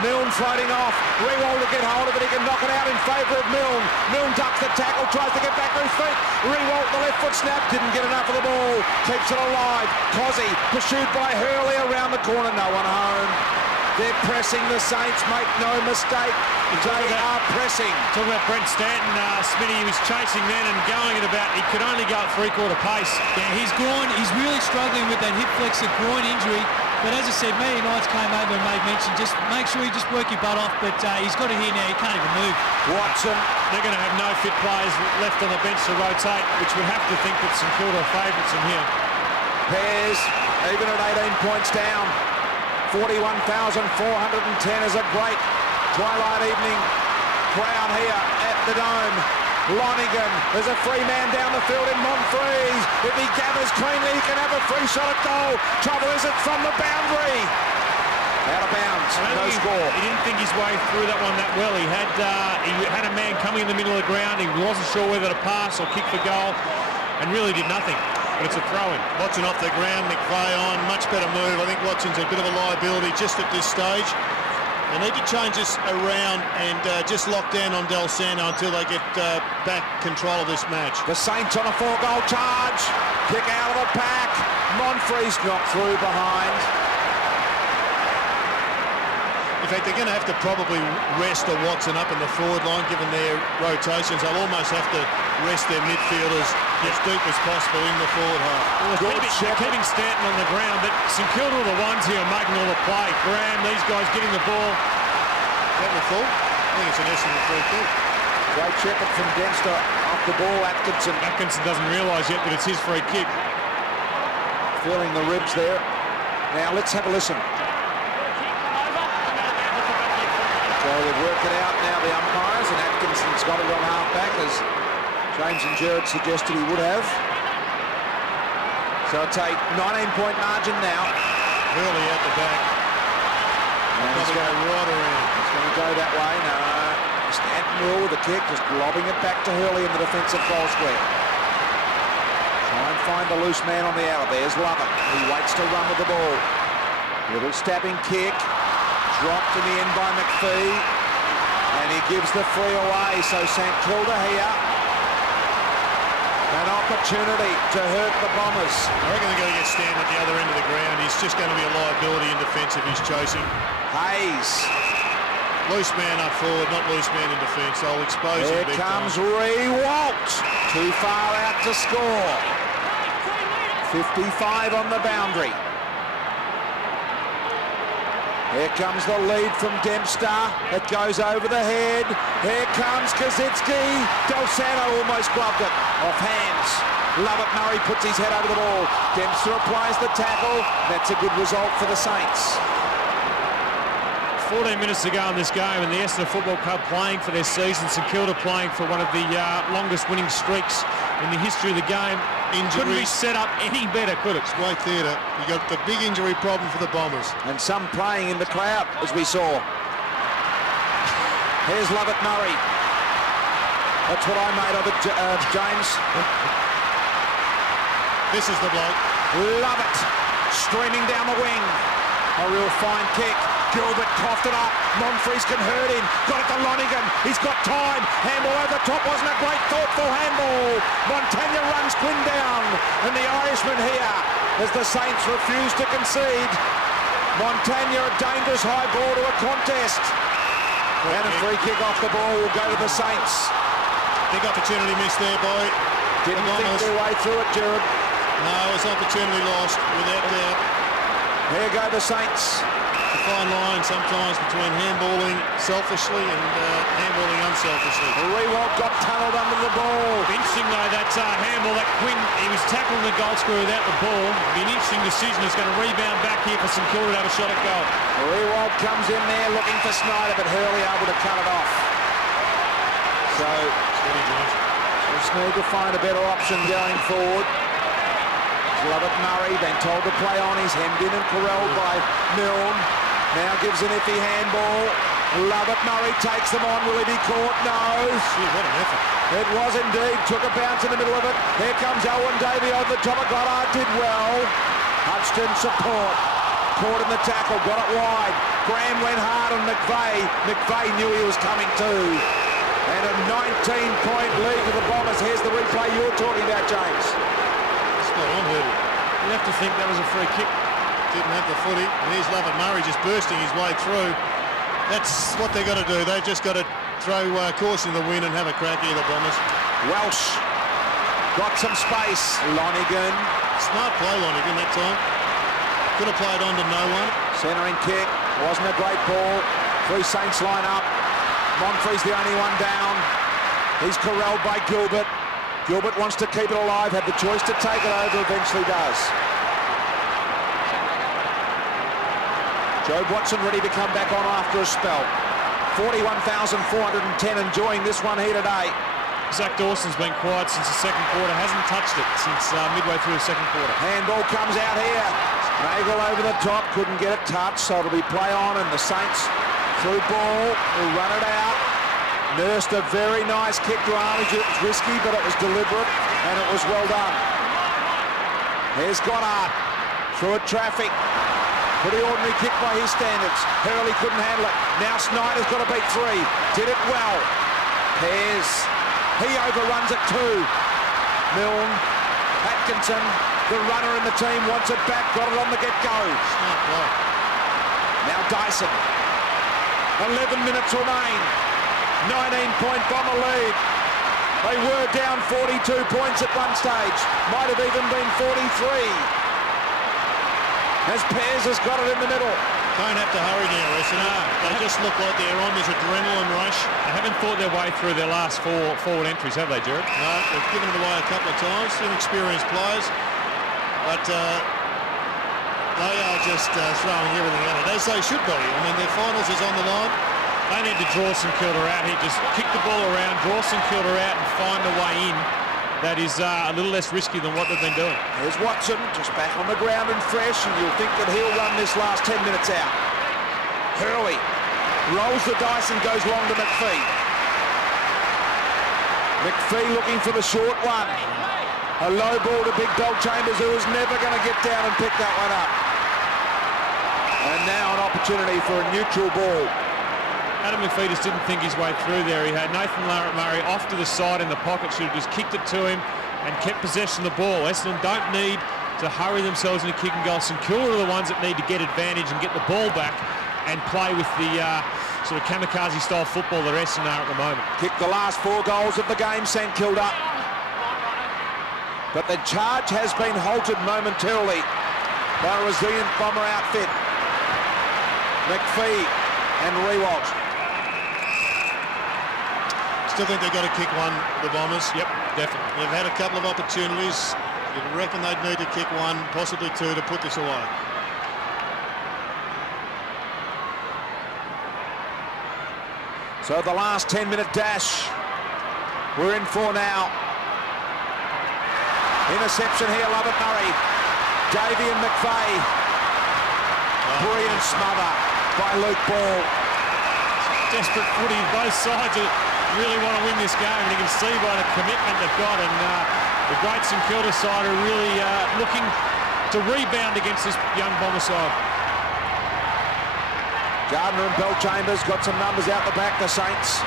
Milne floating off. Riewoldt to get hold of it. He can knock it out in favour of Milne. Milne ducks the tackle, tries to get back to his feet. Riewoldt, the left foot snap, didn't get enough of the ball. Keeps it alive. Cozzy pursued by Hurley around the corner. No one home. They're pressing the Saints. Make no mistake. They are pressing. Talking about Brent Stanton, Smitty, he was chasing then and going at about, he could only go at 3/4 pace. Yeah, he's really struggling with that hip flexor groin injury. But as I said, Matty Knights came over and made mention, just make sure you just work your butt off, but he's got it here now, he can't even move. Watson. They're going to have no fit players left on the bench to rotate, which would have to think that St Kilda are favourites in here. Pears, even at 18 points down. 41,410 is a great twilight evening crowd here at the Dome. Lonigan, there's a free man down the field in Monfries. If he gathers cleanly, he can have a free shot at goal. Trouble is it's from the boundary. Out of bounds, no score. He didn't think his way through that one that well. He had a man coming in the middle of the ground. He wasn't sure whether to pass or kick for goal, and really did nothing. But it's a throw-in. Watson off the ground, McVeigh on, much better move. I think Watson's a bit of a liability just at this stage. They need to change this around and just lock down on Del Santo until they get back control of this match. The Saints on a 4-goal charge. Kick out of the pack. Monfries knocked through behind. In fact, they're going to have to probably rest a Watson up in the forward line, given their rotations. They'll almost have to rest their midfielders as deep as possible in the forward half. Well, they're keeping Stanton on the ground, but St Kilda are the ones here making all the play. Graham, these guys getting the ball. Is that the full? I think it's an Essendon free kick. Great effort from Dempster off the ball. Atkinson doesn't realise yet that it's his free kick. Feeling the ribs there. Now let's have a listen. So they've worked it out now, the umpires, and Atkinson's got it on half-back, as James and Jared suggested he would have. So it's a 19-point margin now. Hurley at the back. And He's going to go right around. It's going to go that way. No. Stanton will with the kick, just lobbing it back to Hurley in the defensive goal square. Try and find the loose man on the outer. There's Lovett. He waits to run with the ball. Little stabbing kick. Dropped in the end by McPhee. And he gives the free away. So St Kilda here. An opportunity to hurt the Bombers. I reckon they're going to get Stanton at the other end of the ground. He's just going to be a liability in defence if he's chasing. Hayes. Loose man up forward, not loose man in defence. They'll expose him. Here comes Riewoldt. Too far out to score. 55 on the boundary. Here comes the lead from Dempster. It goes over the head. Here comes Kaczynski. Del Santo almost gloved it. Off hands. Lovett Murray puts his head over the ball. Dempster applies the tackle. That's a good result for the Saints. 14 minutes to go in this game, and the Essendon Football Club playing for their season. St Kilda playing for one of the longest winning streaks in the history of the game. Couldn't be set up any better, could it? It's great theatre. You got the big injury problem for the Bombers. And some playing in the crowd, as we saw. Here's Lovett Murray. That's what I made of it, James. This is the bloke. Lovett streaming down the wing. A real fine kick. Gilbert coughed it up. Monfries can hurt him. Got it to Lonigan. He's got time. Handball over the top. Wasn't a great thoughtful handball. Montagna runs Quinn down. And the Irishman here, as the Saints refuse to concede. Montagna, a dangerous high ball to a contest. And a free kick off the ball will go to the Saints. Big opportunity missed there by Didn't think their way through it, Jared. No, it's opportunity lost without doubt. Here go the Saints. A fine line sometimes between handballing selfishly and handballing unselfishly. Riewoldt got tunnelled under the ball. Interesting though, that handball, that Quinn, he was tackling the goal square without the ball. It'll be an interesting decision. It's going to rebound back here for St Kilda to have a shot at goal. Riewoldt comes in there looking for Snyder, but Hurley able to cut it off. So just need to find a better option going forward. Lovett Murray been told to play on. He's hemmed in and corralled by Milne. Now gives an iffy handball. Lovett Murray takes them on. Will he be caught? No. Gee, what an effort. It was indeed. Took a bounce in the middle of it. Here comes Owen Davey over the top of Goddard. Did well. Hudson support. Caught in the tackle. Got it wide. Graham went hard on McVeigh. McVeigh knew he was coming too. And a 19-point lead to the Bombers. Here's the replay you're talking about, James. You have to think that was a free kick. Didn't have the footy. And here's Lovett Murray just bursting his way through. That's what they've got to do. They've just got to throw caution to the wind and have a crack here, the Bombers. Welsh got some space. Lonigan. Smart play, Lonigan, that time. Could have played on to no one. Centering kick. Wasn't a great ball. Three Saints line up. Monfries the only one down. He's corralled by Gilbert. Gilbert wants to keep it alive, had the choice to take it over, eventually does. Joe Watson ready to come back on after a spell. 41,410 enjoying this one here today. Zach Dawson's been quiet since the second quarter, hasn't touched it since midway through the second quarter. Handball comes out here. Nagel over the top, couldn't get it touched, so it'll be play on, and the Saints through ball will run it out. Nursed a very nice kick to Armitage. It was risky, but it was deliberate, and it was well done. Here's Goddard through traffic. Pretty ordinary kick by his standards. Hurley couldn't handle it. Now Snyder's got to beat three. Did it well. He overruns it too. Milne, Atkinson, the runner in the team, wants it back. Got it on the get-go. Smart play. Now Dyson. 11 minutes remain. 19-point Bomber lead. They were down 42 points at one stage. Might have even been 43. As Pears has got it in the middle. Don't have to hurry now, Essendon. They just look like they're on this adrenaline rush. They haven't fought their way through their last 4 forward entries, have they, Jared? No, they've given it away a couple of times. Inexperienced players. But they are just throwing everything at it, as they should be. I mean, their finals is on the line. They need to draw St.Kilda out here. Just kick the ball around, draw St.Kilda out and find a way in that is a little less risky than what they've been doing. There's Watson, just back on the ground and fresh, and you'll think that he'll run this last 10 minutes out. Hurley rolls the dice and goes long to McPhee. McPhee looking for the short one. A low ball to Big Bell Chambers, who is never going to get down and pick that one up. And now an opportunity for a neutral ball. Adam McPhee just didn't think his way through there. He had Nathan Murray off to the side in the pocket, should have just kicked it to him and kept possession of the ball. Essendon don't need to hurry themselves into kicking goals. St Kilda are the ones that need to get advantage and get the ball back and play with the sort of kamikaze style football that Essendon are at the moment. Kicked the last 4 goals of the game, St Kilda. But the charge has been halted momentarily by a resilient Bomber outfit. McPhee and Riewoldt. Still think they've got to kick one, the Bombers. Yep, definitely. They've had a couple of opportunities. You'd reckon they'd need to kick one, possibly 2, to put this away. So the last 10-minute dash we're in for now. Interception here, Lovett Murray. Davey and McVeigh. Brilliant smother by Luke Ball. Desperate footy. Both sides really want to win this game, and you can see by the commitment they've got, and the great St Kilda side are really looking to rebound against this young Bomber side. Gardner and Bell Chambers got some numbers out the back, the Saints.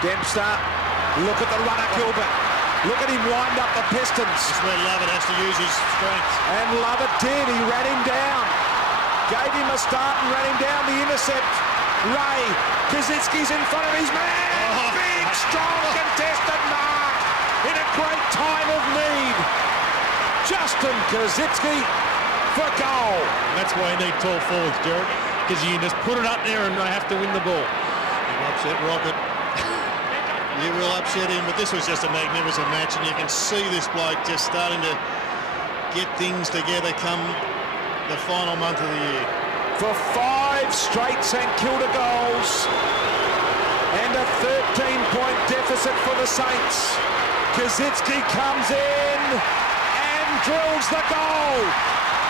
Dempster, look at the runner, Gilbert. Look at him wind up the Pistons. This is where Lovett has to use his strength. And Lovett did, he ran him down. Gave him a start and ran him down the intercept. Ray, Kazitsky's in front of his man. Big, strong, contested mark in a great time of need. Justin Kazitsky for goal. That's why you need tall forwards, Jared, because you just put it up there and they have to win the ball. You upset Rocket. You will upset him, but this was just a magnificent match, and you can see this bloke just starting to get things together come the final month of the year. For 5 straight St Kilda goals and a 13-point deficit for the Saints. Kazitsky comes in and drills the goal.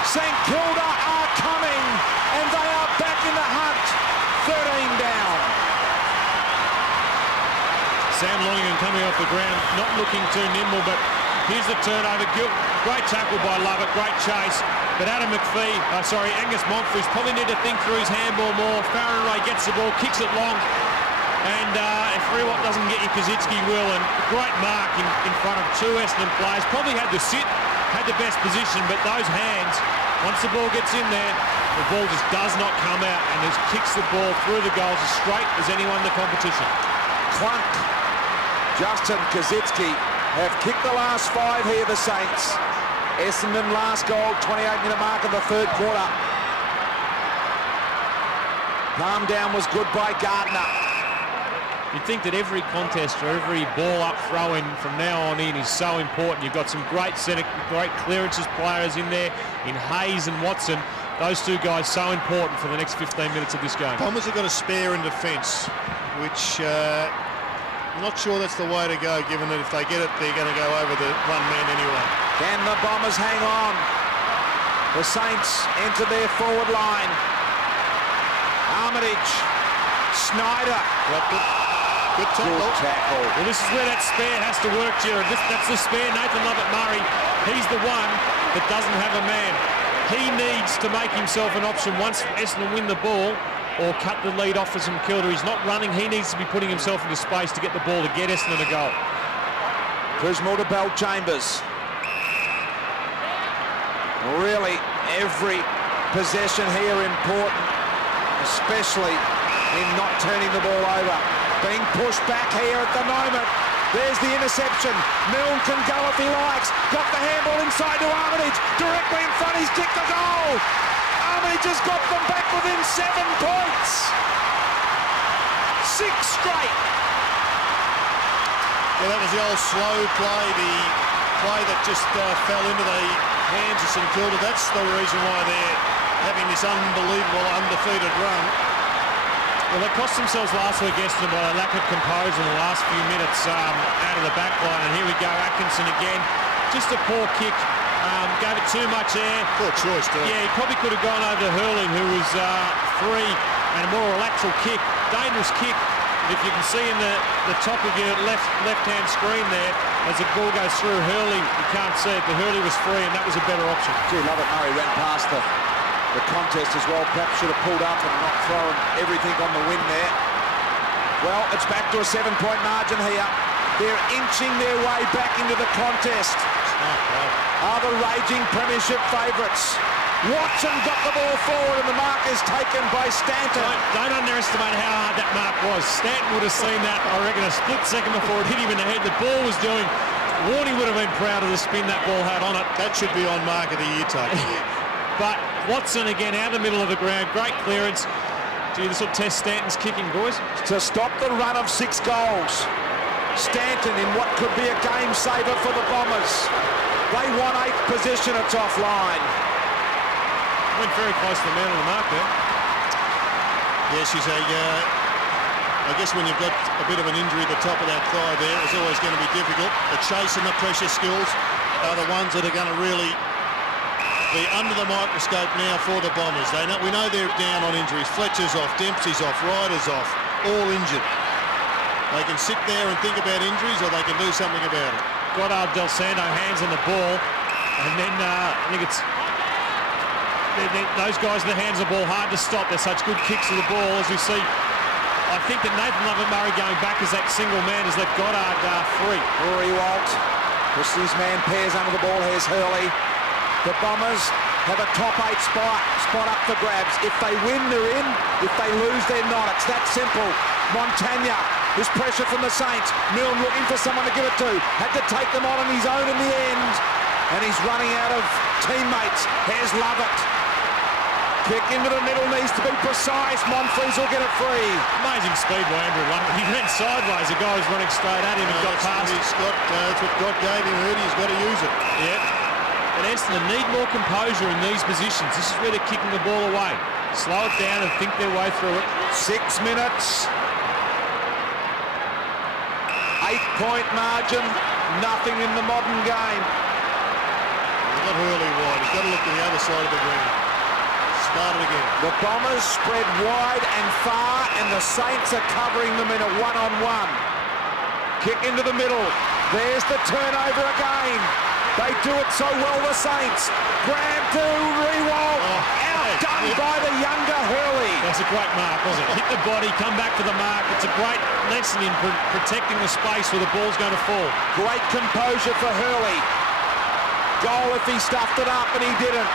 St Kilda are coming and they are back in the hunt. 13 down. Sam Lonergan coming off the ground, not looking too nimble, but here's the turnover. Great tackle by Lovett, great chase. But Adam McPhee, Angus Monfils probably need to think through his handball more. Farron Ray gets the ball, kicks it long. And if Riewoldt doesn't get you, Kazitsky will. And great mark in front of 2 Essendon players. Probably had to sit, had the best position, but those hands, once the ball gets in there, the ball just does not come out and just kicks the ball through the goals as straight as anyone in the competition. Clunk. Justin Kazitsky have kicked the last 5 here, the Saints. Essendon last goal, 28-minute mark of the 3rd quarter. Calm down was good by Gardner. You'd think that every contest or every ball up throw-in from now on in is so important. You've got some great clearances players in there, in Hayes and Watson. Those 2 guys so important for the next 15 minutes of this game. Bombers have got a spare in defence, which I'm not sure that's the way to go, given that if they get it, they're going to go over the one man anyway. Can the Bombers hang on? The Saints enter their forward line. Armitage, Snyder. Dropped it. Good tackle. Good tackle. Well, this is where that spare has to work, Jared. That's the spare, Nathan Lovett Murray. He's the one that doesn't have a man. He needs to make himself an option once Essendon win the ball or cut the lead off for St Kilda. He's not running. He needs to be putting himself into space to get the ball to get Essendon a goal. Prismal to Bell Chambers. Really, every possession here important, especially in not turning the ball over. Being pushed back here at the moment. There's the interception. Milne can go if he likes. Got the handball inside to Armitage. Directly in front, he's kicked a goal. Armitage has got them back within 7 points. 6 straight. Yeah, that was the old slow play, the play that just fell into the hands of St Kilda. That's the reason why they're having this unbelievable undefeated run. Well, they cost themselves last week, Essendon, by a lack of composure in the last few minutes out of the back line. And here we go, Atkinson again. Just a poor kick. Gave it too much air. Poor choice, too. Yeah, he probably could have gone over to Hurley, who was free, and a more lateral kick. Dangerous kick. If you can see in the top of your left-hand screen there, as the ball goes through Hurley, you can't see it, but Hurley was free, and that was a better option. Gee, love it, Murray ran past the contest as well. Perhaps should have pulled up and not thrown everything on the wing there. Well, it's back to a 7-point margin here. They're inching their way back into the contest. Are the raging premiership favourites. Watson got the ball forward and the mark is taken by Stanton. Don't underestimate how hard that mark was. Stanton would have seen that, I reckon, a split second before it hit him in the head. The ball was doing. Warney would have been proud of the spin that ball had on it. That should be on mark of the year, Tucker. But Watson again out of the middle of the ground. Great clearance. Gee, this will test Stanton's kicking, boys. To stop the run of 6 goals. Stanton in what could be a game saver for the Bombers. They want 8th position, it's offline. Went very close to the man on the mark there. Yes, he's I guess when you've got a bit of an injury at the top of that thigh there, it's always going to be difficult. The chase and the pressure skills are the ones that are going to really be under the microscope now for the Bombers. We know they're down on injuries. Fletcher's off, Dempsey's off, Ryder's off, all injured. They can sit there and think about injuries, or they can do something about it. Goddard, Del Santo hands on the ball, and then I think it's those guys in the hands of the ball hard to stop. They're such good kicks of the ball, as we see. I think that Nathan Lovett-Murray going back as that single man has let Goddard free. Riewoldt pushes his man, pairs under the ball. Here's Hurley. The Bombers have a top 8 spot up for grabs. If they win, they're in. If they lose, they're not. It's that simple. Montagna, there's pressure from the Saints. Milne looking for someone to give it to. Had to take them on his own in the end. And he's running out of teammates. Here's Lovett. Kick into the middle needs to be precise. Monfries will get it free. Amazing speed by Andrew Lumley. He ran sideways. The guy was running straight at him and got past. That's what God gave him, Ernie. He's got to use it. Yeah. But Essendon need more composure in these positions. This is where they're kicking the ball away. Slow it down and think their way through it. 6 minutes. 8-point margin. Nothing in the modern game. He's got Hurley wide. He's got to look to the other side of the ground. Start it again. The Bombers spread wide and far, and the Saints are covering them in a one-on-one. Kick into the middle. There's the turnover again. They do it so well, the Saints. Grab to Riewoldt. Outdone by the younger Hurley. That's a great mark, wasn't it? Hit the body, come back for the mark. It's a great lesson in protecting the space where the ball's going to fall. Great composure for Hurley. Goal if he stuffed it up, and he didn't.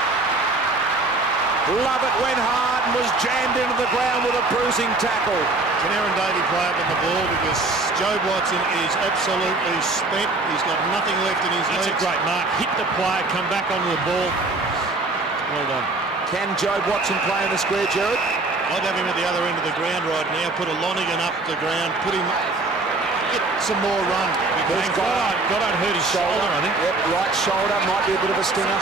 Lovett went hard and was jammed into the ground with a bruising tackle. Can Aaron Davey play up on the ball, because Joe Watson is absolutely spent. He's got nothing left in his legs. That's a great mark. Hit the player, come back onto the ball. Well done. Can Joe Watson play in the square, Jared? I'd have him at the other end of the ground right now. Put a Lonigan up the ground. Put him. Get some more run. Goddard hurt his shoulder, I think. Yep, right shoulder. Might be a bit of a stinger.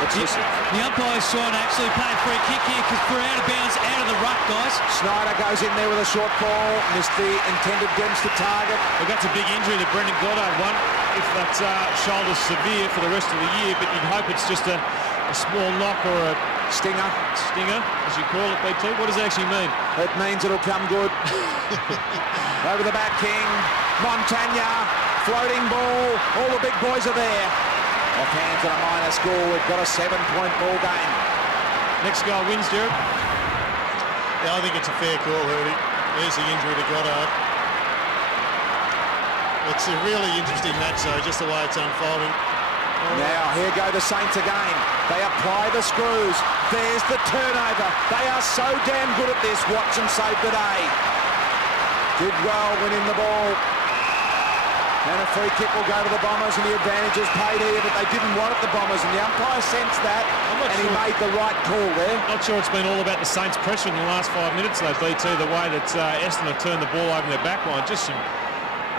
The umpire's trying to actually play a free kick here because we're out of bounds, out of the ruck, guys. Schneider goes in there with a short ball. Missed the intended glimpse to target. Well, that's a big injury that Brendan Goddard won. If that shoulder's severe for the rest of the year, but you'd hope it's just a small knock or a stinger, as you call it, BT. What does it actually mean? It means it'll come good. Over the back, King. Montagna, floating ball. All the big boys are there. Off hands and a minor score. We've got a 7-point ball game. Next goal wins, Jared. Yeah, I think it's a fair call, Hurley. There's the injury to Goddard. It's a really interesting match, though, just the way it's unfolding. Now, here go the Saints again. They apply the screws. There's the turnover. They are so damn good at this. Watson saved the day. Did well winning the ball. And a free kick will go to the Bombers, and the advantage is paid here, but they didn't want it, the Bombers, and the umpire sensed that, and he made the right call there. Not sure it's been all about the Saints' pressure in the last 5 minutes, though, BT, the way that Essendon have turned the ball over their back line. Just some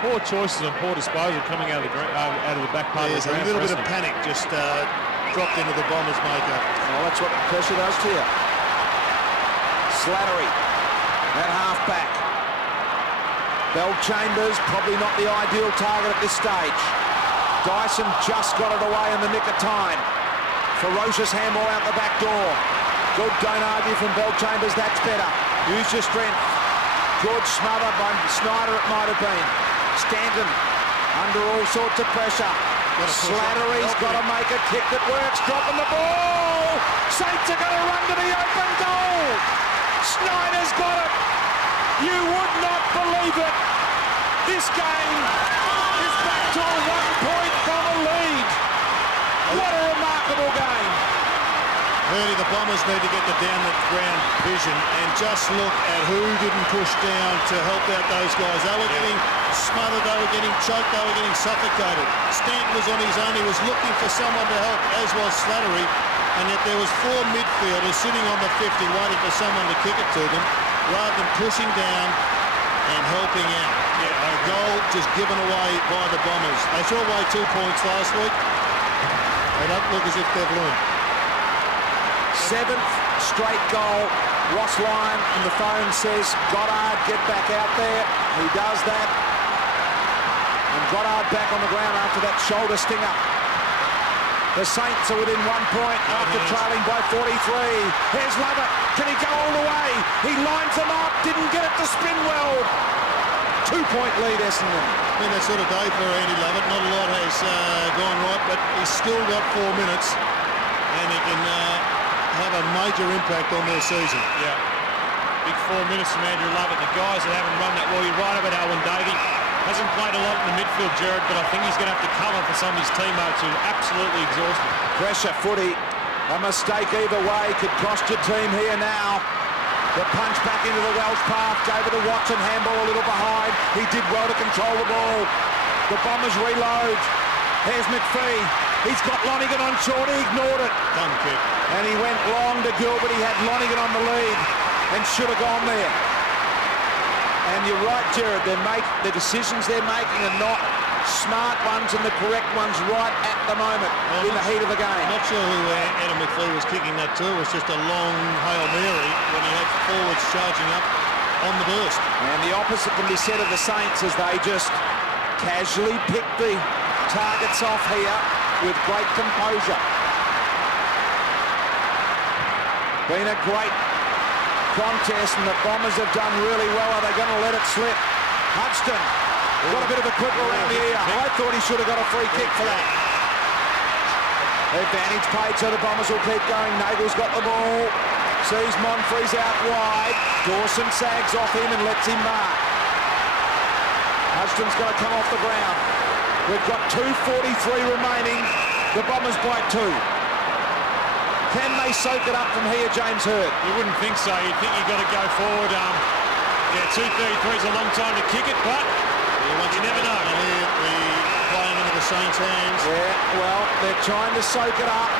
poor choices and poor disposal coming out of the back part of the ground. A little bit of panic just dropped into the Bombers' makeup. Well, that's what pressure does to you. Slattery at half-back. Bell Chambers, probably not the ideal target at this stage. Dyson just got it away in the nick of time. Ferocious handball out the back door. Good, don't argue from Bell Chambers, that's better. Use your strength. Good smother by Snyder it might have been. Stanton under all sorts of pressure. Slattery's got to make a kick that works, dropping the ball. Saints are going to run to the open goal. Snyder's got it. You would not believe it. This game is back to a 1 point from a lead. What a remarkable game. Really, the Bombers need to get the down the ground vision and just look at who didn't push down to help out those guys. They were getting smothered, they were getting choked, they were getting suffocated. Stanton was on his own, he was looking for someone to help, as was Slattery, and yet there was 4 midfielders sitting on the 50 waiting for someone to kick it to them, rather than pushing down and helping out. A goal just given away by the Bombers. They threw away 2 points last week. They don't look as if they've learned. 7th straight goal. Ross Lyon on the phone says, Goddard, get back out there. He does that. And Goddard back on the ground after that shoulder stinger. The Saints are within 1 point after trailing by 43. Here's Lovett. Can he go all the way? He lines them up. Didn't get it to spin well. 2 point lead, Essendon. Been that sort of day for Andy Lovett. Not a lot has gone right, but he's still got 4 minutes, and he can have a major impact on their season. Yeah. Big 4 minutes from Andrew Lovett. The guys that haven't run that well, you're right about Alwyn Davey. Hasn't played a lot in the midfield, Jared, but I think he's going to have to cover for some of his teammates who are absolutely exhausted. Pressure footy. A mistake either way could cost your team here now. The punch back into the Welsh path, gave it to Watson, handball a little behind. He did well to control the ball. The Bombers reload. Here's McPhee. He's got Lonigan on short, he ignored it. Dumb kick. And he went long to Gilbert, he had Lonigan on the lead and should have gone there. And you're right, Jared, the decisions they're making are not smart ones and the correct ones right at the moment in the heat of the game. Not sure who Adam McPhee was kicking that to. It was just a long Hail Mary when he had forwards charging up on the burst. And the opposite can be said of the Saints as they just casually pick the targets off here with great composure. Been a great contest and the Bombers have done really well. Are they going to let it slip? Hudson got a bit of a clip around the ear. I thought he should have got a free kick for that. Advantage paid, so the Bombers will keep going. Nagle's got the ball. Sees Monfries out wide. Dawson sags off him and lets him mark. Hudson's going to come off the ground. We've got 2:43 remaining. The Bombers by 2. Can they soak it up from here, James Hird? You wouldn't think so. You'd think you've got to go forward. 2:33 is a long time to kick it, but you never know. Playing into the Saints' hands. Yeah, well, they're trying to soak it up.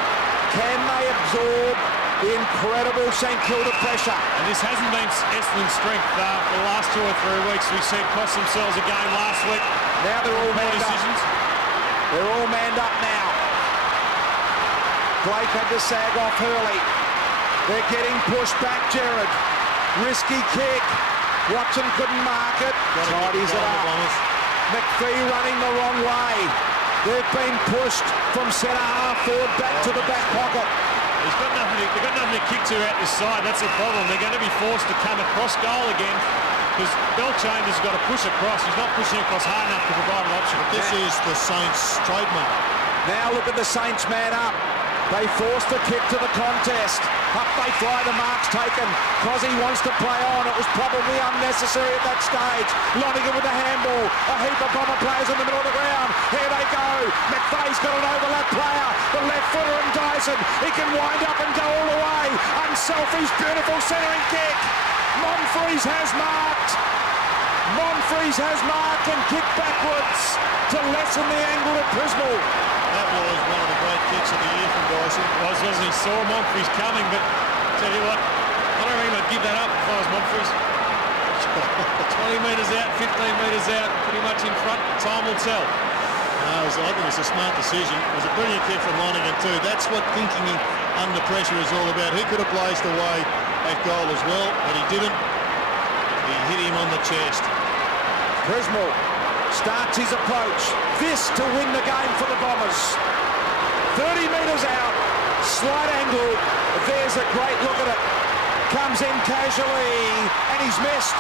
Can they absorb the incredible St.Kilda pressure? And this hasn't been Essendon's strength for the last 2 or 3 weeks. We said cost themselves a game last week. Now they're all manned decisions. up. They're all manned up now. Blake had to sag off Hurley. They're getting pushed back, Jared. Risky kick. Watson couldn't mark it. Tidies it up. McPhee running the wrong way. They've been pushed from centre half forward back to the back pocket. They've got nothing to kick to out this side. That's the problem. They're going to be forced to come across goal again because Bell Chambers has got to push across. He's not pushing across hard enough to provide an option. This is the Saints' trademark. Now look at the Saints man up. They forced the kick to the contest. Up they fly, the mark's taken. Cozzy wants to play on. It was probably unnecessary at that stage. Lonigan with the handball. A heap of Bomber players in the middle of the ground. Here they go. McVeigh's got an overlap player. The left footer and Dyson. He can wind up and go all the way. Unselfish, beautiful centering kick. Monfries has marked. Monfries has mark and kick backwards to lessen the angle to Prismal. That was one of the great kicks of the year from Dyson. Wasn't he? Saw Monfries coming, but tell you what, I don't reckon I'd give that up if I was Monfries. 20 metres out, 15 metres out, pretty much in front. Time will tell. I think it's a smart decision. It was a brilliant kick from Lonergan too. That's what thinking under pressure is all about. He could have blazed away that goal as well, but he didn't. He hit him on the chest. Prismal starts his approach. This to win the game for the Bombers. 30 metres out, slight angle. There's a great look at it. Comes in casually, and he's missed.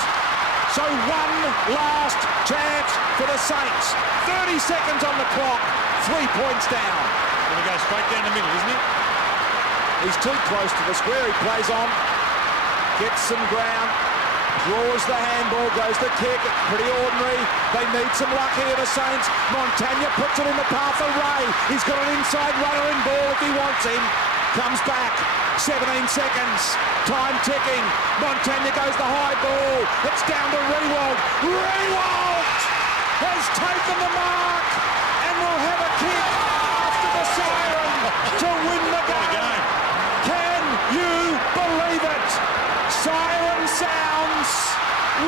So one last chance for the Saints. 30 seconds on the clock, 3 points down. Going to go straight down the middle, isn't he? He's too close to the square. He plays on, gets some ground, draws the handball, goes the kick. It's pretty ordinary. They need some luck here, the Saints. Montagna puts it in the path of Ray. He's got an inside runner in ball if he wants him. Comes back. 17 seconds. Time ticking. Montagna goes the high ball. It's down to Riewoldt. Riewoldt has taken the mark and will have a kick after the siren to win the game. Can you believe it? Siren sounds.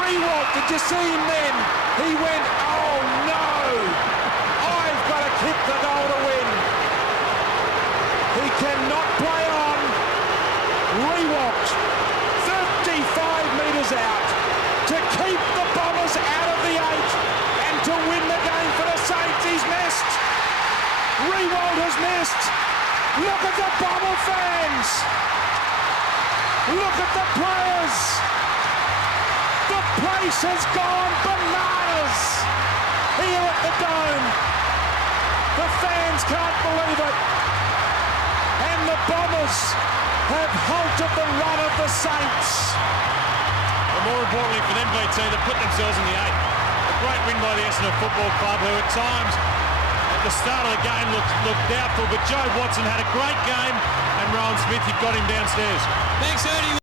Riewoldt, did you see him then? He went, oh no, I've got to kick the goal to win. He cannot play on. Riewoldt, 35 metres out to keep the Bombers out of the 8 and to win the game for the Saints. He's missed. Riewoldt has missed. Look at the Bomber fans. Look at the players. The place has gone bananas here at the Dome. The fans can't believe it. And the Bombers have halted the run of the Saints. But more importantly for them, BT, they put themselves in the 8. A great win by the Essendon Football Club, who at times at the start of the game looked doubtful, but Joe Watson had a great game, and Rowan Smith, he got him downstairs. Thanks, Ernie.